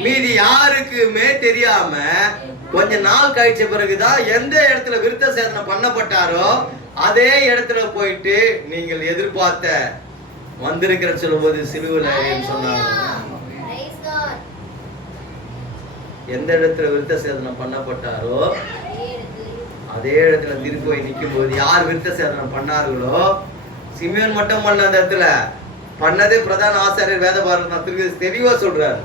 மீதி யாருக்குமே தெரியாம கொஞ்ச நாள் கழிச்ச பிறகுதான் எந்த இடத்துல விருத்த சேதனம் பண்ணப்பட்டாரோ அதே இடத்துல போயிட்டு நீங்கள் எதிர்பார்த்த வந்திருக்கிற சொல்லும்போது சிலுவையில் சொன்னாங்க. எந்த இடத்துல விருத்த சேதனம் பண்ணப்பட்டாரோ அதே இடத்துல திருப்பி போய் நிற்கும் போது யார் விருத்த சேதனம் பண்ணார்களோ, சிமியோன் மட்டும் பண்ண அந்த இடத்துல பண்ணதே பிரதான ஆசாரியர் வேத பாரகம் திருப்பி தெளிவா சொல்றாரு.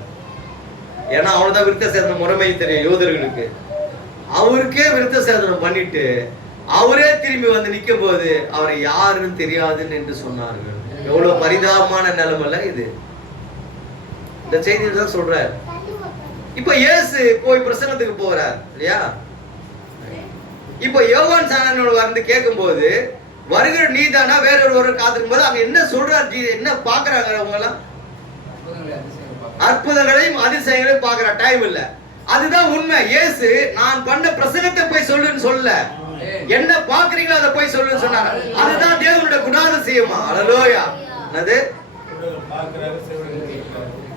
ஏன்னா அவனுதான் விருத்த சேதனம் முறைமை தெரியும் யூதர்களுக்கு. அவருக்கே விருத்த சேதனம் பண்ணிட்டு அவரே திரும்பி வந்து நிற்கும் போது அவரை யாருன்னு தெரியாதுன்னு என்று சொன்னார்கள். எவ்வளவு பரிதாபமான நிலைமைல இது. இந்த செய்தியை தான் சொல்றாரு. இப்ப இயேசு போய் பிரசங்கத்துக்கு போறார் இல்லையா? இப்ப யோவான் சாணனோட வந்து கேட்கும் போது வருகிற நீதானா வேற ஒருவர் காத்திருக்கும் போது அங்க என்ன சொல்றாரு? என்ன பாக்குறாங்க அவங்க எல்லாம்? அற்புதங்களையும் அதிசயங்களையும் பாக்குற டைம் இல்ல. அதுதான் உண்மை. இயேசு நான் பண்ண பிரசங்கத்தை போய் சொல்லுன்னு சொல்ல, என்ன பாக்குறீங்களோ அதை போய் சொல்லுன்னு சொன்னாங்க. அதுதான் தேவனுடைய குணாதிசயமா. அல்லேலூயா. என்னது?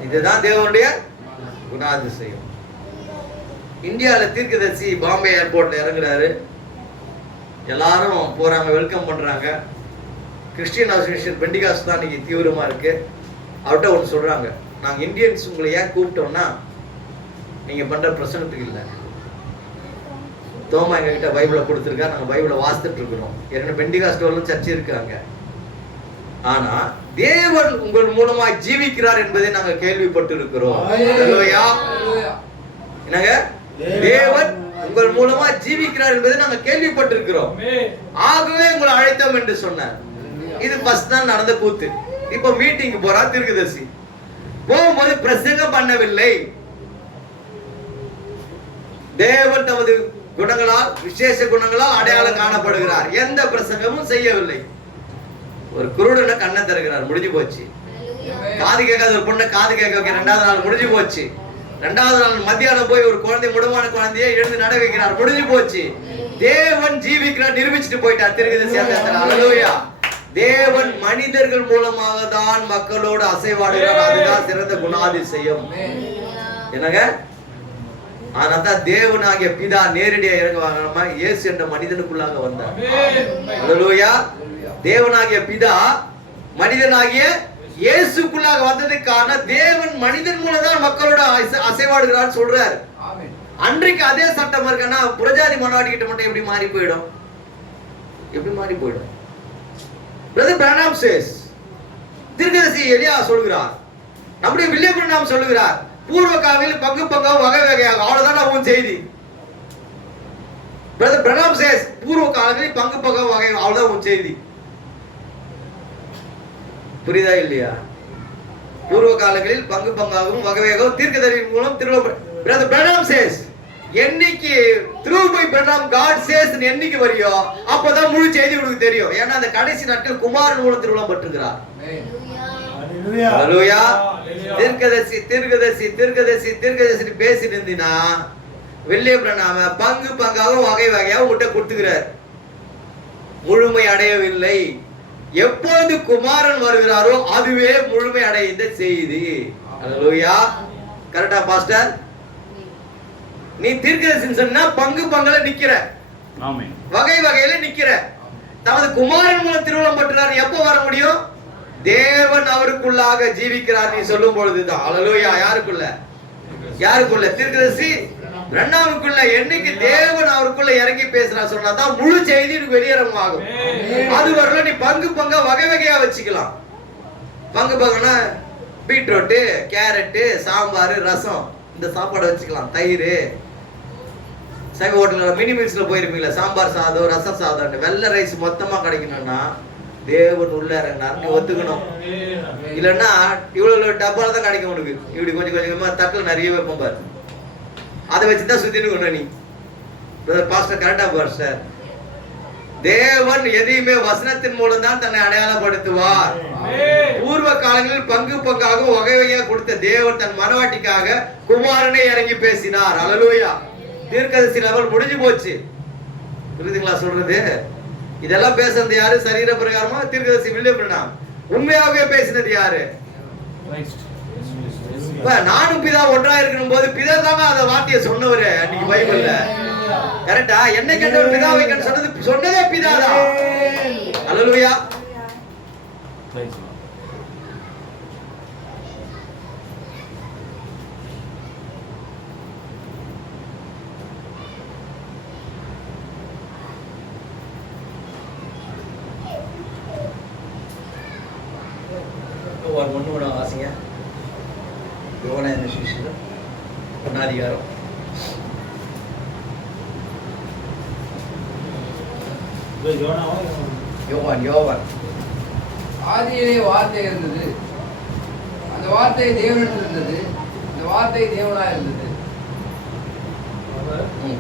இதுதான் தேவனுடைய குணாதிசயம். இந்தியாவில் தீர்க்கதரிசி பாம்பே ஏர்போர்ட்ல இறங்குறாரு. எல்லாரும் போறாங்க, வெல்கம் பண்றாங்க. கிறிஸ்டியன் அசோசியேஷன் பெண்டிகாஸ் தான் இன்னைக்கு தீவிரமா இருக்கு. அவர்கிட்ட ஒன்று சொல்றாங்க, நாங்கள் இந்தியன்ஸ் உங்களை ஏன் கூப்பிட்டோம்னா நீங்க பண்ற பிரசனத்துக்கு இல்லை. தோமா எங்ககிட்ட பைபிளை கொடுத்துருக்கா, நாங்கள் பைபிளை வாசித்துட்டு இருக்கிறோம். ஏன்னா பெண்டிகாஸ்டோலும் சர்ச்சை இருக்காங்க. ஆனா தேவன் உங்கள் மூலமா ஜீவிக்கிறார் என்பதை நாங்க கேள்விப்பட்டு இருக்கிறோம். என்னங்க? தேவன் உங்கள் மூலமா ஜீவிக்கிறார் என்பதை நாங்க கேள்விப்பட்டிருக்கிறோம். ஆகவே உங்களை அழைத்தோம் என்று சொன்னார். இது ஃபர்ஸ்ட் நாள் நடந்த கூத்து. இப்ப மீட்டிங் போறா தீர்க்கதரிசி. போகும்போது பிரசங்கம் பண்ணவில்லை. தேவன் தமது குணங்களால் விசேஷ குணங்களால் அடையாளம் காணப்படுகிறார். எந்த பிரசங்கமும் செய்யவில்லை. ஒரு குருடனை கண்ணை திறக்கிறார், முடிஞ்சு போச்சு. காது கேட்காத ஒரு பொண்ணை காது கேட்க வைக்க 2வது நாள் முடிஞ்சு போச்சு. 2வது நாள் மத்தியானம் போய் ஒரு குழந்தை முடமான குழந்தையை எழுந்து நட வைக்கிறார், முடிஞ்சு போச்சு. தேவன் ஜீவிக்கிறார், நிரூபிச்சுட்டு போயிட்டார். தீர்க்கதரிசி அல்லேலூயா. தேவன் மனிதர்கள் மூலமாக தான் மக்களோடு அசைவாடுகிறார். அதுதான் சிறந்த குணாதிசயம். என்னங்க? ஆனாதான் தேவனாகிய பிதா நேரடியா இறங்குவாங்க. இயேசு என்ற மனிதனுக்குள்ளாக வந்தார். அல்லேலூயா. தேவனாகிய பிதா மனிதனாகிய இயேசுக்குள்ளாக வந்ததுக்கான தேவன் மனிதன் மூலம் தான் மக்களோட அசைவாடுகிறார் சொல்றார். அன்றைக்கு அதே சட்டம் இருக்குன்னா புரஜாதி மனவாடி கிட்ட மட்டும் எப்படி மாறி போயிடும்? எப்படி மாறி போயிடும்? பிரதர் பிரானாம் சேஸ், தீர்க்கதரிசி எலியா சொல்கிறார், நம்முடைய வில்லியம் பிரானாம் சொல்லுகிறார், பூர்வ காலையில் பங்கு பங்காக வகை வகையாக. அவ்வளவுதான் அவன் செய்தி. பிரதர் பிரானாம் சேஸ் பூர்வ காலங்களில் பங்கு பங்காக வகை, அவ்வளவுதான் உன் செய்தி. புரியுதா இல்லையா? பூர்வ காலங்களில் பங்கு பங்காகவும் வகையாகவும் தீர்க்கதரிசி மூலம் பிரதர் பிரானாம் சேஸ் என்னைக்கு through by Branham God says என்னைக்கு வரையோ அப்பதான் முழு செய்தி உங்களுக்கு தெரியும். ஏன்னா அந்த கடைசி நாட்கள் குமாரன் மூலம் திருவிழா பட்டிருக்கிறார். ஹalleluya. தீர்க்கதரிசி தீர்க்கதரிசி தீர்க்கதரிசி தீர்க்கதரிசி பேசிட்டு இருந்தீனா வில்லியம் நாம பங்கு பங்காக வகை வகையா உங்கள்கிட்ட கொடுத்துக்கிறார். முழுமை அடையவில்லை. எப்போது குமாரன் வருகிறாரோ அதுவே முழுமை அடைந்த செய்தி. ஹalleluya. கரெக்டா பாஸ்டர்? நீ தீர்க்கதரிசின்னு சொன்னா பங்கு பங்கல நிக்கிற, ஆமென், வகை வகையில நிக்கிற. தமது குமாரன் மூலம் திருவுளம் பற்றார். எப்போ வர முடியும்? தேவன் அவருக்குள்ளாக ஜீவிக்கிறார் நீ சொல்லும் பொழுதுதான். ஹalleluya. யாருக்குள்ள? யாருக்குள்ள? தீர்க்கதரிசி இரண்டாவுக்குள்ள. என்னைக்கு தேவன் அவருக்குள்ள இறங்கி பேசுறார் சொன்னாதான் முழு செய்தி வெளியேறமாகும். அது வரல நீ பங்கு பங்கா வகை வகையா வச்சுக்கலாம். பங்கு பங்குனா பீட்ரூட்டு, கேரட்டு, சாம்பார், ரசம், இந்த சாப்பாடை வச்சுக்கலாம். தயிர், சைவ ஹோட்டல்ல மினி மீல்ஸ்ல போயிருப்பீங்களா, சாம்பார் சாதம், ரசம் சாதம், வெள்ளை ரைஸ் மொத்தமா கிடைக்கணும்னா தேவன் உள்ள இறங்கினார் நீ ஒத்துக்கணும். இல்லைன்னா இவ்வளவு டப்பால தான் கிடைக்கும் உனக்கு. இப்படி கொஞ்சம் கொஞ்சமா தட்டில் நிறைய வைப்போம் பாரு, அதை வச்சுதான் சுத்திட்டு நீ. பிரதர் பாஸ்டர் கரெக்டா பாஸ்டர்? தேவன் எதையுமே வசனத்தின் மூலம் தான் தன்னை அடையாளப்படுத்துவார். பூர்வ காலங்களில் பங்கு பங்காக வகை வகையா கொடுத்த தேவன் தன் மனவாட்டிக்காக குமாரனை இறங்கி பேசினார். ஹalleluya. தீர்க்கதரிசி லெவல் முடிஞ்சு போச்சு. புரியுதுங்களா சொல்றது? இதெல்லாம் பேசுறது யாரு? சரீர பிரகாரமா தீர்க்கதரிசி வில்லியம். உண்மையாகவே பேசினது யாரு? நானும் பிதா ஒன்றா இருக்கணும் போது பிதா தாங்க அந்த வார்த்தையை சொன்னவரு அன்னைக்கு பைபிள்ல. கரெக்டா? என்ன கேட்டவர் பிதாவை சொன்னதே பிதாதான். ஹalleluya. ஒன்னோட ஆசைங்க யோவான் என்ன சுவிசேஷம் ஒன்னாதிகாரம் யோவான். ஆதியிலே வார்த்தை இருந்தது, அந்த வார்த்தை தேவனிடத்தில் இருந்தது, அந்த வார்த்தை தேவனாய் இருந்தது.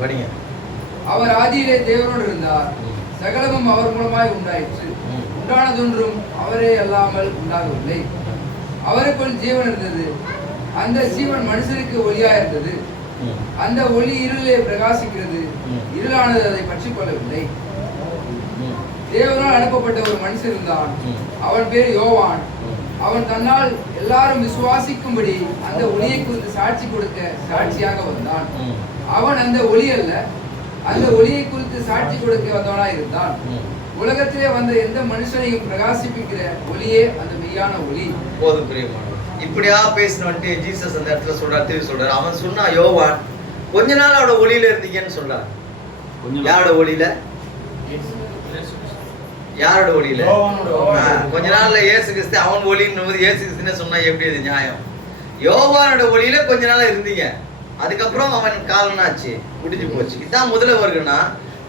படிங்க. அவர் ஆதியிலே தேவனோடு இருந்தார், சகலமும் அவர் மூலமாய் உண்டாயிற்று, உண்டானதொன்றும் அவரே அல்லாமல் உண்டாகவில்லை. அவருக்குள் ஜீவன் இருந்தது, அந்த ஜீவன் மனுஷனுக்கு ஒளியா இருந்தது. அந்த ஒளி இருளிலே பிரகாசிக்கிறது, இருளானது அதை பற்றி கொள்ளவில்லை. தேவனால் அனுப்பப்பட்ட ஒரு மனுஷன் இருந்தான், அவன் பேர் யோவான். அவன் தன்னால் எல்லாரும் விசுவாசிக்கும்படி அந்த ஒளியை குறித்து சாட்சி கொடுக்க சாட்சியாக வந்தான். அவன் அந்த ஒளி அல்ல, அந்த ஒளியை குறித்து சாட்சி கொடுக்க வந்தவனாய் இருந்தான். உலகத்திலே வந்த எந்த மனுஷனையும் பிரகாசிப்பிக்கிற ஒளியே அந்த மெய்யான ஒளி. போதும் பிரியமானவர். இப்படியா பேசினவன்ட்டு ஜீசஸ் அந்த இடத்துல சொல்றாரு. அவன் சொன்னா யோவான் கொஞ்ச நாள் அவட ஒளியில இருந்தீங்கன்னு சொல்றார். யாரோட ஒளியில? யாரோட ஒளியில? கொஞ்ச நாள்ல இயேசு கிறிஸ்து அவன் ஒளின்னு இயேசு கிறிஸ்துன்னு சொன்னா எப்படி அது நியாயம்? யோவானோட ஒளியில கொஞ்ச நாள் இருந்தீங்க, அதுக்கப்புறம் அவன் காலனாச்சு, முடிஞ்சு போச்சு. இதுதான் முதல்ல வருகனா.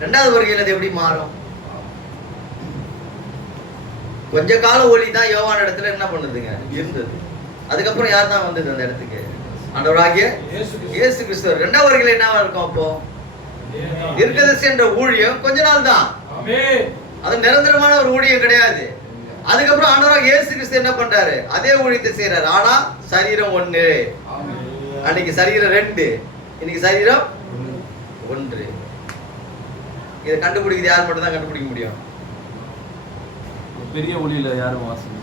ரெண்டாவது வருகையில் அது எப்படி மாறும்? கொஞ்ச கால ஒளி தான் யோவான் இடத்துல என்ன பண்ணுதுங்க இருந்தது. அதுக்கப்புறம் யார் தான் வந்தது அந்த இடத்துக்கு? ஆண்டவராகிய இயேசு கிறிஸ்து. ரெண்டாவது வருகையில் என்னவா இருக்கும்? அப்போ தீர்க்கதரிசி என்ற ஊழியம் கொஞ்ச நாள் தான், அது நிரந்தரமான ஒரு ஊழியம் கிடையாது. அதுக்கப்புறம் ஆண்டவராகிய இயேசு கிறிஸ்து என்ன பண்றாரு? அதே ஊழியத்தை செய்யறாரு. ஆனா சரீரம் ஒண்ணு. அன்னைக்கு சரீரம் 2, இன்னைக்கு சரீரம் 1. இதை கண்டுபிடிக்கிறது யார் மட்டும் தான் கண்டுபிடிக்க முடியும்? பெரிய ஒளியில யாரும் வாசம்,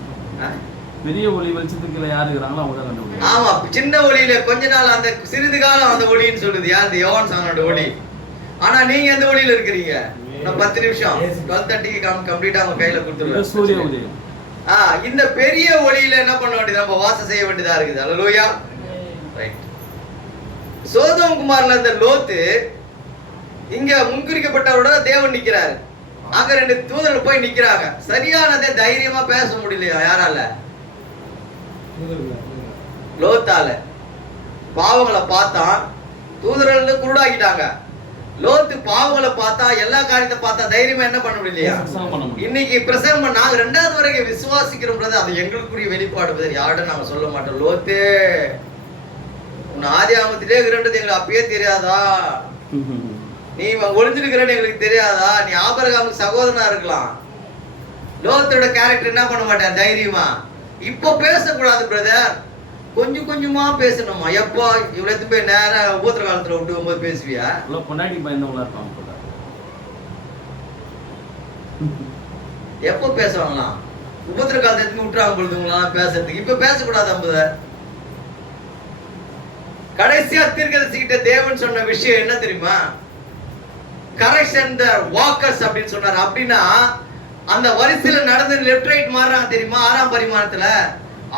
பெரிய ஒளி வெளிச்சத்துக்குள்ள யாரு இருக்கிறாங்களோ அவங்க தான் கண்டுபிடிக்கும். ஆமா, சின்ன ஒளியில கொஞ்ச நாள் அந்த சிறிது காலம் அந்த ஒளின்னு சொல்லுது யார்? இந்த யோவான் சானோட ஒளி. ஆனா நீங்க எந்த ஒளியில இருக்கிறீங்க? இன்னும் 10 நிமிஷம் 12:30க்கு கம்ப்ளீட்டா அவங்க கையில கொடுத்துருவாங்க சூரிய உதயம். இந்த பெரிய ஒளியில என்ன பண்ண வேண்டியது? நம்ம வாசம் செய்ய வேண்டியதா இருக்குது. ஹல்லேலூயா. ரைட். சோதோம் குமார்ல இந்த லோத்து இங்க முன்குறிக்கப்பட்டவரோட தேவன் நிக்கிறாரு. அங்க 2 தூதர்கள் போய் நிக்கிறாங்க. சரியானதே தைரியமா பேச முடியலையா யாரால? லோத்தால. பாவங்களை பார்த்தா தூதர்கள் குருடாக்கிட்டாங்க. லோத்து பாவங்களை பார்த்தா, எல்லா காரியத்தை பார்த்தா தைரியமா என்ன பண்ண முடியலையா? இன்னைக்கு பிரசங்கம் பண்ண நாங்க 2வது வரைக்கும் விசுவாசிக்கிறோம்ன்றது அது எங்களுக்குரிய வெளிப்பாடு. யார்கிட்ட நாங்க சொல்ல மாட்டோம். லோத்து உன் ஆதி ஆமத்திலே இருக்கிறது எங்களுக்கு அப்பயே தெரியாதா? நீ ஒளிஞ்சிருக்கிறன்னு எங்களுக்கு தெரியாதா? நீ ஆபிரகாமுக்கு சகோதரனா இருக்கலாம். லோத்தோட கேரக்டர் என்ன பண்ண மாட்டேன் தைரியமா இப்போ பேசக்கூடாது பிரதர், கொஞ்சம் கொஞ்சமா பேசணுமா. எப்போ இவ்வளவு போய் நேரம் உபத்திர காலத்துல விட்டு போகும்போது பேசுவியா? பொண்டாட்டி பயந்தவங்களா இருப்பாங்க போல. எப்போ பேசுவாங்களாம்? உபத்திர காலத்துல விட்டுறாங்க பொழுதுங்களாம் பேசுறதுக்கு. இப்ப பேசக்கூடாது. 50 கடைசியா தீர்க்கதரிசிகிட்ட தேவன் சொன்ன விஷயம் என்ன தெரியுமா? கரெக்ஷன் த வாக்கர்ஸ் அப்படின்னு சொன்னார். அப்படின்னா அந்த வரிசையில நடந்து லெஃப்ட் ரைட் மாறுறாங்க தெரியுமா, 6ஆம் பரிமாணத்துல,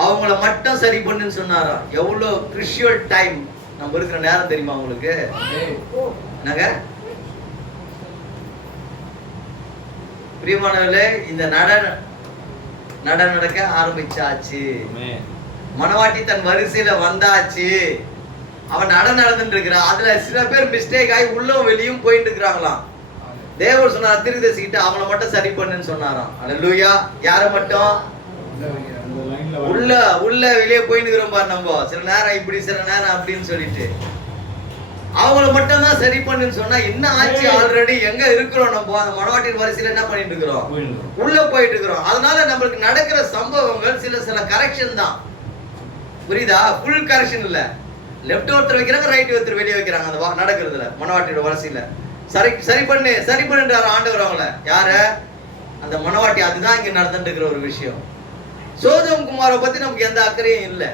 அவங்கள மட்டும் சரி பண்ணுன்னு சொன்னாராம். எவ்வளவு கிறிஷியல் டைம் நம்ம இருக்கிற நேரம் தெரியுமா உங்களுக்கு? என்னங்க பிரியமானவர்களே, இந்த நடக்க ஆரம்பிச்சாச்சு. மணவாட்டி தன் வரிசையில வந்தாச்சு. அவன் நடந்துட்டு இருக்கிறான். அதுல சில பேர் மிஸ்டேக் ஆகி உள்ள வெளியும் போயிட்டு இருக்கிறாங்களாம். தேவர் சொன்னார் தீர்க்கதரிசிகிட்ட, அவனை மட்டும் சரி பண்ணுன்னு சொன்னாராம். அல்லேலூயா. யார மட்டும்? உள்ள வெளியே போயிட்டு இருக்கிறோம் பாரு. நம்ம சில நேரம் இப்படி சில நேரம் அப்படின்னு சொல்லிட்டு அவங்கள மட்டும் தான் சரி பண்ணுன்னு சொன்னா என்ன ஆச்சு? ஆல்ரெடி எங்க இருக்கிறோம் நம்ம? அந்த மணவாட்டின் வரிசையில என்ன பண்ணிட்டு இருக்கிறோம்? உள்ள போயிட்டு இருக்கிறோம். அதனால நம்மளுக்கு நடக்கிற சம்பவங்கள் சில கரெக்ஷன் தான். புரியுதா? ஃபுல் கரெக்ஷன் இல்ல. லெஃப்ட் ஒருத்தர் வைக்கிறாங்க, ரைட் ஒருத்தர் வெளியே வைக்கிறாங்க. அந்த நடக்கிறதுல மணவாட்டியோட வரிசையில சரி பண்ணுன்றாரு ஆண்டவர் அவங்கள. யார? அந்த மணவாட்டி. அதுதான் இங்க நடந்துட்டு இருக்கிற ஒரு விஷயம். சோதம் குமாரை பத்தி நமக்கு எந்த அக்கறையும் இல்லை.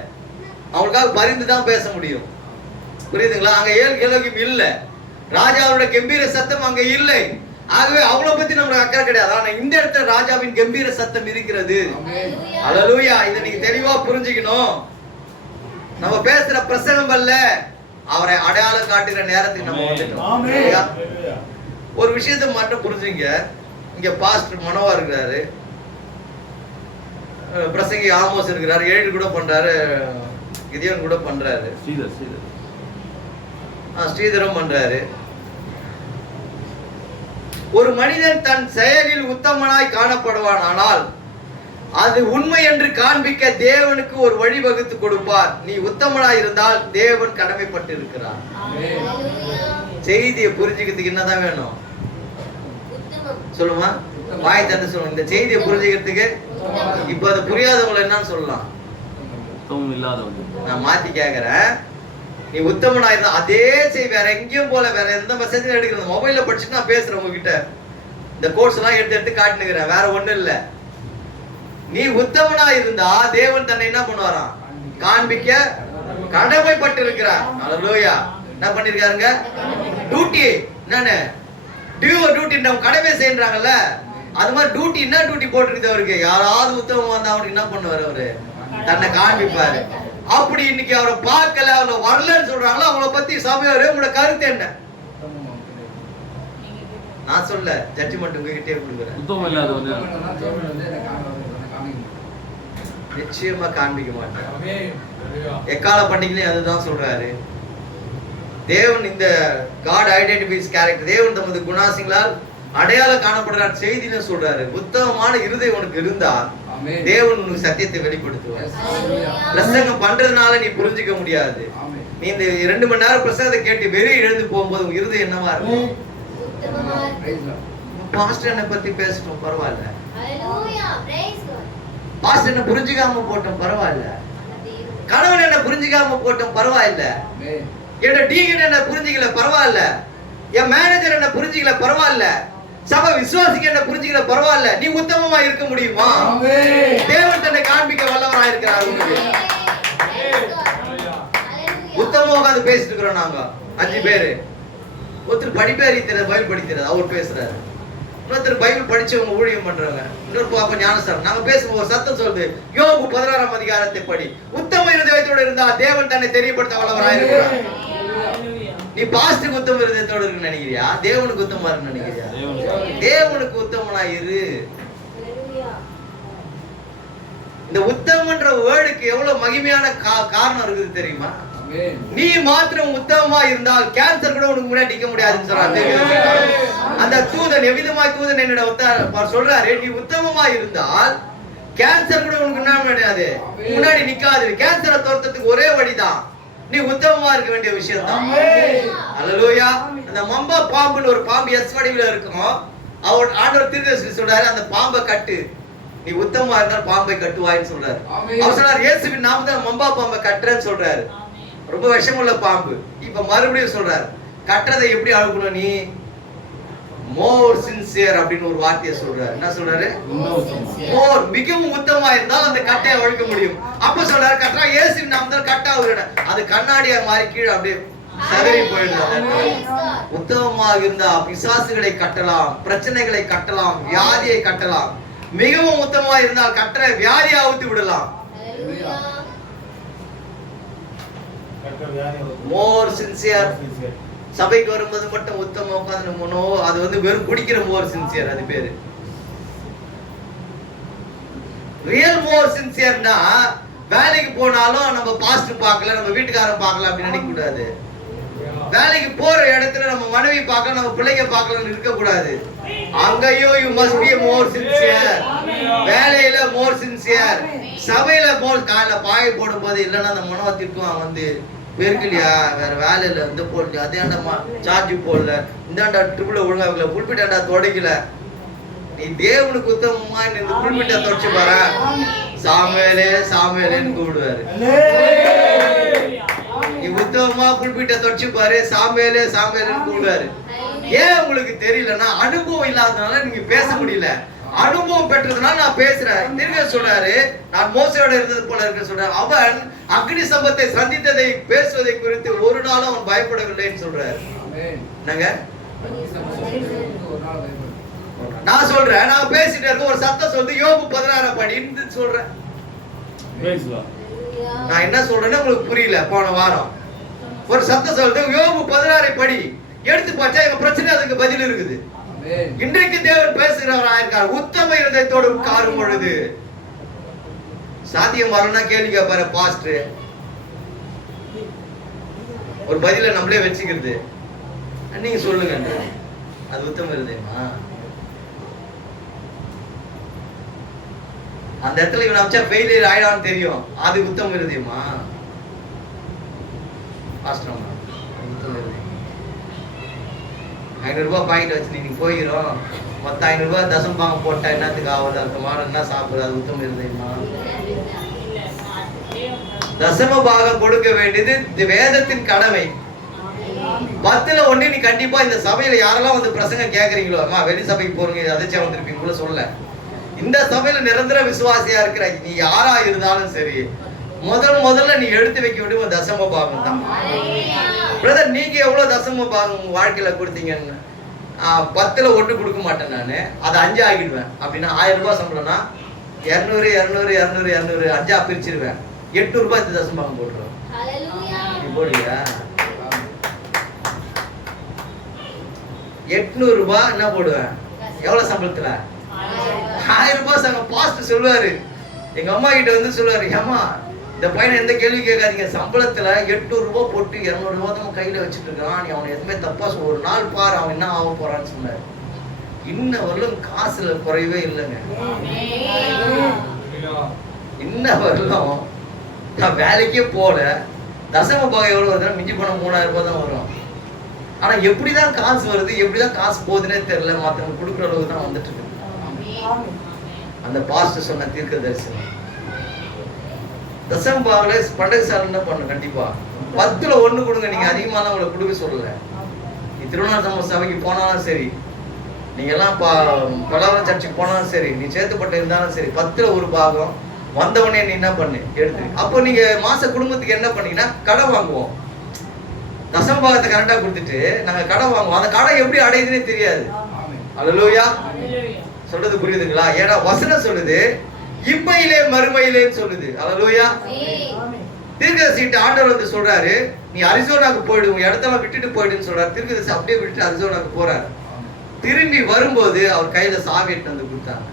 அவங்களுக்காக பரிந்து தான் பேச முடியும். புரியுதுங்களா? அங்க ஏழு கேள்வியும் இல்ல. ராஜாவோட கம்பீர சத்தம் அங்க இல்லை. ஆகவே அவளை பத்தி நமக்கு அக்கறை கிடையாது. ஆனா இந்த இடத்துல ராஜாவின் கம்பீர சத்தம் இருக்கிறது. அல்லேலூயா. இதை நீங்க தெளிவா புரிஞ்சுக்கணும். நம்ம பேசுற பிரசங்கம் அல்ல, அவரை அடையாளம் காட்டுகிற நேரத்துக்கு நம்ம வந்துட்டோம். ஒரு விஷயத்தை மட்டும் புரிஞ்சுங்க. இங்க பாஸ்டர் மனோவா இருக்கிறாரு, பிரசங்கி ஆமோஸ் இருக்கிறாரு, 7 கூட பண்றாரு, கிதியோன் கூட பண்றாரு, ஸ்ரீதரம் பண்றாரு. ஒரு மனிதன் தன் செயலில் உத்தமனாய் காணப்படுவான், ஆனால் அது உண்மை என்று காண்பிக்க தேவனுக்கு ஒரு வழி வகுத்து கொடுப்பார். நீ உத்தமனாய் இருந்தால் தேவன் கடமைப்பட்டு இருக்கிறார். செய்தியை புரிஞ்சுக்கிறதுக்கு என்னதான் வேணும் சொல்லுமா? வாய் தந்து சொல்லுங்க. இந்த செய்தியை புரிஞ்சுக்கிறதுக்கு இப்ப அது புரியாதவங்களை என்னன்னு சொல்லலாம்? நான் மாத்தி கேக்குறேன். நீ உத்தமனா இருந்தா அதே செய், வேற எங்கேயும் போல, வேற எந்த மெசேஜும் எடுக்கிறது. மொபைல்ல படிச்சுட்டு நான் பேசுறேன் உங்ககிட்ட. இந்த கோர்ஸ் எல்லாம் எடுத்து காட்டுனுக்கிறேன், வேற ஒண்ணும் இல்ல. நீ உத்தமனா இருந்தா தேவன் தன்னை என்ன பண்ணுவாராம்? காண்பிக்க கடமைப்பட்டு இருக்கிறார். அல்லேலூயா. என்ன பண்ணிருக்காருங்க? டியூட்டி. என்னன்னு டியூட்டி நம்ம கடமை செய்யறாங்கல்ல, அது மாதிரி டியூட்டி. என்ன டியூட்டி போட்டுருக்கு அவருக்கு? யாராவது உத்தமம் வந்தா அவருக்கு என்ன பண்ணுவாரு? அவரு தன்னை காண்பிப்பாரு. அப்படி இன்னைக்கு அவரை பார்க்கல, அவரை வரலன்னு சொல்றாங்களோ, அவங்கள பத்தி சபையோரே உங்களோட கருத்து என்ன? நான் சொல்ல ஜட்ஜ்மெண்ட் உங்ககிட்டே கொடுக்குறேன். நிச்சயமா காண்பிக்க மாட்டேன். எக்கால பண்டிகையிலும் அதுதான் சொல்றாரு. தேவன் இந்த God identifies character. தேவன் தமது குணாசிங்களால் அடையாளம் காணப்படுறார் செய்தின்னு சொல்றாரு. உத்தமமான இருதயம் உனக்கு இருந்தா தேவன் உனக்கு சத்தியத்தை வெளிப்படுத்துவார். பிரசங்கம் பண்றதுனால நீ புரிஞ்சுக்க முடியாது. நீ இந்த 2 மணி நேரம் பிரசங்கத்தை கேட்டு வெறி எழுந்து போகும்போது உங்க இருதயம் என்னவா இருக்கும்? பாஸ்டர் என்ன பத்தி பேசட்டும் பரவாயில்ல, பாஸ்டர் என்ன புரிஞ்சுக்காம போட்டோம் பரவாயில்ல, கணவன் என்ன புரிஞ்சுக்காம போட்டோம் பரவாயில்ல, என்னோட டீகன் என்ன புரிஞ்சுக்கல பரவாயில்ல, என் மேனேஜர் என்ன புரிஞ்சுக்கல பரவாயில்ல, சபை விசுவாசிக்க என்ன புரிஞ்சுக்கல பரவாயில்ல. நீ உத்தமமா இருக்க முடியுமா? தேவன் தன்னை காண்பிக்க வல்லவராக இருக்கிறார். உத்தமமா உட்காந்து பேசிட்டு இருக்கிறோம் நாங்க 5 பேரு. ஒருத்தர் படிப்பேறி தெரியாது, பைபிள் படிக்கிறது அவர் பேசுறாரு. இன்னொருத்தர் பைபிள் படிச்சவங்க ஊழியம் பண்றாங்க. இன்னொரு பாப்பா ஞானஸ்தானம். நாங்க பேசும்போது ஒரு சத்தம் சொல்லுது, யோபு 16ஆம் அதிகாரத்தை படி. உத்தம இருதயத்தோடு இருந்தா தேவன் தன்னை தெரியப்படுத்த வல்லவராக இருக்கிறார். நீ பாஸ்டருக்கு உத்தம இருதயத்தோடு இருக்குன்னு நினைக்கிறியா? தேவனுக்கு உத்தமமா இருக்குன்னு நினைக்கிறியா? தேவனுக்கு உத்தமனா இரு. இந்த உத்தமன்ற வேர்டுக்கு எவ்வளவு மகிமையான காரணம் இருக்குது தெரியுமா? நீ மாத்திரம் உத்தமமா இருந்தால் கேன்சர் கூட உனக்கு முன்னாடி நிக்க முடியாதுன்னு சொல்றாரு. அந்த தூதன் எவ்விதமாய் தூதன் என்னோட சொல்றாரு, நீ உத்தமமா இருந்தால் கேன்சர் கூட உனக்கு என்ன முடியாது, முன்னாடி நிக்காது. கேன்சரை தோர்த்ததுக்கு ஒரே வழிதான், நீ உத்தமமா இருக்க வேண்டிய விஷயம் தான். அல்லேலூயா. அந்த மம்பா பாம்புன்னு ஒரு பாம்பு எஸ் வடிவில இருக்கும். அவர் ஆண்டவர் தீர்க்கதரிசி சொல்றாரு, அந்த பாம்பை கட்டு, நீ உத்தமமா இருந்தால் பாம்பை கட்டுவாயின்னு சொல்றாரு. அவர் சொன்னார் இயேசுவின் நாமத்தில் மம்பா பாம்பை கட்டுறேன்னு சொல்றாரு. ரொம்ப விஷமுள்ள பாம்பு. இப்ப மறுபடியும் சொல்றாரு கட்டுறதை எப்படி அழுகணும் நீ மோர் சின்சியர் அப்படின்னு ஒரு வார்த்தையை சொல்றாரு. என்ன சொல்றாரு? மோர், மிகவும் உத்தமமா இருந்தால் அந்த கட்டையை அழுக்க முடியும். அப்ப சொல்றாரு கட்டுறா இயேசுவின் நாமத்தில் கட்டா விடுற அது கண்ணாடியா மாறி கீழே அப்படியே சதறி போயிடுது. உத்தமமாக இருந்தா பிசாசுகளை கட்டலாம், பிரச்சனைகளை கட்டலாம், வியாதியை கட்டலாம். மிகவும் உத்தமமா இருந்தால் கட்டுற வியாதியை அவுத்து விடலாம். மோர் சின்சியர். சபைக்கு வரும்போது மட்டும் உத்தம உட்காந்து அது வந்து வெறும் குடிக்கிற மோர் சின்சியர், அது பேரு. ரியல் மோர் சின்சியர்னா வேலைக்கு போனாலும் நம்ம பாஸ்ட் பார்க்கல, நம்ம வீட்டுக்காரன் பார்க்கல அப்படின்னு நினைக்க கூடாது. வேலைக்கு போற இடத்துல நம்ம மனைவி பார்க்கல, நம்ம பிள்ளைங்க பார்க்கலன்னு இருக்க கூடாது. அங்கேயும் you must be more sincere. வேலையில மோர் சின்சியர், சபையில மோர். காலைல பாய போடும் போது இல்லைன்னா அந்த மனவ திட்டுவான் வந்து பெருக்கலையா, வேற வேலையில இந்த போடல, அதேண்டா சார்ஜ் போடல, இந்தாண்டா ட்ரிபிள் ஒழுங்கா வைக்கல, புல்பிட்டாண்டா தொடக்கல. நீ தேவனுக்கு உத்தமமா இந்த புல்பிட்ட தொடச்சு பாரு, சாமுவேலே சாமுவேலேன்னு கூப்பிடுவாரு. நீ உத்தமமா புல்பிட்ட தொடச்சு பாரு, சாமுவேலே சாமுவேலேன்னு கூப்பிடுவாரு. ஏன் உங்களுக்கு தெரியலன்னா அனுபவம் இல்லாதனால நீங்க பேச முடியல. அனுபவம் பெற்றதுனால நான் பேசுறேன். திரும்ப சொல்றாரு நான் மோசையோட இருந்தது போல இருக்க சொல்றாரு. அவன் அக்னி சம்பத்தை சந்தித்ததை பேசுவதை குறித்து ஒரு நாளும் அவன் பயப்படவில்லைன்னு சொல்றாரு. என்னங்க நான் சொல்றேன், நான் பேசிட்டு இருக்க ஒரு சத்தம் சொல்லுது யோபு 16 படின்னு சொல்றேன். நான் என்ன சொல்றேன்னு உங்களுக்கு புரியல. போன வாரம் ஒரு சத்தம் சொல்லுது யோபு 16 படி, எடுத்து பார்த்தா எங்க பிரச்சனை அதுக்கு பதில் இருக்குது. இன்றைக்கு தேவன் பேசுகிறவராக இருக்கார். உத்தம இருதயத்தோடு உட்காரும் பொழுது சாத்தியம் வரணும்னா கேள்வி கேட்பாரு பாஸ்டர். ஒரு பதில நம்மளே வச்சுக்கிறது. நீங்க சொல்லுங்க, அது உத்தம இருதயமா? அந்த இடத்துல இவன் அமிச்சா ஃபெயிலியர் ஆயிடான்னு தெரியும். அது உத்தம இருதயமா? பாஸ்டர் உத்தம இருதயம் 500 ரூபாய் பாக்கெட் வச்சு நீங்க போயிடும், மொத்தம் 500 ரூபாய் தசம் பாங்க போட்டா என்னத்துக்கு ஆகுது? அடுத்த மாதம் என்ன சாப்பிடுறது? அது உத்தம இருதயமா? தசம பாகம் கொடுக்க வேண்டியது வேதத்தின் கடமை. 10ல் 1 நீ கண்டிப்பா இந்த சபையில யாரெல்லாம் வந்து பிரசங்கம் கேட்கறீங்களோ, அம்மா வெளி சபைக்கு போறீங்க அதிர்ச்சியா வந்திருப்பீங்க சொல்ல, இந்த சபையில நிரந்தர விசுவாசியா இருக்கிற நீ யாரா இருந்தாலும் சரி, முதல்ல நீ எடுத்து வைக்க வேண்டிய தசம பாகம் தான். பிரதர் நீங்க எவ்வளவு தசம பாகம் உங்க வாழ்க்கையில கொடுத்தீங்கன்னு? 10ல் 1 கொடுக்க மாட்டேன் நானு, அதை 5 ஆகிடுவேன். அப்படின்னா 1000 ரூபாய் சம்பளம்னா 200 200 200 200 5ஆ பிரிச்சிருவேன். 800 ரூபாய் தசம பாகம் போட்டுருவேன். நீ போடுறியா? 800 ரூபாய் என்ன போடுவேன்? எவ்வளவு சம்பளத்துல? 1000 ரூபாய் சம்பளம். பாஸ்ட் சொல்லுவாரு, எங்க அம்மா கிட்ட வந்து சொல்லுவாரு, ஏமா இந்த பையனை எந்த கேள்வி கேட்காதீங்க, சம்பளத்துல 800 ரூபாய் போட்டு 200 ரூபாய் தான் கையில வச்சுட்டு இருக்கான், நீ அவனை எதுவுமே தப்பா ஒரு நாள் பாரு அவன் என்ன ஆக போறான்னு சொன்னாரு. இன்ன வரலும் காசுல குறையவே இல்லைங்க. இன்ன வரலும் நான் வேலைக்கே போல, தசம பாகம் எவ்வளவு வருதுன்னா மிஞ்சி போன 3000 ரூபாய் தான் வரும். ஆனா எப்படிதான் காசு வருது, எப்படிதான் காசு போகுதுன்னே தெரியல. மத்தவங்க கொடுக்குற அளவுக்கு தான் வந்துட்டு இருக்கு. அந்த பாஸ்டர் சொன்ன தீர்க்க தரிசனம். தசம பாகல பண்டக சாலை என்ன பண்ணணும்? கண்டிப்பா 10ல் 1 கொடுங்க. நீங்க அதிகமான உங்களை கொடுக்க சொல்லல. நீ திருவண்ணாமலை சபைக்கு போனாலும் சரி, நீங்க எல்லாம் பலவரம் சர்ச்சுக்கு போனாலும் சரி, நீ சேர்த்துப்பட்டு இருந்தாலும் சரி, 10ல் 1 பாகம் வந்தவனே நீ என்ன பண்ணு எடுத்து. அப்போ நீங்க மாச குடும்பத்துக்கு என்ன பண்ணீங்கன்னா கடன் வாங்குவோம். தசம பாகத்தை கரெக்டா கொடுத்துட்டு நாங்க கடன் வாங்குவோம். அந்த கடன் எப்படி அடையுதுன்னே தெரியாது. அல்லேலூயா. சொல்றது புரியுதுங்களா? ஏன்னா வசனம் சொல்லுது இப்பையிலே மறுமையிலேன்னு சொல்லுது. அல்லேலூயா. தீர்க்கதரிசிட்ட ஆண்டவர் வந்து சொல்றாரு, நீ அரிசோனாக்கு போயிடு, உங்க இடத்தெல்லாம் விட்டுட்டு போயிடுன்னு சொல்றாரு. தீர்க்கதரிசி அப்படியே விட்டுட்டு அரிசோனாக்கு போறாரு. திரும்பி வரும்போது அவர் கையில சாவி எடுத்து வந்து கொடுத்தாங்க.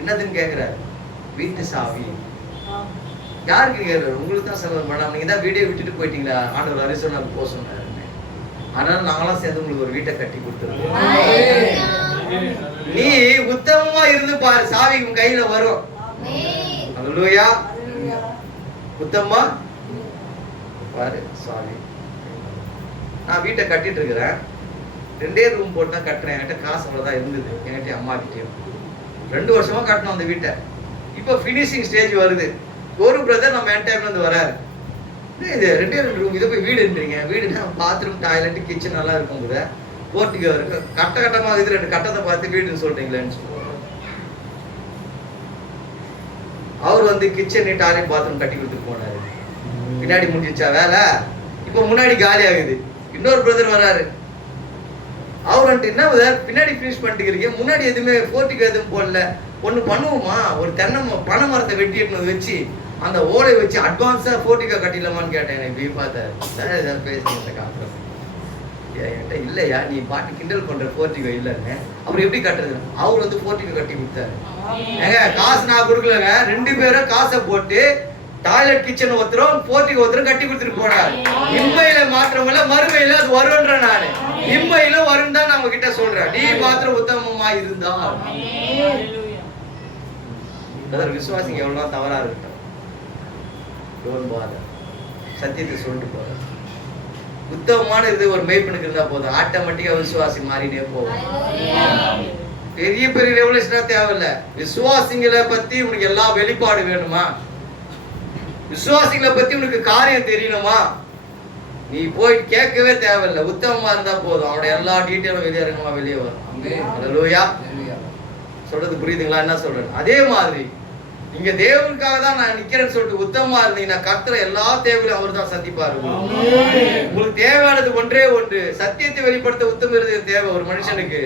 என்னதுன்னு கேக்குறாரு. வீட்டு சாவி. யாருக்கு கேட்கறாரு? உங்களுக்கு தான் சொல்ல மேடம், நீங்க தான் வீடியோ விட்டுட்டு போயிட்டீங்களா, ஆண்டவர் அரிசோனாக்கு போக சொன்னாரு. அதனால நாங்களாம் சேர்ந்து உங்களுக்கு ஒரு வீட்டை கட்டி கொடுத்துருக்கோம். நீ உத்தமமா இருந்து பாரு, சாவி உன் கையில வரும். அல்லேலூயா. உத்தமமா பாரு சாவி. நான் வீட்டை கட்டிட்டு இருக்கிறேன். 2 ரூம் போட்டு தான் கட்டுறேன். என்கிட்ட காசு அவ்வளவுதான் இருந்தது, என்கிட்ட அம்மா கிட்டயும். 2 வருஷமா கட்டணும் அந்த வீட்டை. இப்போ ஃபினிஷிங் ஸ்டேஜ் வருது. ஒரு பிரதர் நம்ம என் டைம்ல இருந்து வராரு. இது 2 ரூம், இதை போய் வீடுன்றீங்க. வீடுனா பாத்ரூம், டாய்லெட், கிச்சன் நல்லா இருக்கும் கூட, போர்ட்டிகோ இருக்கு, கட்டமா இது 2 கட்டத்தை பார்த்து வீடுன்னு சொல்றீங்களேன்னு சொல்லுவாங்க. அவர் வந்து கிச்சன், டாய்லெட், பாத்ரூம் கட்டி கொடுத்துட்டு போனாரு. பின்னாடி முடிஞ்சிச்சா வேலை, இப்போ முன்னாடி காலி ஆகுது. இன்னொரு பிரதர் வராரு. அவர் வந்துட்டு என்ன பின்னாடி ஃபினிஷ் பண்ணிட்டு இருக்கீங்க, முன்னாடி எதுவுமே போர்ட்டிகோ எதுவும் போடல, ஒன்று பண்ணுவோமா, ஒரு பனை மரத்தை வெட்டி எடுத்து வச்சு அந்த ஓலை வச்சு அட்வான்ஸா போர்ட்டிகோ கட்டிடலாமான்னு கேட்டேன். இப்படி பார்த்தாரு, பேசுறேன் காட்டுறேன் என்கிட்ட இல்லையா, நீ பாட்டு கிண்டல் பண்ற போர்ட்டிகோ இல்லைன்னு. அப்புறம் எப்படி கட்டுறது, அவர் வந்து போர்ட்டிகோ கட்டி கொடுத்தாரு. ஏங்க காசு நான் கொடுக்கலங்க, 2 பேரும் காசை போட்டு டாய்லெட், கிச்சன் ஒருத்தரும் போர்ட்டிகோ ஒருத்தரும் கட்டி கொடுத்துட்டு போனாரு. இம்மையில மாற்றம் இல்ல, மறுமையில அது வரும்ன்ற நானு. இம்மையில வரும் தான் நம்ம கிட்ட சொல்றேன். நீ மாத்திரம் உத்தமமா இருந்தா விசுவாசிங்க எவ்வளவு தவறா இருக்கட்டும், சத்தியத்தை சொல்லிட்டு போற உத்தமமான இது ஒரு மெய்ப்பனுக்கு இருந்தா போதும், ஆட்டோமேட்டிக்கா விசுவாசி மாறினே போகும். பெரிய பெரிய ரெவல்யூஷனா தேவையில்ல. விசுவாசிங்களை பத்தி உனக்கு எல்லா வெளிப்பாடு வேணுமா, விசுவாசிகளை பத்தி உனக்கு காரியம் தெரியணுமா, நீ போய் கேட்கவே தேவையில்லை. உத்தமமா இருந்தா போதும், அவனோட எல்லா டீட்டெயிலும் வெளியே இருக்கணுமா, வெளியே வரும். அல்லேலூயா. சொல்றது புரியுதுங்களா என்ன சொல்றேன்? அதே மாதிரி இங்க தேவனுக்காக தான் நான் நிக்கிறேன்னு சொல்லிட்டு உத்தமமா இருந்தீங்கன்னா கர்த்தர் எல்லா தேவையும் அவர் தான் சந்திப்பாரு. உங்களுக்கு தேவையானது ஒன்றே ஒன்று, சத்தியத்தை வெளிப்படுத்த உத்தம இருதயம் தேவை ஒரு மனுஷனுக்கு.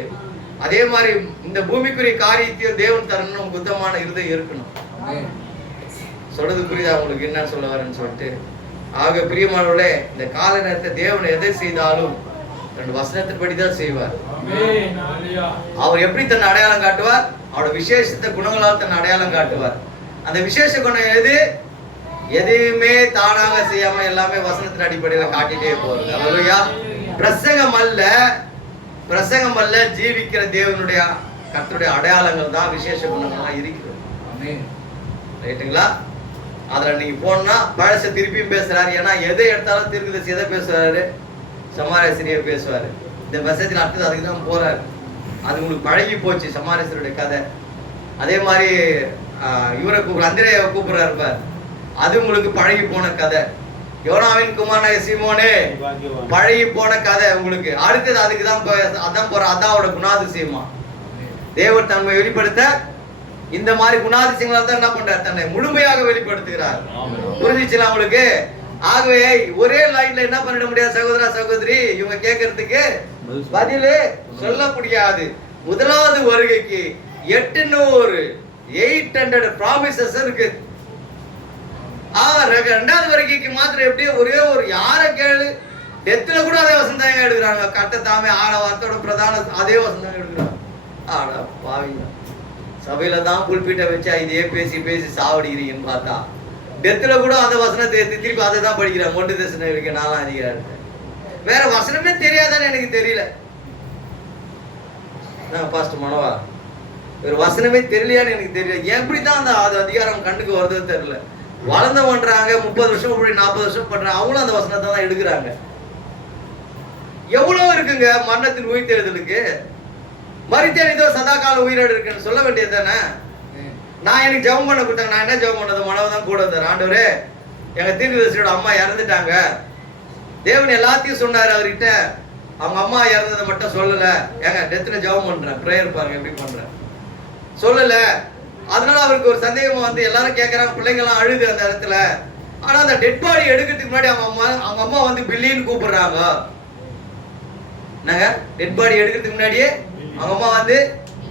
அதே மாதிரி இந்த பூமிக்குரிய காரியத்தையும் தேவன் தரணும், உங்களுக்கு உத்தமமான இருதயம் இருக்கணும். சொல்றது புரியுதா உங்களுக்கு என்ன சொல்ல வரேன்னு சொல்லிட்டு? ஆக பிரியமானவர்களே, இந்த கால நேரத்தை தேவன் எதை செய்தாலும் 2 வசனத்தின்படி தான் செய்வார். அவர் எப்படி தன்னை அடையாளம் காட்டுவார், அவரோட விசேஷத்தை குணங்களால் தன்னை அடையாளம் காட்டுவார். அந்த விசேஷ குணம் எது, எதையுமே தானாக செய்யாம எல்லாமே வசனத்தின் அடிப்படையில காட்டிட்டே போறது. அல்லேலூயா. பிரசங்கம் அல்ல, ஜீவிக்கிற தேவனுடைய கர்த்தருடைய அடையாளங்கள் தான் விசேஷ குணங்கள்லாம் இருக்கிறது. ரைட்டுங்களா? அதுல நீங்க போனா பழச திருப்பியும் பேசுறாரு. ஏன்னா எதை எடுத்தாலும் தீர்க்கதரிசி எதை பேசுவாரு, சமாரேசரியை பேசுவாரு. இந்த மெசேஜ்ல அடுத்தது அதுக்கு தான் போறாரு. அது உங்களுக்கு பழகி போச்சு சமாரேசருடைய கதை. அதே மாதிரி இவரை அந்திரேயை கூப்பிடுறாரு பார், அது உங்களுக்கு பழகி போன கதை. யோனாவின் குமாரனாகிய சீமோனே, பழகி போன கதை உங்களுக்கு. அடுத்தது அதுக்கு தான் அதான் போற, அதான் அவரோட குணாதிசயமா. தேவன் தன்மை வெளிப்படுத்த இந்த மாதிரி குணாதிசயங்களால் தான் என்ன பண்றார், தன்னை முழுமையாக வெளிப்படுத்துகிறார். புரிஞ்சிச்சுல உங்களுக்கு? ஆகவே ஒரே லைன்ல என்ன பண்ணிட முடியாது சகோதரா சகோதரி, இவங்க கேட்கறதுக்கு பதிலே சொல்ல முடியாது. முதலாவது வருகைக்கு 800 ப்ராமிசஸ் இருக்கு. ரெண்டாவது வருகைக்கு மாத்திரம் எப்படி ஒரே ஒரு யார கேளு, டெத்துல கூட அதே வசந்தாங்க எடுக்கிறாங்க. கட்டத்தாமே 6 வாரத்தோட பிரதான அதே வசந்தாங்க எடுக்கிறாங்க. ஆடா பாவிங்க, சபையில தான் புல்பீட்டை வச்சா இதே பேசி பேசி சாவடிக்கிறீங்கன்னு பார்த்தா டெத்துல கூட அந்த வசனத்தை திருப்பி அதை தான் படிக்கிறேன். மொண்டு தரிசனம் இருக்கு, நானும் அதிகாரம் வேற வசனமே தெரியாதான்னு எனக்கு தெரியல. பாஸ்டர் மனோவா, ஒரு வசனமே தெரியலையான்னு எனக்கு தெரியல. எப்படிதான் அந்த அதிகாரம் கண்ணுக்கு வருது தெரியல. வளர்ந்த பண்றாங்க, 30 வருஷம் 40 வருஷம் பண்றாங்க, அவங்களும் அந்த வசனத்தை தான் எடுக்கிறாங்க. எவ்வளவு இருக்குங்க மரணத்தின் உயிர்த்தெழுதலுக்கு. மரித்தேன் இதோ சதா கால உயிரோடு இருக்குன்னு சொல்ல வேண்டியது தானே. நான் எனக்கு ஜெபம் பண்ண கொடுத்தாங்க, நான் என்ன ஜெபம் பண்ணது, மனவதான் கூட வந்தார். ஆண்டவரே, எங்க தீர்க்கதரிசியோட அம்மா இறந்துட்டாங்க. தேவன் எல்லாத்தையும் சொன்னாரு அவர்கிட்ட, அவங்க அம்மா இறந்ததை மட்டும் சொல்லல. ஏங்க டெத்துல ஜெபம் பண்றேன், பிரேயர் பாருங்க எப்படி பண்றேன், சொல்லல. அதனால அவருக்கு ஒரு சந்தேகமா வந்து எல்லாரும் கேட்கறாங்க, பிள்ளைங்க எல்லாம் அழுது அந்த இடத்துல. ஆனா அந்த டெட் பாடி எடுக்கிறதுக்கு முன்னாடி அவங்க அம்மா வந்து பில்லின்னு கூப்பிடுறாங்க. என்னங்க, டெட் பாடி எடுக்கிறதுக்கு முன்னாடியே அவங்க அம்மா வந்து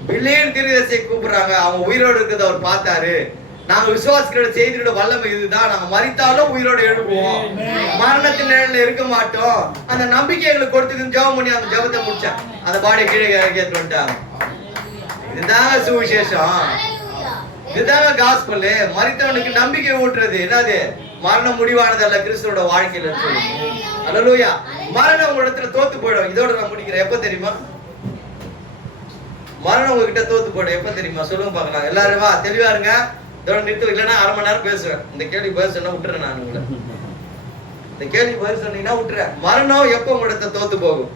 பில்லியன் தீர்க்கதரிசியை கூப்பிடுறாங்க. அவங்க உயிரோடு இருக்கிறத அவர் பார்த்தாரு. நாங்க விசுவாசிகளோட செய்தியோட வல்லமை இதுதான், நாங்க மரித்தாலும் உயிரோடு எழுப்புவோம், மரணத்தின் நிழல்ல இருக்க மாட்டோம். அந்த நம்பிக்கை எங்களுக்கு கொடுத்துக்கு ஜெபம் பண்ணி அந்த ஜெபத்தை முடிச்சேன். அந்த பாடி கீழே இறக்கிட்டு வந்துட்டாங்க. இதுதாங்க சுவிசேஷம், இதுதாங்க காஸ்பல். மரித்தவனுக்கு நம்பிக்கை ஊட்டுறது என்னது, மரணம் முடிவானதல்ல கிறிஸ்துவோட வாழ்க்கையில சொல்லி. அல்லேலூயா. மரணம் உங்க இடத்துல தோத்து போயிடும். இதோட நான் முடிக்கிறேன். எப்ப தெரியுமா மரணம் உங்ககிட்ட தோத்து போயிடும்? எப்ப தெரியுமா சொல்லுங்க பார்க்கலாம். எல்லாரும் வா தெளிவா இருங்க. இதோட நிறுத்த, இல்லைன்னா 1/2 மணி நேரம் பேசுவேன். இந்த கேள்வி பதில் சொன்னா விட்டுறேன். நான் உங்களை இந்த கேள்வி பதில் சொன்னீங்கன்னா விட்டுறேன். மரணம் எப்ப உங்க இடத்துல தோத்து போகும்?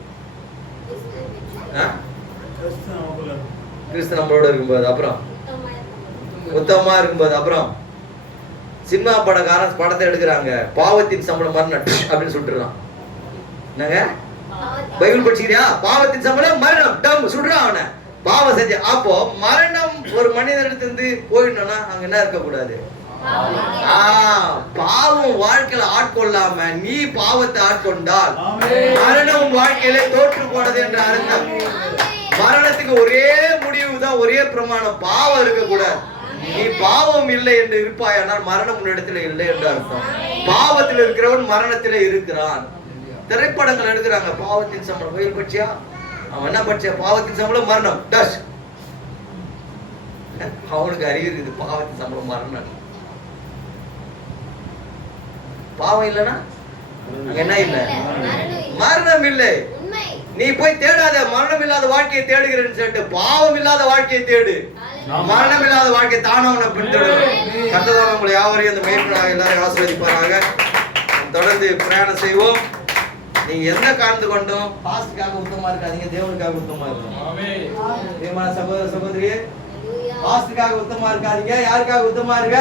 கிறிஸ்து நம்மளோட இருக்கும்போது. அப்புறம் உத்தமமா இருக்கும்போது. அப்புறம் சினிமா படக்காரன் படத்தை எடுக்கிறாங்க, பாவத்தின் சம்பளம் மரணம் அப்படின்னு சொல்லிட்டுறான். என்னங்க பைபிள் படிச்சுக்கிறியா? பாவத்தின் சம்பளம் மரணம், டம் சுடுறான் அவனை, பாவம் செஞ்ச. அப்போ மரணம் ஒரு மனிதனிடத்திலிருந்து போயிடணும்னா அங்க என்ன இருக்கக்கூடாது? பாவம் வாழ்க்கையில ஆட்கொள்ளாம நீ பாவத்தை ஆட்கொண்டால் மரணம் வாழ்க்கையில தோற்று போனது என்ற அர்த்தம். மரணத்துக்கு ஒரே முடிவு தான், ஒரே பிரமாணம், பாவம் இருக்கக்கூடாது. நீ பாவம் இல்லை என்று இருப்பாயானால் மரணம் உன்னிடத்துல இல்லை என்று அர்த்தம். பாவத்தில் இருக்கிறவன் மரணத்திலே இருக்கிறான். திரைப்படங்கள் எடுக்கிறாங்க, பாவத்தின் சம்பளம். கோயில் பட்சியா அவன் என்ன பட்சியா? பாவத்தின் சம்பளம் மரணம், டஷ். அவனுக்கு அறிவு இருக்குது, பாவத்தின் சம்பளம் மரணம். பாவம் இல்லைன்னா அங்க என்ன இல்லை? மரணம் இல்லை. நீ போய் தேடாத, மரணம் இல்லாத வாழ்க்கையை தேடுகிறேன்னு சொல்லிட்டு பாவம் இல்லாத வாழ்க்கையை தேடு. மரணம் இல்லாத வாழ்க்கை தானே உன்னை பின்தொடரும். கர்த்தர் உங்களை யாவரையும் அந்த மேய்ப்பனாக எல்லாரையும் ஆசீர்வதிப்பாராக. தொடர்ந்து பிரயாணம் செய்வோம். நீங்க எந்த காரணத்து கொண்டும் பாஸ்டுக்காக உத்தமமா இருக்காதீங்க, தேவனுக்காக உத்தமமா இருக்கணும். சகோதர சகோதரியே, பாஸ்டுக்காக உத்தமமா இருக்காதீங்க. யாருக்காக உத்தமமா இருக்க?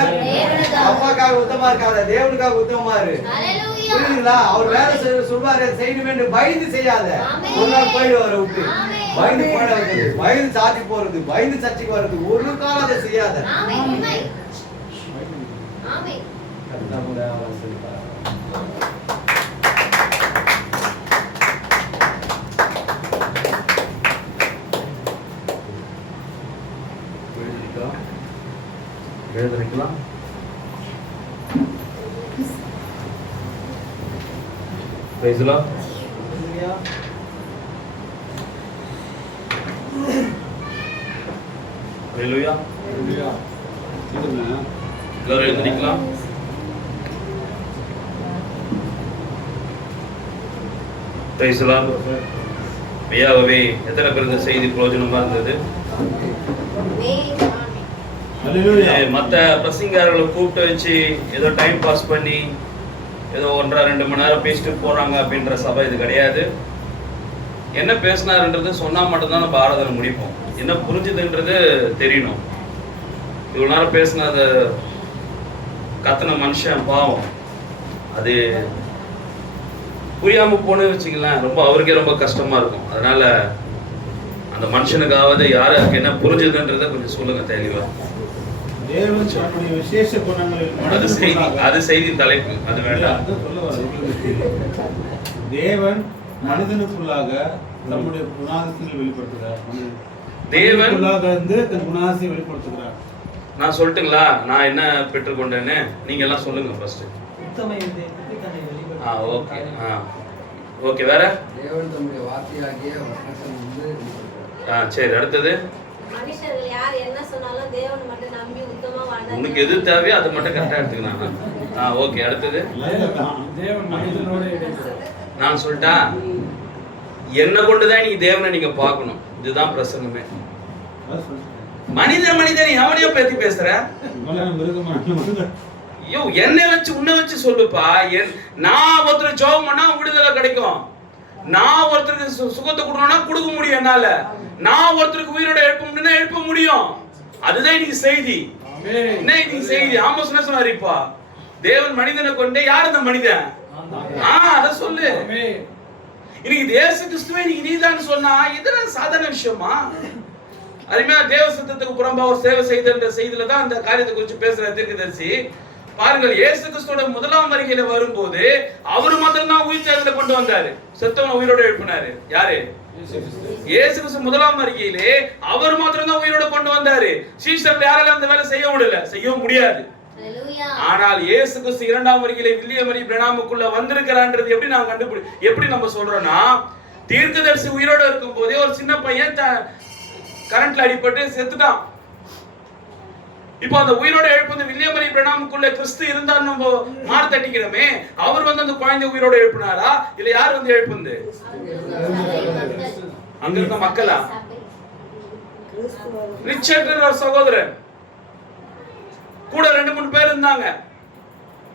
அப்பாக்காக உத்தமமா இருக்காத, தேவனுக்காக உத்தமமா இரு. புரியுதுங்களா? அவர் வேலை சொல்வாரு, செய்யணும் என்று பயந்து செய்யாத. ஒரு நாள் போயிடுவாரு விட்டு, பயந்து போட வைக்கிறது, பயந்து சாட்சி போறது, பயந்து சர்ச்சைக்கு வர்றது, ஒரு காலம் அதை செய்யாத. எழுதிக்கலாம். Praise the Lord. Hallelujah. எல்லாரும் எழுந்திருக்கலாம். Praise the Lord. மெய்யாகவே எத்தனை பேர் இந்த செய்தி பிரயோஜனமா இருந்தது? மற்ற பிரசங்காரர்களை கூப்பிட்டு வச்சு ஏதோ டைம் பாஸ் பண்ணி ஏதோ 1.5-2 மணி நேரம் பேசிட்டு போறாங்க அப்படின்ற சபை இது கிடையாது. என்ன பேசினாருன்றது சொன்னா மட்டும்தான் நம்ம ஆராதனை முடிப்போம். என்ன புரிஞ்சுதுன்றது தெரியணும். இவ்வளவு நேரம் பேசின அந்த கத்தனை மனுஷன் பாவம், அது புரியாம போனே வச்சுக்கலாம், ரொம்ப அவருக்கே ரொம்ப கஷ்டமா இருக்கும். அதனால அந்த மனுஷனுக்காவது யாருக்கு என்ன புரிஞ்சுதுன்றத கொஞ்சம் சொல்லுங்க தெளிவா. விசேஷ குணங்களில் அது செய்தி தலைப்பு, அது வேண்டாம். தேவன் மனிதனுக்குள்ளாக நம்முடைய குணாதிசயங்களை வெளிப்படுத்துகிறார். தேவன் தன் குணாதிசயை வெளிப்படுத்துகிறார். நான் சொல்லட்டுங்களா நான் என்ன பெற்றுக்கொண்டேன்னு? நீங்க எல்லாம் சொல்லுங்க ஃபர்ஸ்ட். Okay okay. வேற தேவன் தம்முடைய வார்த்தையாகிய வசனம் வந்து சரி. அடுத்தது மனுஷர்கள் யார் என்ன சொன்னாலும் தேவன் மட்டும் நம்பி உத்தமமா வாழ்ந்தா உனக்கு எது தேவையோ அதை மட்டும் கரெக்டா எடுத்துக்கலாம். ஓகே. அடுத்தது தேவன் மனிதனோட நான் சொல்லிட்டா என்ன கொண்டுதான் நீங்க தேவனை நீங்க பார்க்கணும். இதுதான் பிரசங்கமே. மனிதன் மனிதன் எவனையோ பத்தி பேசுற? ஐயோ, என்னை வச்சு உன்னை வச்சு சொல்லுப்பா. நான் ஒருத்தர் ஜெபம் பண்ணா விடுதலை கிடைக்கும். நான் ஒருத்தருக்கு சுகத்தை கொடுக்கணும்னா கொடுக்க முடியும் என்னால. நான் ஒருத்தருக்கு உயிரோட எழுப்ப முடியும்னா எழுப்ப முடியும். அதுதான் இன்னைக்கு செய்தி. என்ன இன்னைக்கு செய்தி? ஆமா சொன்னாரிப்பா. தேவன் மனிதனை கொண்டே யார் அந்த மனிதன்? அத சொல்லு. இன்னைக்கு இயேசு கிறிஸ்துவே நீதான் சொன்னா இதெல்லாம் சாதாரண விஷயமா? அருமையா தேவ சித்தத்துக்கு புறம்பா ஒரு சேவை செய்தன்ற செய்தியில தான் அந்த காரியத்தை குறித்து பேசுற தீர்க்கதரிசி. பாருங்கள், இயேசு கிறிஸ்துவோட முதலாம் வருகையில வரும்போது அவரு மாத்திரம் தான் உயிர் தேர்தலை கொண்டு வந்தாரு. செத்தவனை உயிரோட எழுப்பினாரு. யாரு? இயேசு கிறிஸ்து முதலாம் வருகையிலே அவர் மாத்திரம் தான் உயிரோட கொண்டு வந்தாரு. சீஷர்கள் யாரால அந்த வேலை செய்ய முடியல, செய்ய முடியாது. ஆனால் இயேசு கிறிஸ்து இரண்டாம் வருகையிலே வில்லியம் மரி பிரணாமுக்குள்ள வந்திருக்கிறான்றது எப்படி நான் எப்படி நம்ம சொல்றோம்னா, தீர்க்கதரிசி உயிரோட இருக்கும் போதே ஒரு சின்ன பையன் கரண்ட்ல அடிபட்டு செத்துட்டான். இப்போ அந்த உயிரோட எழுப்புது வில்லியம் மரி பிரணாமுக்குள்ள கிறிஸ்து இருந்தார் நம்ம மாறு தட்டிக்கிறோமே. அவர் வந்து அந்த குழந்தை உயிரோட எழுப்பினாரா இல்ல யார் வந்து எழுப்புது? அங்க இருக்க மக்களா? ரிச்சர்ட் ஒரு சகோதரன் கூட 2-3 பேர் இருந்தாங்க.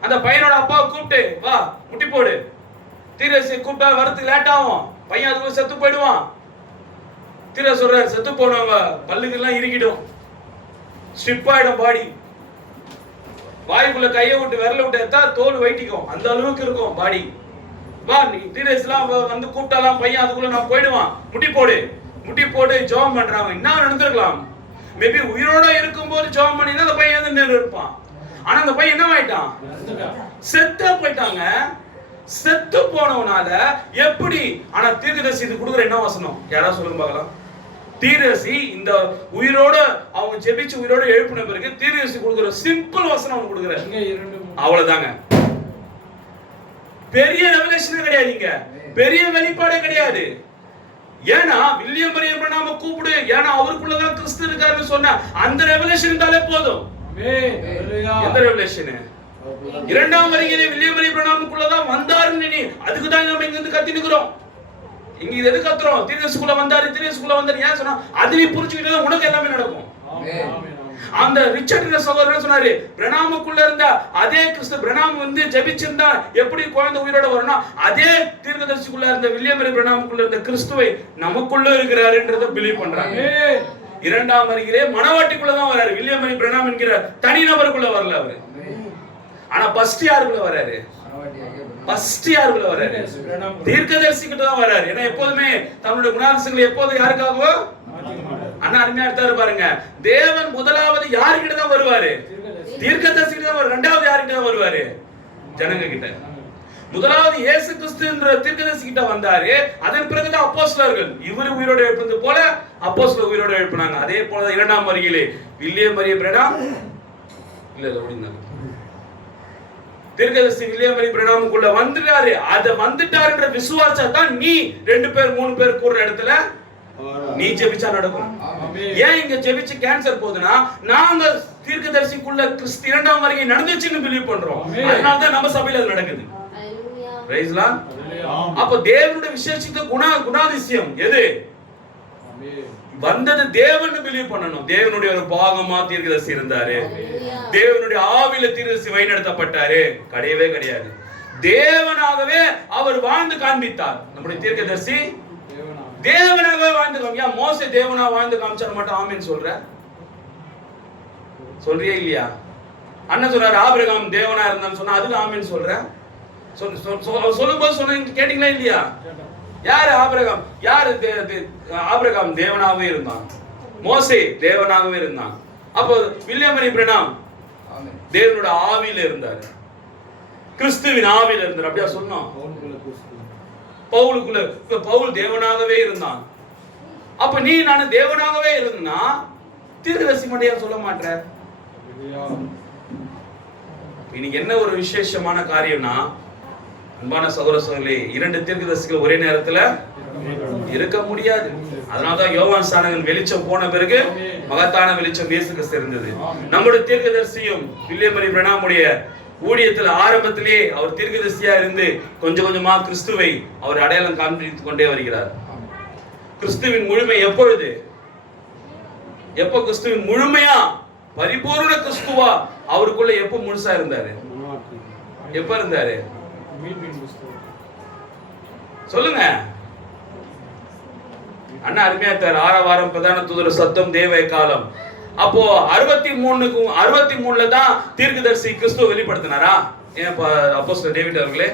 அந்த பையனோட அப்பாவை கூப்பிட்டு வா முட்டி போடு. தீரசி கூப்பிட்டா வரதுக்கு லேட் ஆகும், பையன் அதுக்குள்ள செத்து போயிடுவான். தீர சொல்றாரு, செத்து போனவங்க பல்லுக்கு எல்லாம் இறுக்கிடும். ஸ்ட்ரிப் ஆயிடும் பாடி. வாய்க்குள்ள கையை விட்டு விரல விட்டு எடுத்தா தோல் வைட்டிக்கும், அந்த அளவுக்கு இருக்கும் பாடி. வா நீ டீனேஜ்லாம் வந்து கூப்பிட்டாலாம் பையன் அதுக்குள்ள நான் போயிடுவான். முட்டி போடு ஜெபம் பண்றாங்க. என்ன நடந்திருக்கலாம்? மேபி உயிரோட இருக்கும்போது ஜெபம் பண்ணினா அந்த பையன் வந்து இருப்பான். ஆனா அந்த பையன் என்ன ஆயிட்டான்? செத்து போயிட்டாங்க. செத்து போனவனால எப்படி? ஆனா தீர்க்கதரிசி இது கொடுக்குற என்ன வசனம் யாராவது சொல்லுங்க பார்க்கலாம். தீர்க்கதரிசி இந்த உயிரோட அவங்க ஜெபிச்சு உயிரோட எழுப்பின பிறகு தீர்க்கதரிசி கொடுக்குற சிம்பிள் வசனம் அவங்க கொடுக்குறாரு. அவ்வளவுதாங்க. பெரிய ரெவலேஷன் கிடையாதுங்க, பெரிய வெளிப்பாடே கிடையாது. ஏன்னா வில்லியம் மரியம் பிரணாம கூப்பிடு, ஏன்னா அவருக்குள்ளதான் கிறிஸ்து இருக்காருன்னு சொன்னா அந்த ரெவலேஷன் இருந்தாலே போதும். எந்த ரெவலேஷன்? இரண்டாம் வருகையிலே வில்லியம் மரியம் பிரணாமுக்குள்ளதான் வந்தாருன்னு அதுக்கு தான் நம்ம இங்க இருந்து கத்தினுக்கிறோம். இங்க இது எது கத்துறோம்? தீர்க்கதரிசிக்குள்ள வந்தாரு ஏன் சொன்னா அது நீ புரிஞ்சுக்கிட்டா உனக்கு எல்லாமே நடக்கும். அந்த ரிச்சர்ட் சகோதரன் சொன்னாரு, பிரணாமுக்குள்ள இருந்த அதே கிறிஸ்து, பிரணாம் வந்து ஜெபிச்சிருந்தா எப்படி குழந்தை உயிரோட வரணும், அதே தீர்க்கதரிசிக்குள்ள இருந்த வில்லியம் மரியம் பிரணாமுக்குள்ள இருந்த கிறிஸ்துவை நமக்குள்ள இருக்கிறாருன்றத பிலீவ் பண்றாங்க. இரண்டாம் வருகையிலே மனவாட்டிக்குள்ளதான் வராரு. வில்லியம் மரியம் பிரணாம் என்கிற தனிநபருக்குள்ள வரல அவரு. ஆனா ஃபர்ஸ்ட் யாருக்குள்ள வராரு? தீர்க்கதரிசி கிட்ட தான் வராரு. ஏன்னா எப்போதுமே தன்னுடைய குணாதிசயங்களை எப்போதும் யாருக்காகவோ அண்ணா அருமையா எடுத்தாரு பாருங்க. தேவன் முதலாவது யாருக்கிட்ட தான் வருவாரு? தீர்க்கதரிசி கிட்ட தான். இரண்டாவது யாருக்கிட்ட தான் வருவாரு? ஜனங்க கிட்ட. முதலாவது இயேசு கிறிஸ்துன்ற தீர்க்கதரிசி கிட்ட வந்தாரு. அதன் பிறகுதான் அப்போஸ்தலர்கள் இவரு உயிரோடு எழுப்புனது போல அப்போஸ்தலர் உயிரோடு எழுப்பினாங்க. அதே போல இரண்டாம் வருகையிலே வில்லியம் மரியம் பிரணாம் தீர்க்கதரிசி வில்லியம் மரியம் பிரணாமுக்குள்ள வந்துட்டாரு. அத வந்துட்டாருன்ற விசுவாசத்தான் நீ 2 பேர் 3 பேர் கூடுற இடத்துல நீ ஜெபிச்சா நடக்கும். ஏன் இங்க ஜெபிச்சு கேன்சர் போகுதுன்னா நாங்க தீர்க்கதரிசிக்குள்ள கிறிஸ்து இரண்டாம் வருகை நடந்துச்சுன்னு பிலீவ் பண்றோம். அதனால தான் நம்ம சபையில அது நடக்குது. Praise Lord. அப்ப தேவனுடைய விசேஷித்த குணாதிசயம் எது? வந்தது தேவன்னு பிலீவ் பண்ணணும். தேவனுடைய ஒரு பாகமா தீர்க்கதரிசி இருந்தாரு. தேவனுடைய ஆவியில தீர்க்கதரிசி வழிநடத்தப்பட்டாரு. கிடையவே கிடையாது. தேவனாகவே அவர் வாழ்ந்து காண்பித்தார். நம்முடைய தீர்க்கதரிசி தேவனாகவே வாழ்ந்து காமியா. மோசே தேவனா வாழ்ந்து காமிச்சார் மட்டும் ஆமென் சொல்ற? சொல்றியே இல்லையா? அண்ணன் சொல்றாரு ஆபிரகாம் தேவனா இருந்தான்னு சொன்னா அதுக்கு ஆமென் சொல்ற? சொல்லும்போது சொன்ன கேட்டீங்களா இல்லையா? யாரு ஆபிரகாம்? யாரு ஆபிரகாம் தேவனாகவே இருந்தான். மோசே தேவனாகவே இருந்தான். அப்போ வில்லியம் மரியம் பிரணாம் தேவனோட ஆவியில இருந்தாரு. கிறிஸ்துவின் ஆவியில இருந்தார். அப்படியா சொன்னோம்? பவுல் தேவனாகவே இருந்தான். அப்ப நீ நான் தேவனாகவே இருந்தா தீர்க்கதரிசி மட்டும் சொல்ல மாட்டேன். இன்னைக்கு என்ன ஒரு விசேஷமான காரியம்னா அன்பான சகோதர சகோதரிகளே, 2 தீர்க்கதரிசிகள் ஒரே நேரத்துல இருக்க முடியாது. அதனாலதான் யோவான் ஸ்நானகன் வெளிச்சம் போன பிறகு மகத்தான வெளிச்சம் இயேசு கிறிஸ்து இருந்தது. நம்முடைய தீர்க்கதரிசியும் வில்லியம் மரியம் பிரணாமுடைய ஊழியத்தில் ஆரம்பத்திலே அவர் தீர்க்கதரிசியா இருந்து கொஞ்சம் கொஞ்சமா கிறிஸ்துவை அவர் அடையாளம் காண்பித்துக் கொண்டே வருகிறார். கிறிஸ்துவின் முழுமை எப்பொழுது? எப்ப கிறிஸ்துவின் முழுமையா பரிபூர்ண கிறிஸ்துவா அவருக்குள்ள எப்ப முழுசா இருந்தாரு? எப்ப இருந்தாரு? சொல்லுங்க அண்ணா. அருமையா இருக்காரு. 6ஆம் வாரம் பிரதான தூதர் சத்தம் தேவ காலம். அப்போ 63ல தான் தீர்க்கதரிசி கிறிஸ்துவ வெளிப்படுத்தினாரா? ஏன் அப்போஸ்தலர் டேவிட் அவர்களே,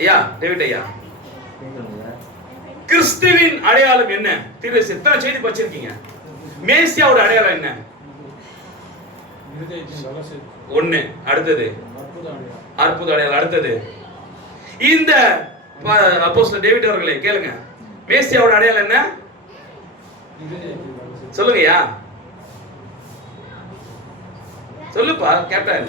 ஐயா டேவிட் ஐயா, கிறிஸ்துவின் அடையாளம் என்ன? தீர்க்கதரிசி எத்தனை செய்தி படிச்சிருக்கீங்க? மேசியாவோட அடையாளம் என்ன? ஒண்ணு. அடுத்தது அற்புத அடையாளம். அடுத்தது இந்த அப்போஸ்தலர் டேவிட் அவர்களே கேளுங்க, மேசியாவோட அடையாளம் என்ன? சொல்லுங்கய்யா, சொல்லுப்பா கேப்டன்.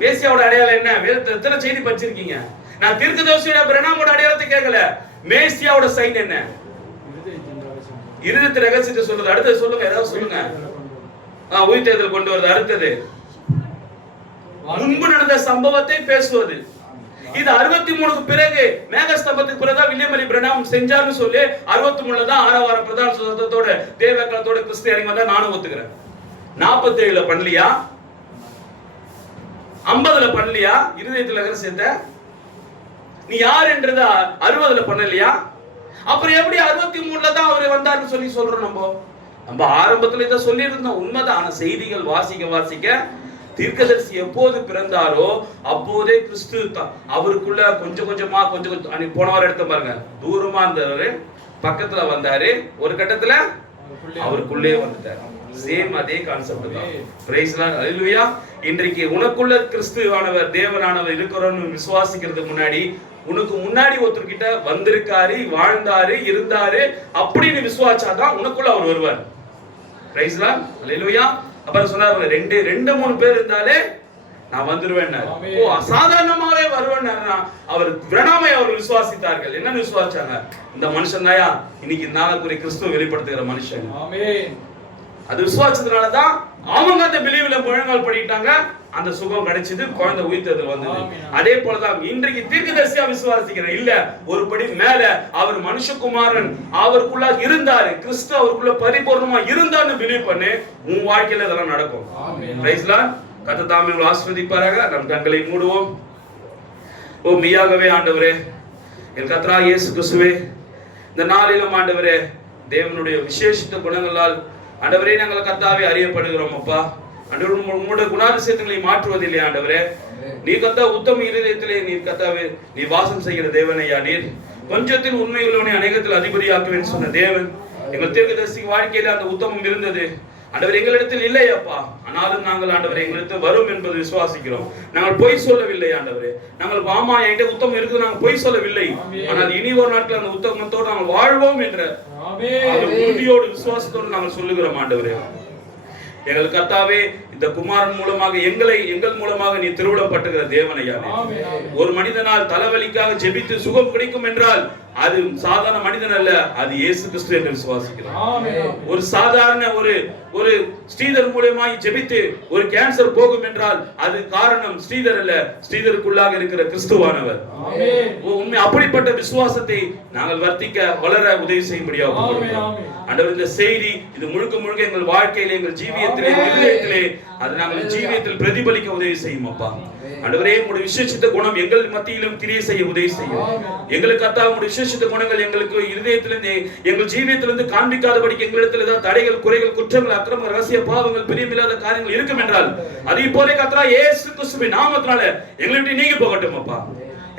மேசியாவோட அடையாளம் என்ன? வேதத்துல எத்தனை செய்தி படிச்சிருக்கீங்க? நான் தீர்க்கதரிசியோட பிரணாமோட அடையாளத்தை கேட்கல. மேசியாவோட சைன் என்ன? இருதயத்தின் ரகசியத்தை சொல்றது. அடுத்தது சொல்லுங்க, ஏதாவது சொல்லுங்க. உயிர்த்தெழுதல் கொண்டு வருது. அடுத்தது முன்பு நடந்த சம்பவத்தை பேசுவது. இது 63க்கு பிறகு மேகஸ்தம்பத்துக்கு பிறகு வில்லியம் மரியம் பிரணாம் செஞ்சார்னு சொல்லி 63ல தான் 6ஆம் வாரம் பிரதான சுதத்தோட தேவக்களத்தோட கிறிஸ்து இறங்கி வந்தா நானும் ஒத்துக்கிறேன். 47ல பண்ணலையா? 50ல பண்ணலையா? இருதயத்துல ரகசியத்தை நீ யார் என்றத 60ல பண்ணலையா? அப்புறம் எப்படி 63ல தான் அவர் வந்தாருன்னு சொல்லி சொல்றோம் நம்ம? நம்ம ஆரம்பத்துல இதை சொல்லியிருந்தோம், உண்மைதான். ஆனா செய்திகள் வாசிக்க தீர்க்கதரிசி எப்போது பிறந்தாரோ அப்போதே கிறிஸ்து அவருக்குள்ள கொஞ்சம் கொஞ்சமா போன வாரம் எடுத்த பாருங்க, தூரமா இருந்தவரு பக்கத்துல வந்தாரு, ஒரு கட்டத்துல அவருக்குள்ளே வந்துட்டார். சேம் அதே கான்செப்ட் தான். பிரைஸ் தி லார்ட், ஹalleluya. இன்றைக்கு உனக்குள்ள கிறிஸ்துவானவர் தேவனானவர் இருக்கிறோம்னு விசுவாசிக்கிறதுக்கு முன்னாடி உனக்கு முன்னாடி ஒருத்தர்கிட்ட வந்திருக்காரு, வாழ்ந்தாரு, இருந்தாரு அப்படின்னு விசுவாசாதான் உனக்குள்ள அவர் வருவார். பிரைஸ் தி லார்ட், ஹalleluya. அப்ப சொன்னாரு, ரெண்டு மூணு பேர் இருந்தாலே நான் வந்துருவேன். ஓ, அசாதாரணமாவே வருவேன். அவர் விரணாமை அவர் விசுவாசித்தார்கள். என்ன விசுவாசாங்க? இந்த மனுஷன் தாயா இன்னைக்கு நாளைக்குரிய கிறிஸ்துவ வெளிப்படுத்துகிற மனுஷன். அது விசுவாசத்தினாலதான் அவங்க அந்த பிலீவ்ல முழங்கால் படிட்டாங்க, அந்த சுகம் கிடைச்சது, குழந்தை உயிர்த்தது வந்தது. அதே போலதான் இன்றைக்கு தீர்க்கதரிசியா விசுவாசிக்கிற இல்ல, ஒரு படி மேல அவர் மனுஷகுமாரன் அவருக்குள்ள இருந்தாரு, கிறிஸ்து அவருக்குள்ள பரிபூர்ணமா இருந்தான்னு பிலீவ் பண்ணு, உன் வாழ்க்கையில இதெல்லாம் நடக்கும். Praise the Lord. கர்த்தர் தாமே உங்களை ஆசீர்வதிப்பாராக. நம் கண்களை மூடுவோம். ஓ மெய்யாகவே ஆண்டவரே, என் கர்த்தராகிய இயேசு கிறிஸ்துவே, இந்த நாளிலும் ஆண்டவரே தேவனுடைய விசேஷித்த குணங்களால் ஆண்டவரே நாங்கள் கர்த்தாவே அறியப்படுகிறோம். அப்பா ஆண்டவரே, உம்முடைய குணாதிசயங்களை மாற்றுவதில்லை ஆண்டவரே. நீ கர்த்தா உத்தம இருதயத்திலே நீர் கர்த்தாவே நீ வாசம் செய்கிற தேவனையா. நீர் கொஞ்சத்தில் உண்மையுள்ளவனை அநேகத்தில் அதிபதியாக்குவேன்னு சொன்ன தேவன். எங்கள் தீர்க்கதரிசி வாழ்க்கையில அந்த உத்தமம் இருந்தது ஆண்டவர் எங்களிடத்தில் இல்லை அப்பா. ஆனாலும் நாங்கள் ஆண்டவரே எங்களிடத்தில் வரும் என்பது விசுவாசிக்கிறோம். நாங்கள் பொய் சொல்லவில்லை ஆண்டவரே. நாங்கள் ஆமா என்கிட்ட உத்தமம் இருக்குது, நாங்கள் பொய் சொல்லவில்லை. ஆனால் இனி ஒரு நாட்கள் அந்த உத்தமத்தோடு நாங்கள் வாழ்வோம் என்ற உறுதியோடு விசுவாசத்தோடு நாங்கள் சொல்லுகிறோம் ஆண்டவரே. எங்கள் கர்த்தாவே, இந்த குமாரன் மூலமாக எங்கள் மூலமாக நீ திருவிழப்பட்டுகிற தேவனையா. ஒரு மனிதனால் தலைவலிக்காக ஜெபித்து சுகம் கிடைக்கும் என்றால் அது சாதாரண மனிதன் அல்ல, அது இயேசு கிறிஸ்து என்று விசுவாசிக்கிறோம். ஒரு சாதாரண ஒரு ஸ்ரீதர் மூலமாய் ஜெபித்து ஒரு கேன்சர் போகும் என்றால் அது காரணம் ஸ்ரீதர் அல்ல, ஸ்ரீதருக்குள்ளாக இருக்கிற கிறிஸ்துவானவர். உண்மை அப்படிப்பட்ட விசுவாசத்தை நாங்கள் வர்த்திக்க வளர உதவி செய்யும்படியாக ஆண்டவர் இந்த செய்தி இது முழுக்க எங்கள் வாழ்க்கையிலே, எங்கள் ஜீவியத்திலே, இதயத்திலே அது நாங்கள் ஜீவியத்தில் பிரதிபலிக்க உதவி செய்யும் அப்பா. ஆண்டவரே, உம்முடைய விசேஷித்த குணம் எங்கள் மத்தியிலும் கிரியை செய்ய உதவி செய்யும். எங்களுக்கு கர்த்தா உம்முடைய விசேஷித்த குணங்கள் எங்களுக்கு இதயத்திலிருந்து எங்கள் ஜீவியத்திலிருந்து காண்பிக்காதபடிக்கு எங்களிடத்தில் ஏதாவது தடைகள், குறைகள், குற்றங்கள், அக்கிரம, ரகசிய பாவங்கள், பிரியமில்லாத காரியங்கள் இருக்கும் என்றால் அதே போல கர்த்தா இயேசு கிறிஸ்துவின் நாமத்தினால எங்களை விட்டு நீங்கி போகட்டும் அப்பா.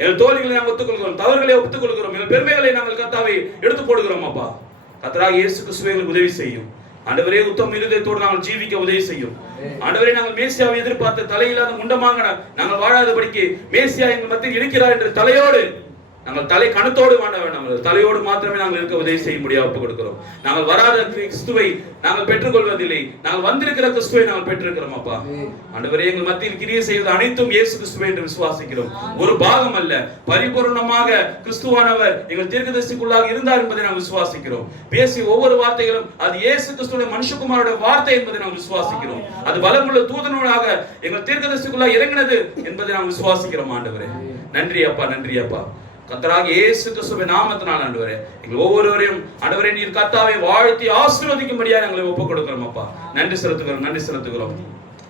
எங்கள் தோல்விகளை நாங்கள் ஒத்துக்கொள்கிறோம், தவறுகளை ஒப்புக்கொள்கிறோம், எங்கள் பெருமைகளை நாங்கள் கர்த்தாவை எடுத்து போடுகிறோம் அப்பா. கர்த்தா இயேசு கிறிஸ்துவே எங்களுக்கு உதவி செய்யும் ஆண்டவரே. உத்தம இருதயத்தோடு நாங்கள் ஜீவிக்க உதவி செய்யும் ஆண்டவரே. நாங்கள் மேசியாவை எதிர்பார்த்த தலையில்லாத முண்டமாக நாங்கள் வாழாதபடிக்கு மேசியா எங்கள் மத்தியில் இருக்கிறார் என்ற தலையோடு நாங்கள் தலை கணத்தோடு வாழ வேண்டாம், தலையோடு மாத்திரமே நாங்கள் இருக்க உதவி செய்ய முடியாது ஒப்புக் கொடுக்கிறோம். நாங்கள் வராத கிறிஸ்துவை நாங்கள் பெற்றுக்கொள்வதில்லை, நாங்கள் வந்திருக்கிற கிறிஸ்துவை நாங்கள் பெற்றிருக்கிறோம் அப்பா. ஆண்டவரே, எங்கள் மத்தியில் கிரியை செய்வது அனைத்தும் இயேசு கிறிஸ்துவை என்று விசுவாசிக்கிறோம். ஒரு பாகம் அல்ல, பரிபூர்ணமாக கிறிஸ்துவானவர் எங்கள் தீர்க்கதரிசிக்குள்ளாக இருந்தார் என்பதை நாங்கள் விசுவாசிக்கிறோம். பேசிய ஒவ்வொரு வார்த்தைகளும் அது இயேசு கிறிஸ்துவின் மனுஷகுமாரோட வார்த்தை என்பதை நாங்கள் விசுவாசிக்கிறோம். அது பலமுள்ள தூதனூடாக எங்கள் தீர்க்கதரிசிக்குள்ளாக இறங்கினது என்பதை நாங்கள் விசுவாசிக்கிறோம் ஆண்டவரே. நன்றி அப்பா, நன்றி அப்பா. கர்த்தராகிய இயேசு கிறிஸ்துவின் நாமத்தினால் ஆண்டவரே எங்கள் ஒவ்வொருவரையும் ஆண்டவரே நீர் கர்த்தாவை வாழ்த்தி ஆசீர்வதிக்கும்படியா நாங்கள் ஒப்புக் கொடுக்கிறோம் அப்பா. நன்றி செலுத்துகிறோம்.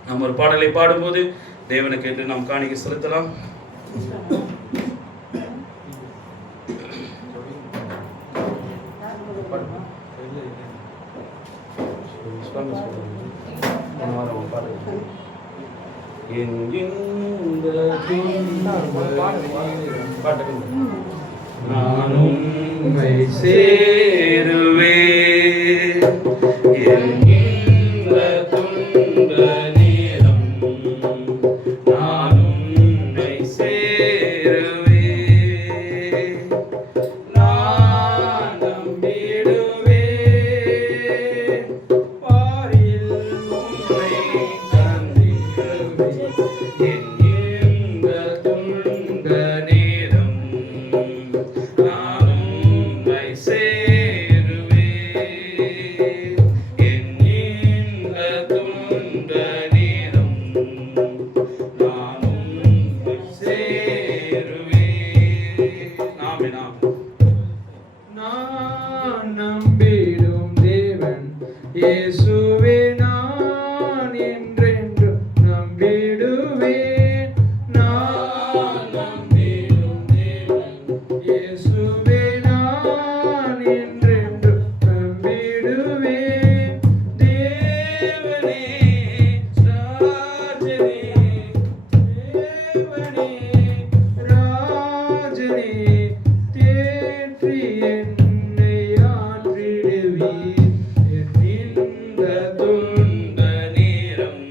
நாம் ஒரு பாடலை பாடும்போது தேவனுக்கு என்று நாம் காணிக்கை செலுத்தலாம். நான் உம்மை சேருவே என் இன்ப துன்ப நேரம், நான் உம்மை சேருவே, நான் நம்பிடுவே, பாரில் உம்மை தந்திடுவே, என் இன்ப துன்ப நேரம், நான் உம்மை சேருவே, என் இன்ப துன்ப நேரம், நான் உம்மை சேருவே. நாமே நான் நம்பிடும் தேவன் இயேசுவே, நான் என்றென்றும் நம்பிடுவேன். நான் நம்பிடும் தேவன் இயேசுவே, நான் என்றென்றும் நம்பிடுவேன். தேடுவீர் என் இந்த துன்ப நேரம்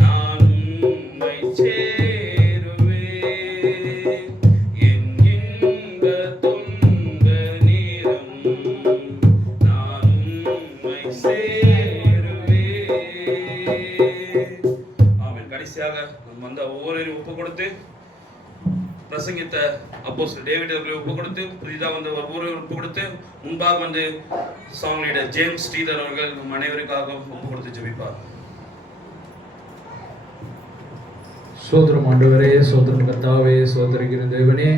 நான் உம்மை சேருவேன். என் இன்ப துன்ப நேரம் நான் உம்மை சேருவேன். ஆமென். கடைசியாக நம்ம வந்த ஒவ்வொருவரையும் ஒப்பு கொடுத்து பிரசங்கித்த அப்போஸ்தலர் டேவிட் அவர்களை ஒப்பு கொடுத்து, புதிதாக வந்த ஒவ்வொருவரையும் ஒப்பு கொடுத்து, முன்பாக வந்து சாங் லீடர் ஜேம்ஸ் ஸ்ரீதர் அவர்கள் நம் அனைவருக்காக ஒப்பு கொடுத்து ஜெபிப்பார். சோதரம் ஆண்டவரே, சோதரம் கர்த்தாவே, சோதரிக்கிற தேவனே,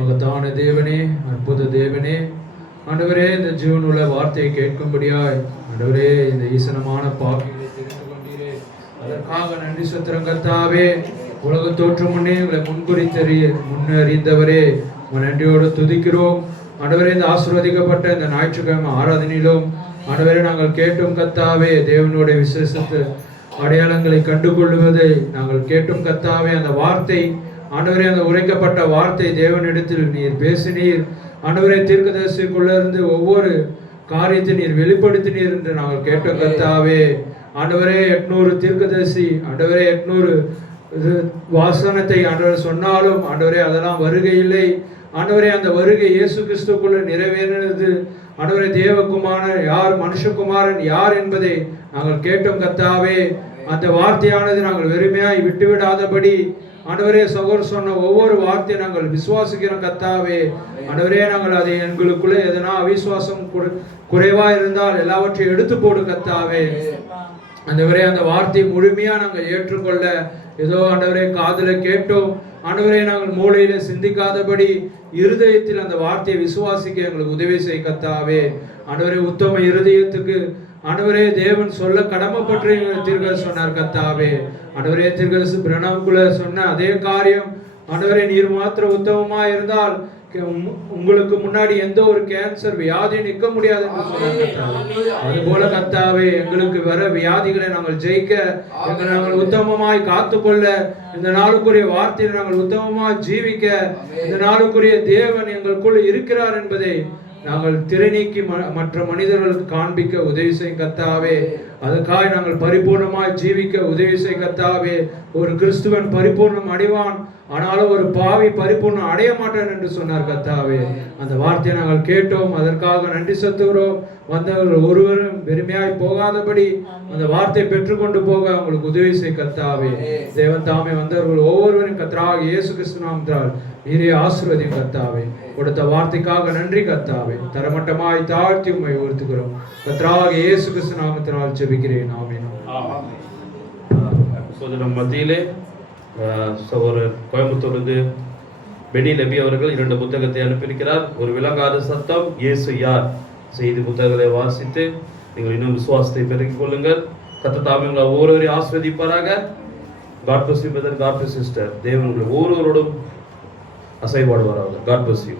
மகத்தான தேவனே, அற்புத தேவனே, ஆண்டவரே இந்த ஜீவனுள்ள வார்த்தையை கேட்கும்படியாய் ஆண்டவரே இந்த ஈசனமான பாவிகளை தெரிந்து கொண்டீரே, அதற்காக நன்றி சுத்திரம் கர்த்தாவே. உலக தோற்றம் முன்னே உங்களை முன்னறிந்தவரே, உங்கள் நன்றியோடு துதிக்கிறோம். ஆண்டவரே இந்த ஆசீர்வதிக்கப்பட்ட இந்த ஞாயிற்றுக்கிழமை ஆராதனையிலும் ஆண்டவரே நாங்கள் கேட்டும் கர்த்தாவே, தேவனுடைய விசேஷத்து அடையாளங்களை கண்டுகொள்வதை நாங்கள் கேட்டும் கர்த்தாவே. அந்த வார்த்தை ஆண்டவரே, அந்த உரைக்கப்பட்ட வார்த்தை தேவனிடத்தில் நீர் பேசினீர் ஆண்டவரே. தீர்க்கதரிசிக்குள்ள இருந்து ஒவ்வொரு காரியத்தை நீர் வெளிப்படுத்தினீர் என்று நாங்கள் கேட்டோம் கர்த்தாவே. ஆண்டவரே 800 தீர்க்கதரிசி ஆண்டவரே 800 வாசனத்தை ஆண்டவர் சொன்னாலும் ஆண்டவரே அதெல்லாம் வருகை இல்லை ஆண்டவரே. அந்த வருகை இயேசு கிறிஸ்துக்குள்ள நிறைவேறினது ஆண்டவரே. தேவகுமாரன் யார், மனுஷகுமாரன் யார் என்பதை நாங்கள் கேட்டோம் கர்த்தாவே. அந்த வார்த்தையானது நாங்கள் வெறுமையாய் விட்டுவிடாதபடி ஆண்டவரே சகோதரர் சொன்ன ஒவ்வொரு வார்த்தையை நாங்கள் விசுவாசிக்கிறோம் கர்த்தாவே. ஆண்டவரே நாங்கள் அதை எங்களுக்குள்ளே எதனா அவிசுவாசம் குறைவா இருந்தால் எல்லாவற்றையும் எடுத்து போடு கர்த்தாவே. ஆண்டவரே அந்த வார்த்தையை முழுமையா நாங்கள் ஏற்றுக்கொள்ள ஏதோ ஆண்டவரே காதுல கேட்டோம் ஆண்டவரே, நாங்கள் மூளையில சிந்திக்காதபடி இருதயத்தில் அந்த வார்த்தையை விசுவாசிக்க எங்களுக்கு உதவி செய்ய கர்த்தாவே. ஆண்டவரே உத்தம இருதயத்துக்கு ஆண்டவரே தேவன் சொல்ல கடமைப்பட்டு தீர்க்கதரிசி சொன்னார் கர்த்தாவே. ஆண்டவரே தீர்க்கதரிசி பிரணாமுக்குள்ள சொன்ன அதே காரியம் ஆண்டவரே, நீர் மாத்திரம் உத்தமமா இருந்தால் உங்களுக்கு முன்னாடி எந்த ஒரு கேன்சர் வியாதி நிற்க முடியாது என்று சொன்னார். அதுபோல கர்த்தாவே எங்களுக்கு வர வியாதிகளை நாங்கள் ஜெயிக்க, எங்களை நாங்கள் உத்தமமாய் காத்துக்கொள்ள, இந்த நாளுக்குரிய வார்த்தையை நாங்கள் உத்தமமாய் ஜீவிக்க, இந்த நாளுக்குரிய தேவன் எங்களுக்குள் இருக்கிறார் என்பதை நாங்கள் திரைநீக்கி மற்ற மனிதர்களுக்கு காண்பிக்க உதவி செய்யும் கர்த்தாவே. அதுக்காக நாங்கள் பரிபூர்ணமாய் ஜீவிக்க உதவி செய்யும் கர்த்தாவே. ஒரு கிறிஸ்துவன் பரிபூர்ணம் அடைவான், ஆனாலும் ஒரு பாவி பரிபூர்ணம் அடைய மாட்டான் என்று சொன்னார் கர்த்தாவே. அந்த வார்த்தையை நாங்கள் கேட்டோம், அதற்காக நன்றி செலுத்துகிறோம். வந்தவர்கள் ஒருவரும் பெருமையாய் போகாதபடி அந்த வார்த்தை பெற்றுக்கொண்டு போக அவங்களுக்கு உதவி செய்ய கர்த்தாவே. தேவன் தாமே வந்தவர்கள் ஒவ்வொருவரும் கர்த்தராகிய இயேசு கிறிஸ்து நாமத்தால் நீரே ஆசீர்வதியும் கர்த்தாவே. கொடுத்த வார்த்தைக்காக நன்றி கர்த்தாவே. தரமட்டமாய் தாழ்த்தி உம்மை உயர்த்துகிறோம். கர்த்தராகிய இயேசு கிறிஸ்து நாமத்தினால் ஜெபிக்கிறேன். ஆமென். சோதரம் மத்தியிலே சகோதரர் கோயம்புத்தூர்ந்து பெனி லெபி அவர்கள் 2 புத்தகத்தை அனுப்பியிருக்கிறார். ஒரு விளங்காத சத்தம், இயேசு யார் செய்தி புத்தகங்களை வாசித்து நீங்கள் இன்னும் விசுவாசத்தை பெருக்கிக் கொள்ளுங்கள். கர்த்தர் தாமே உங்களை ஒவ்வொருவரையும் ஆசீர்வதிப்பாராக. God bless you brother, God bless you sister. தேவன் உங்களை ஒவ்வொருவரோடும் அசைவாடுவாராக. God bless you.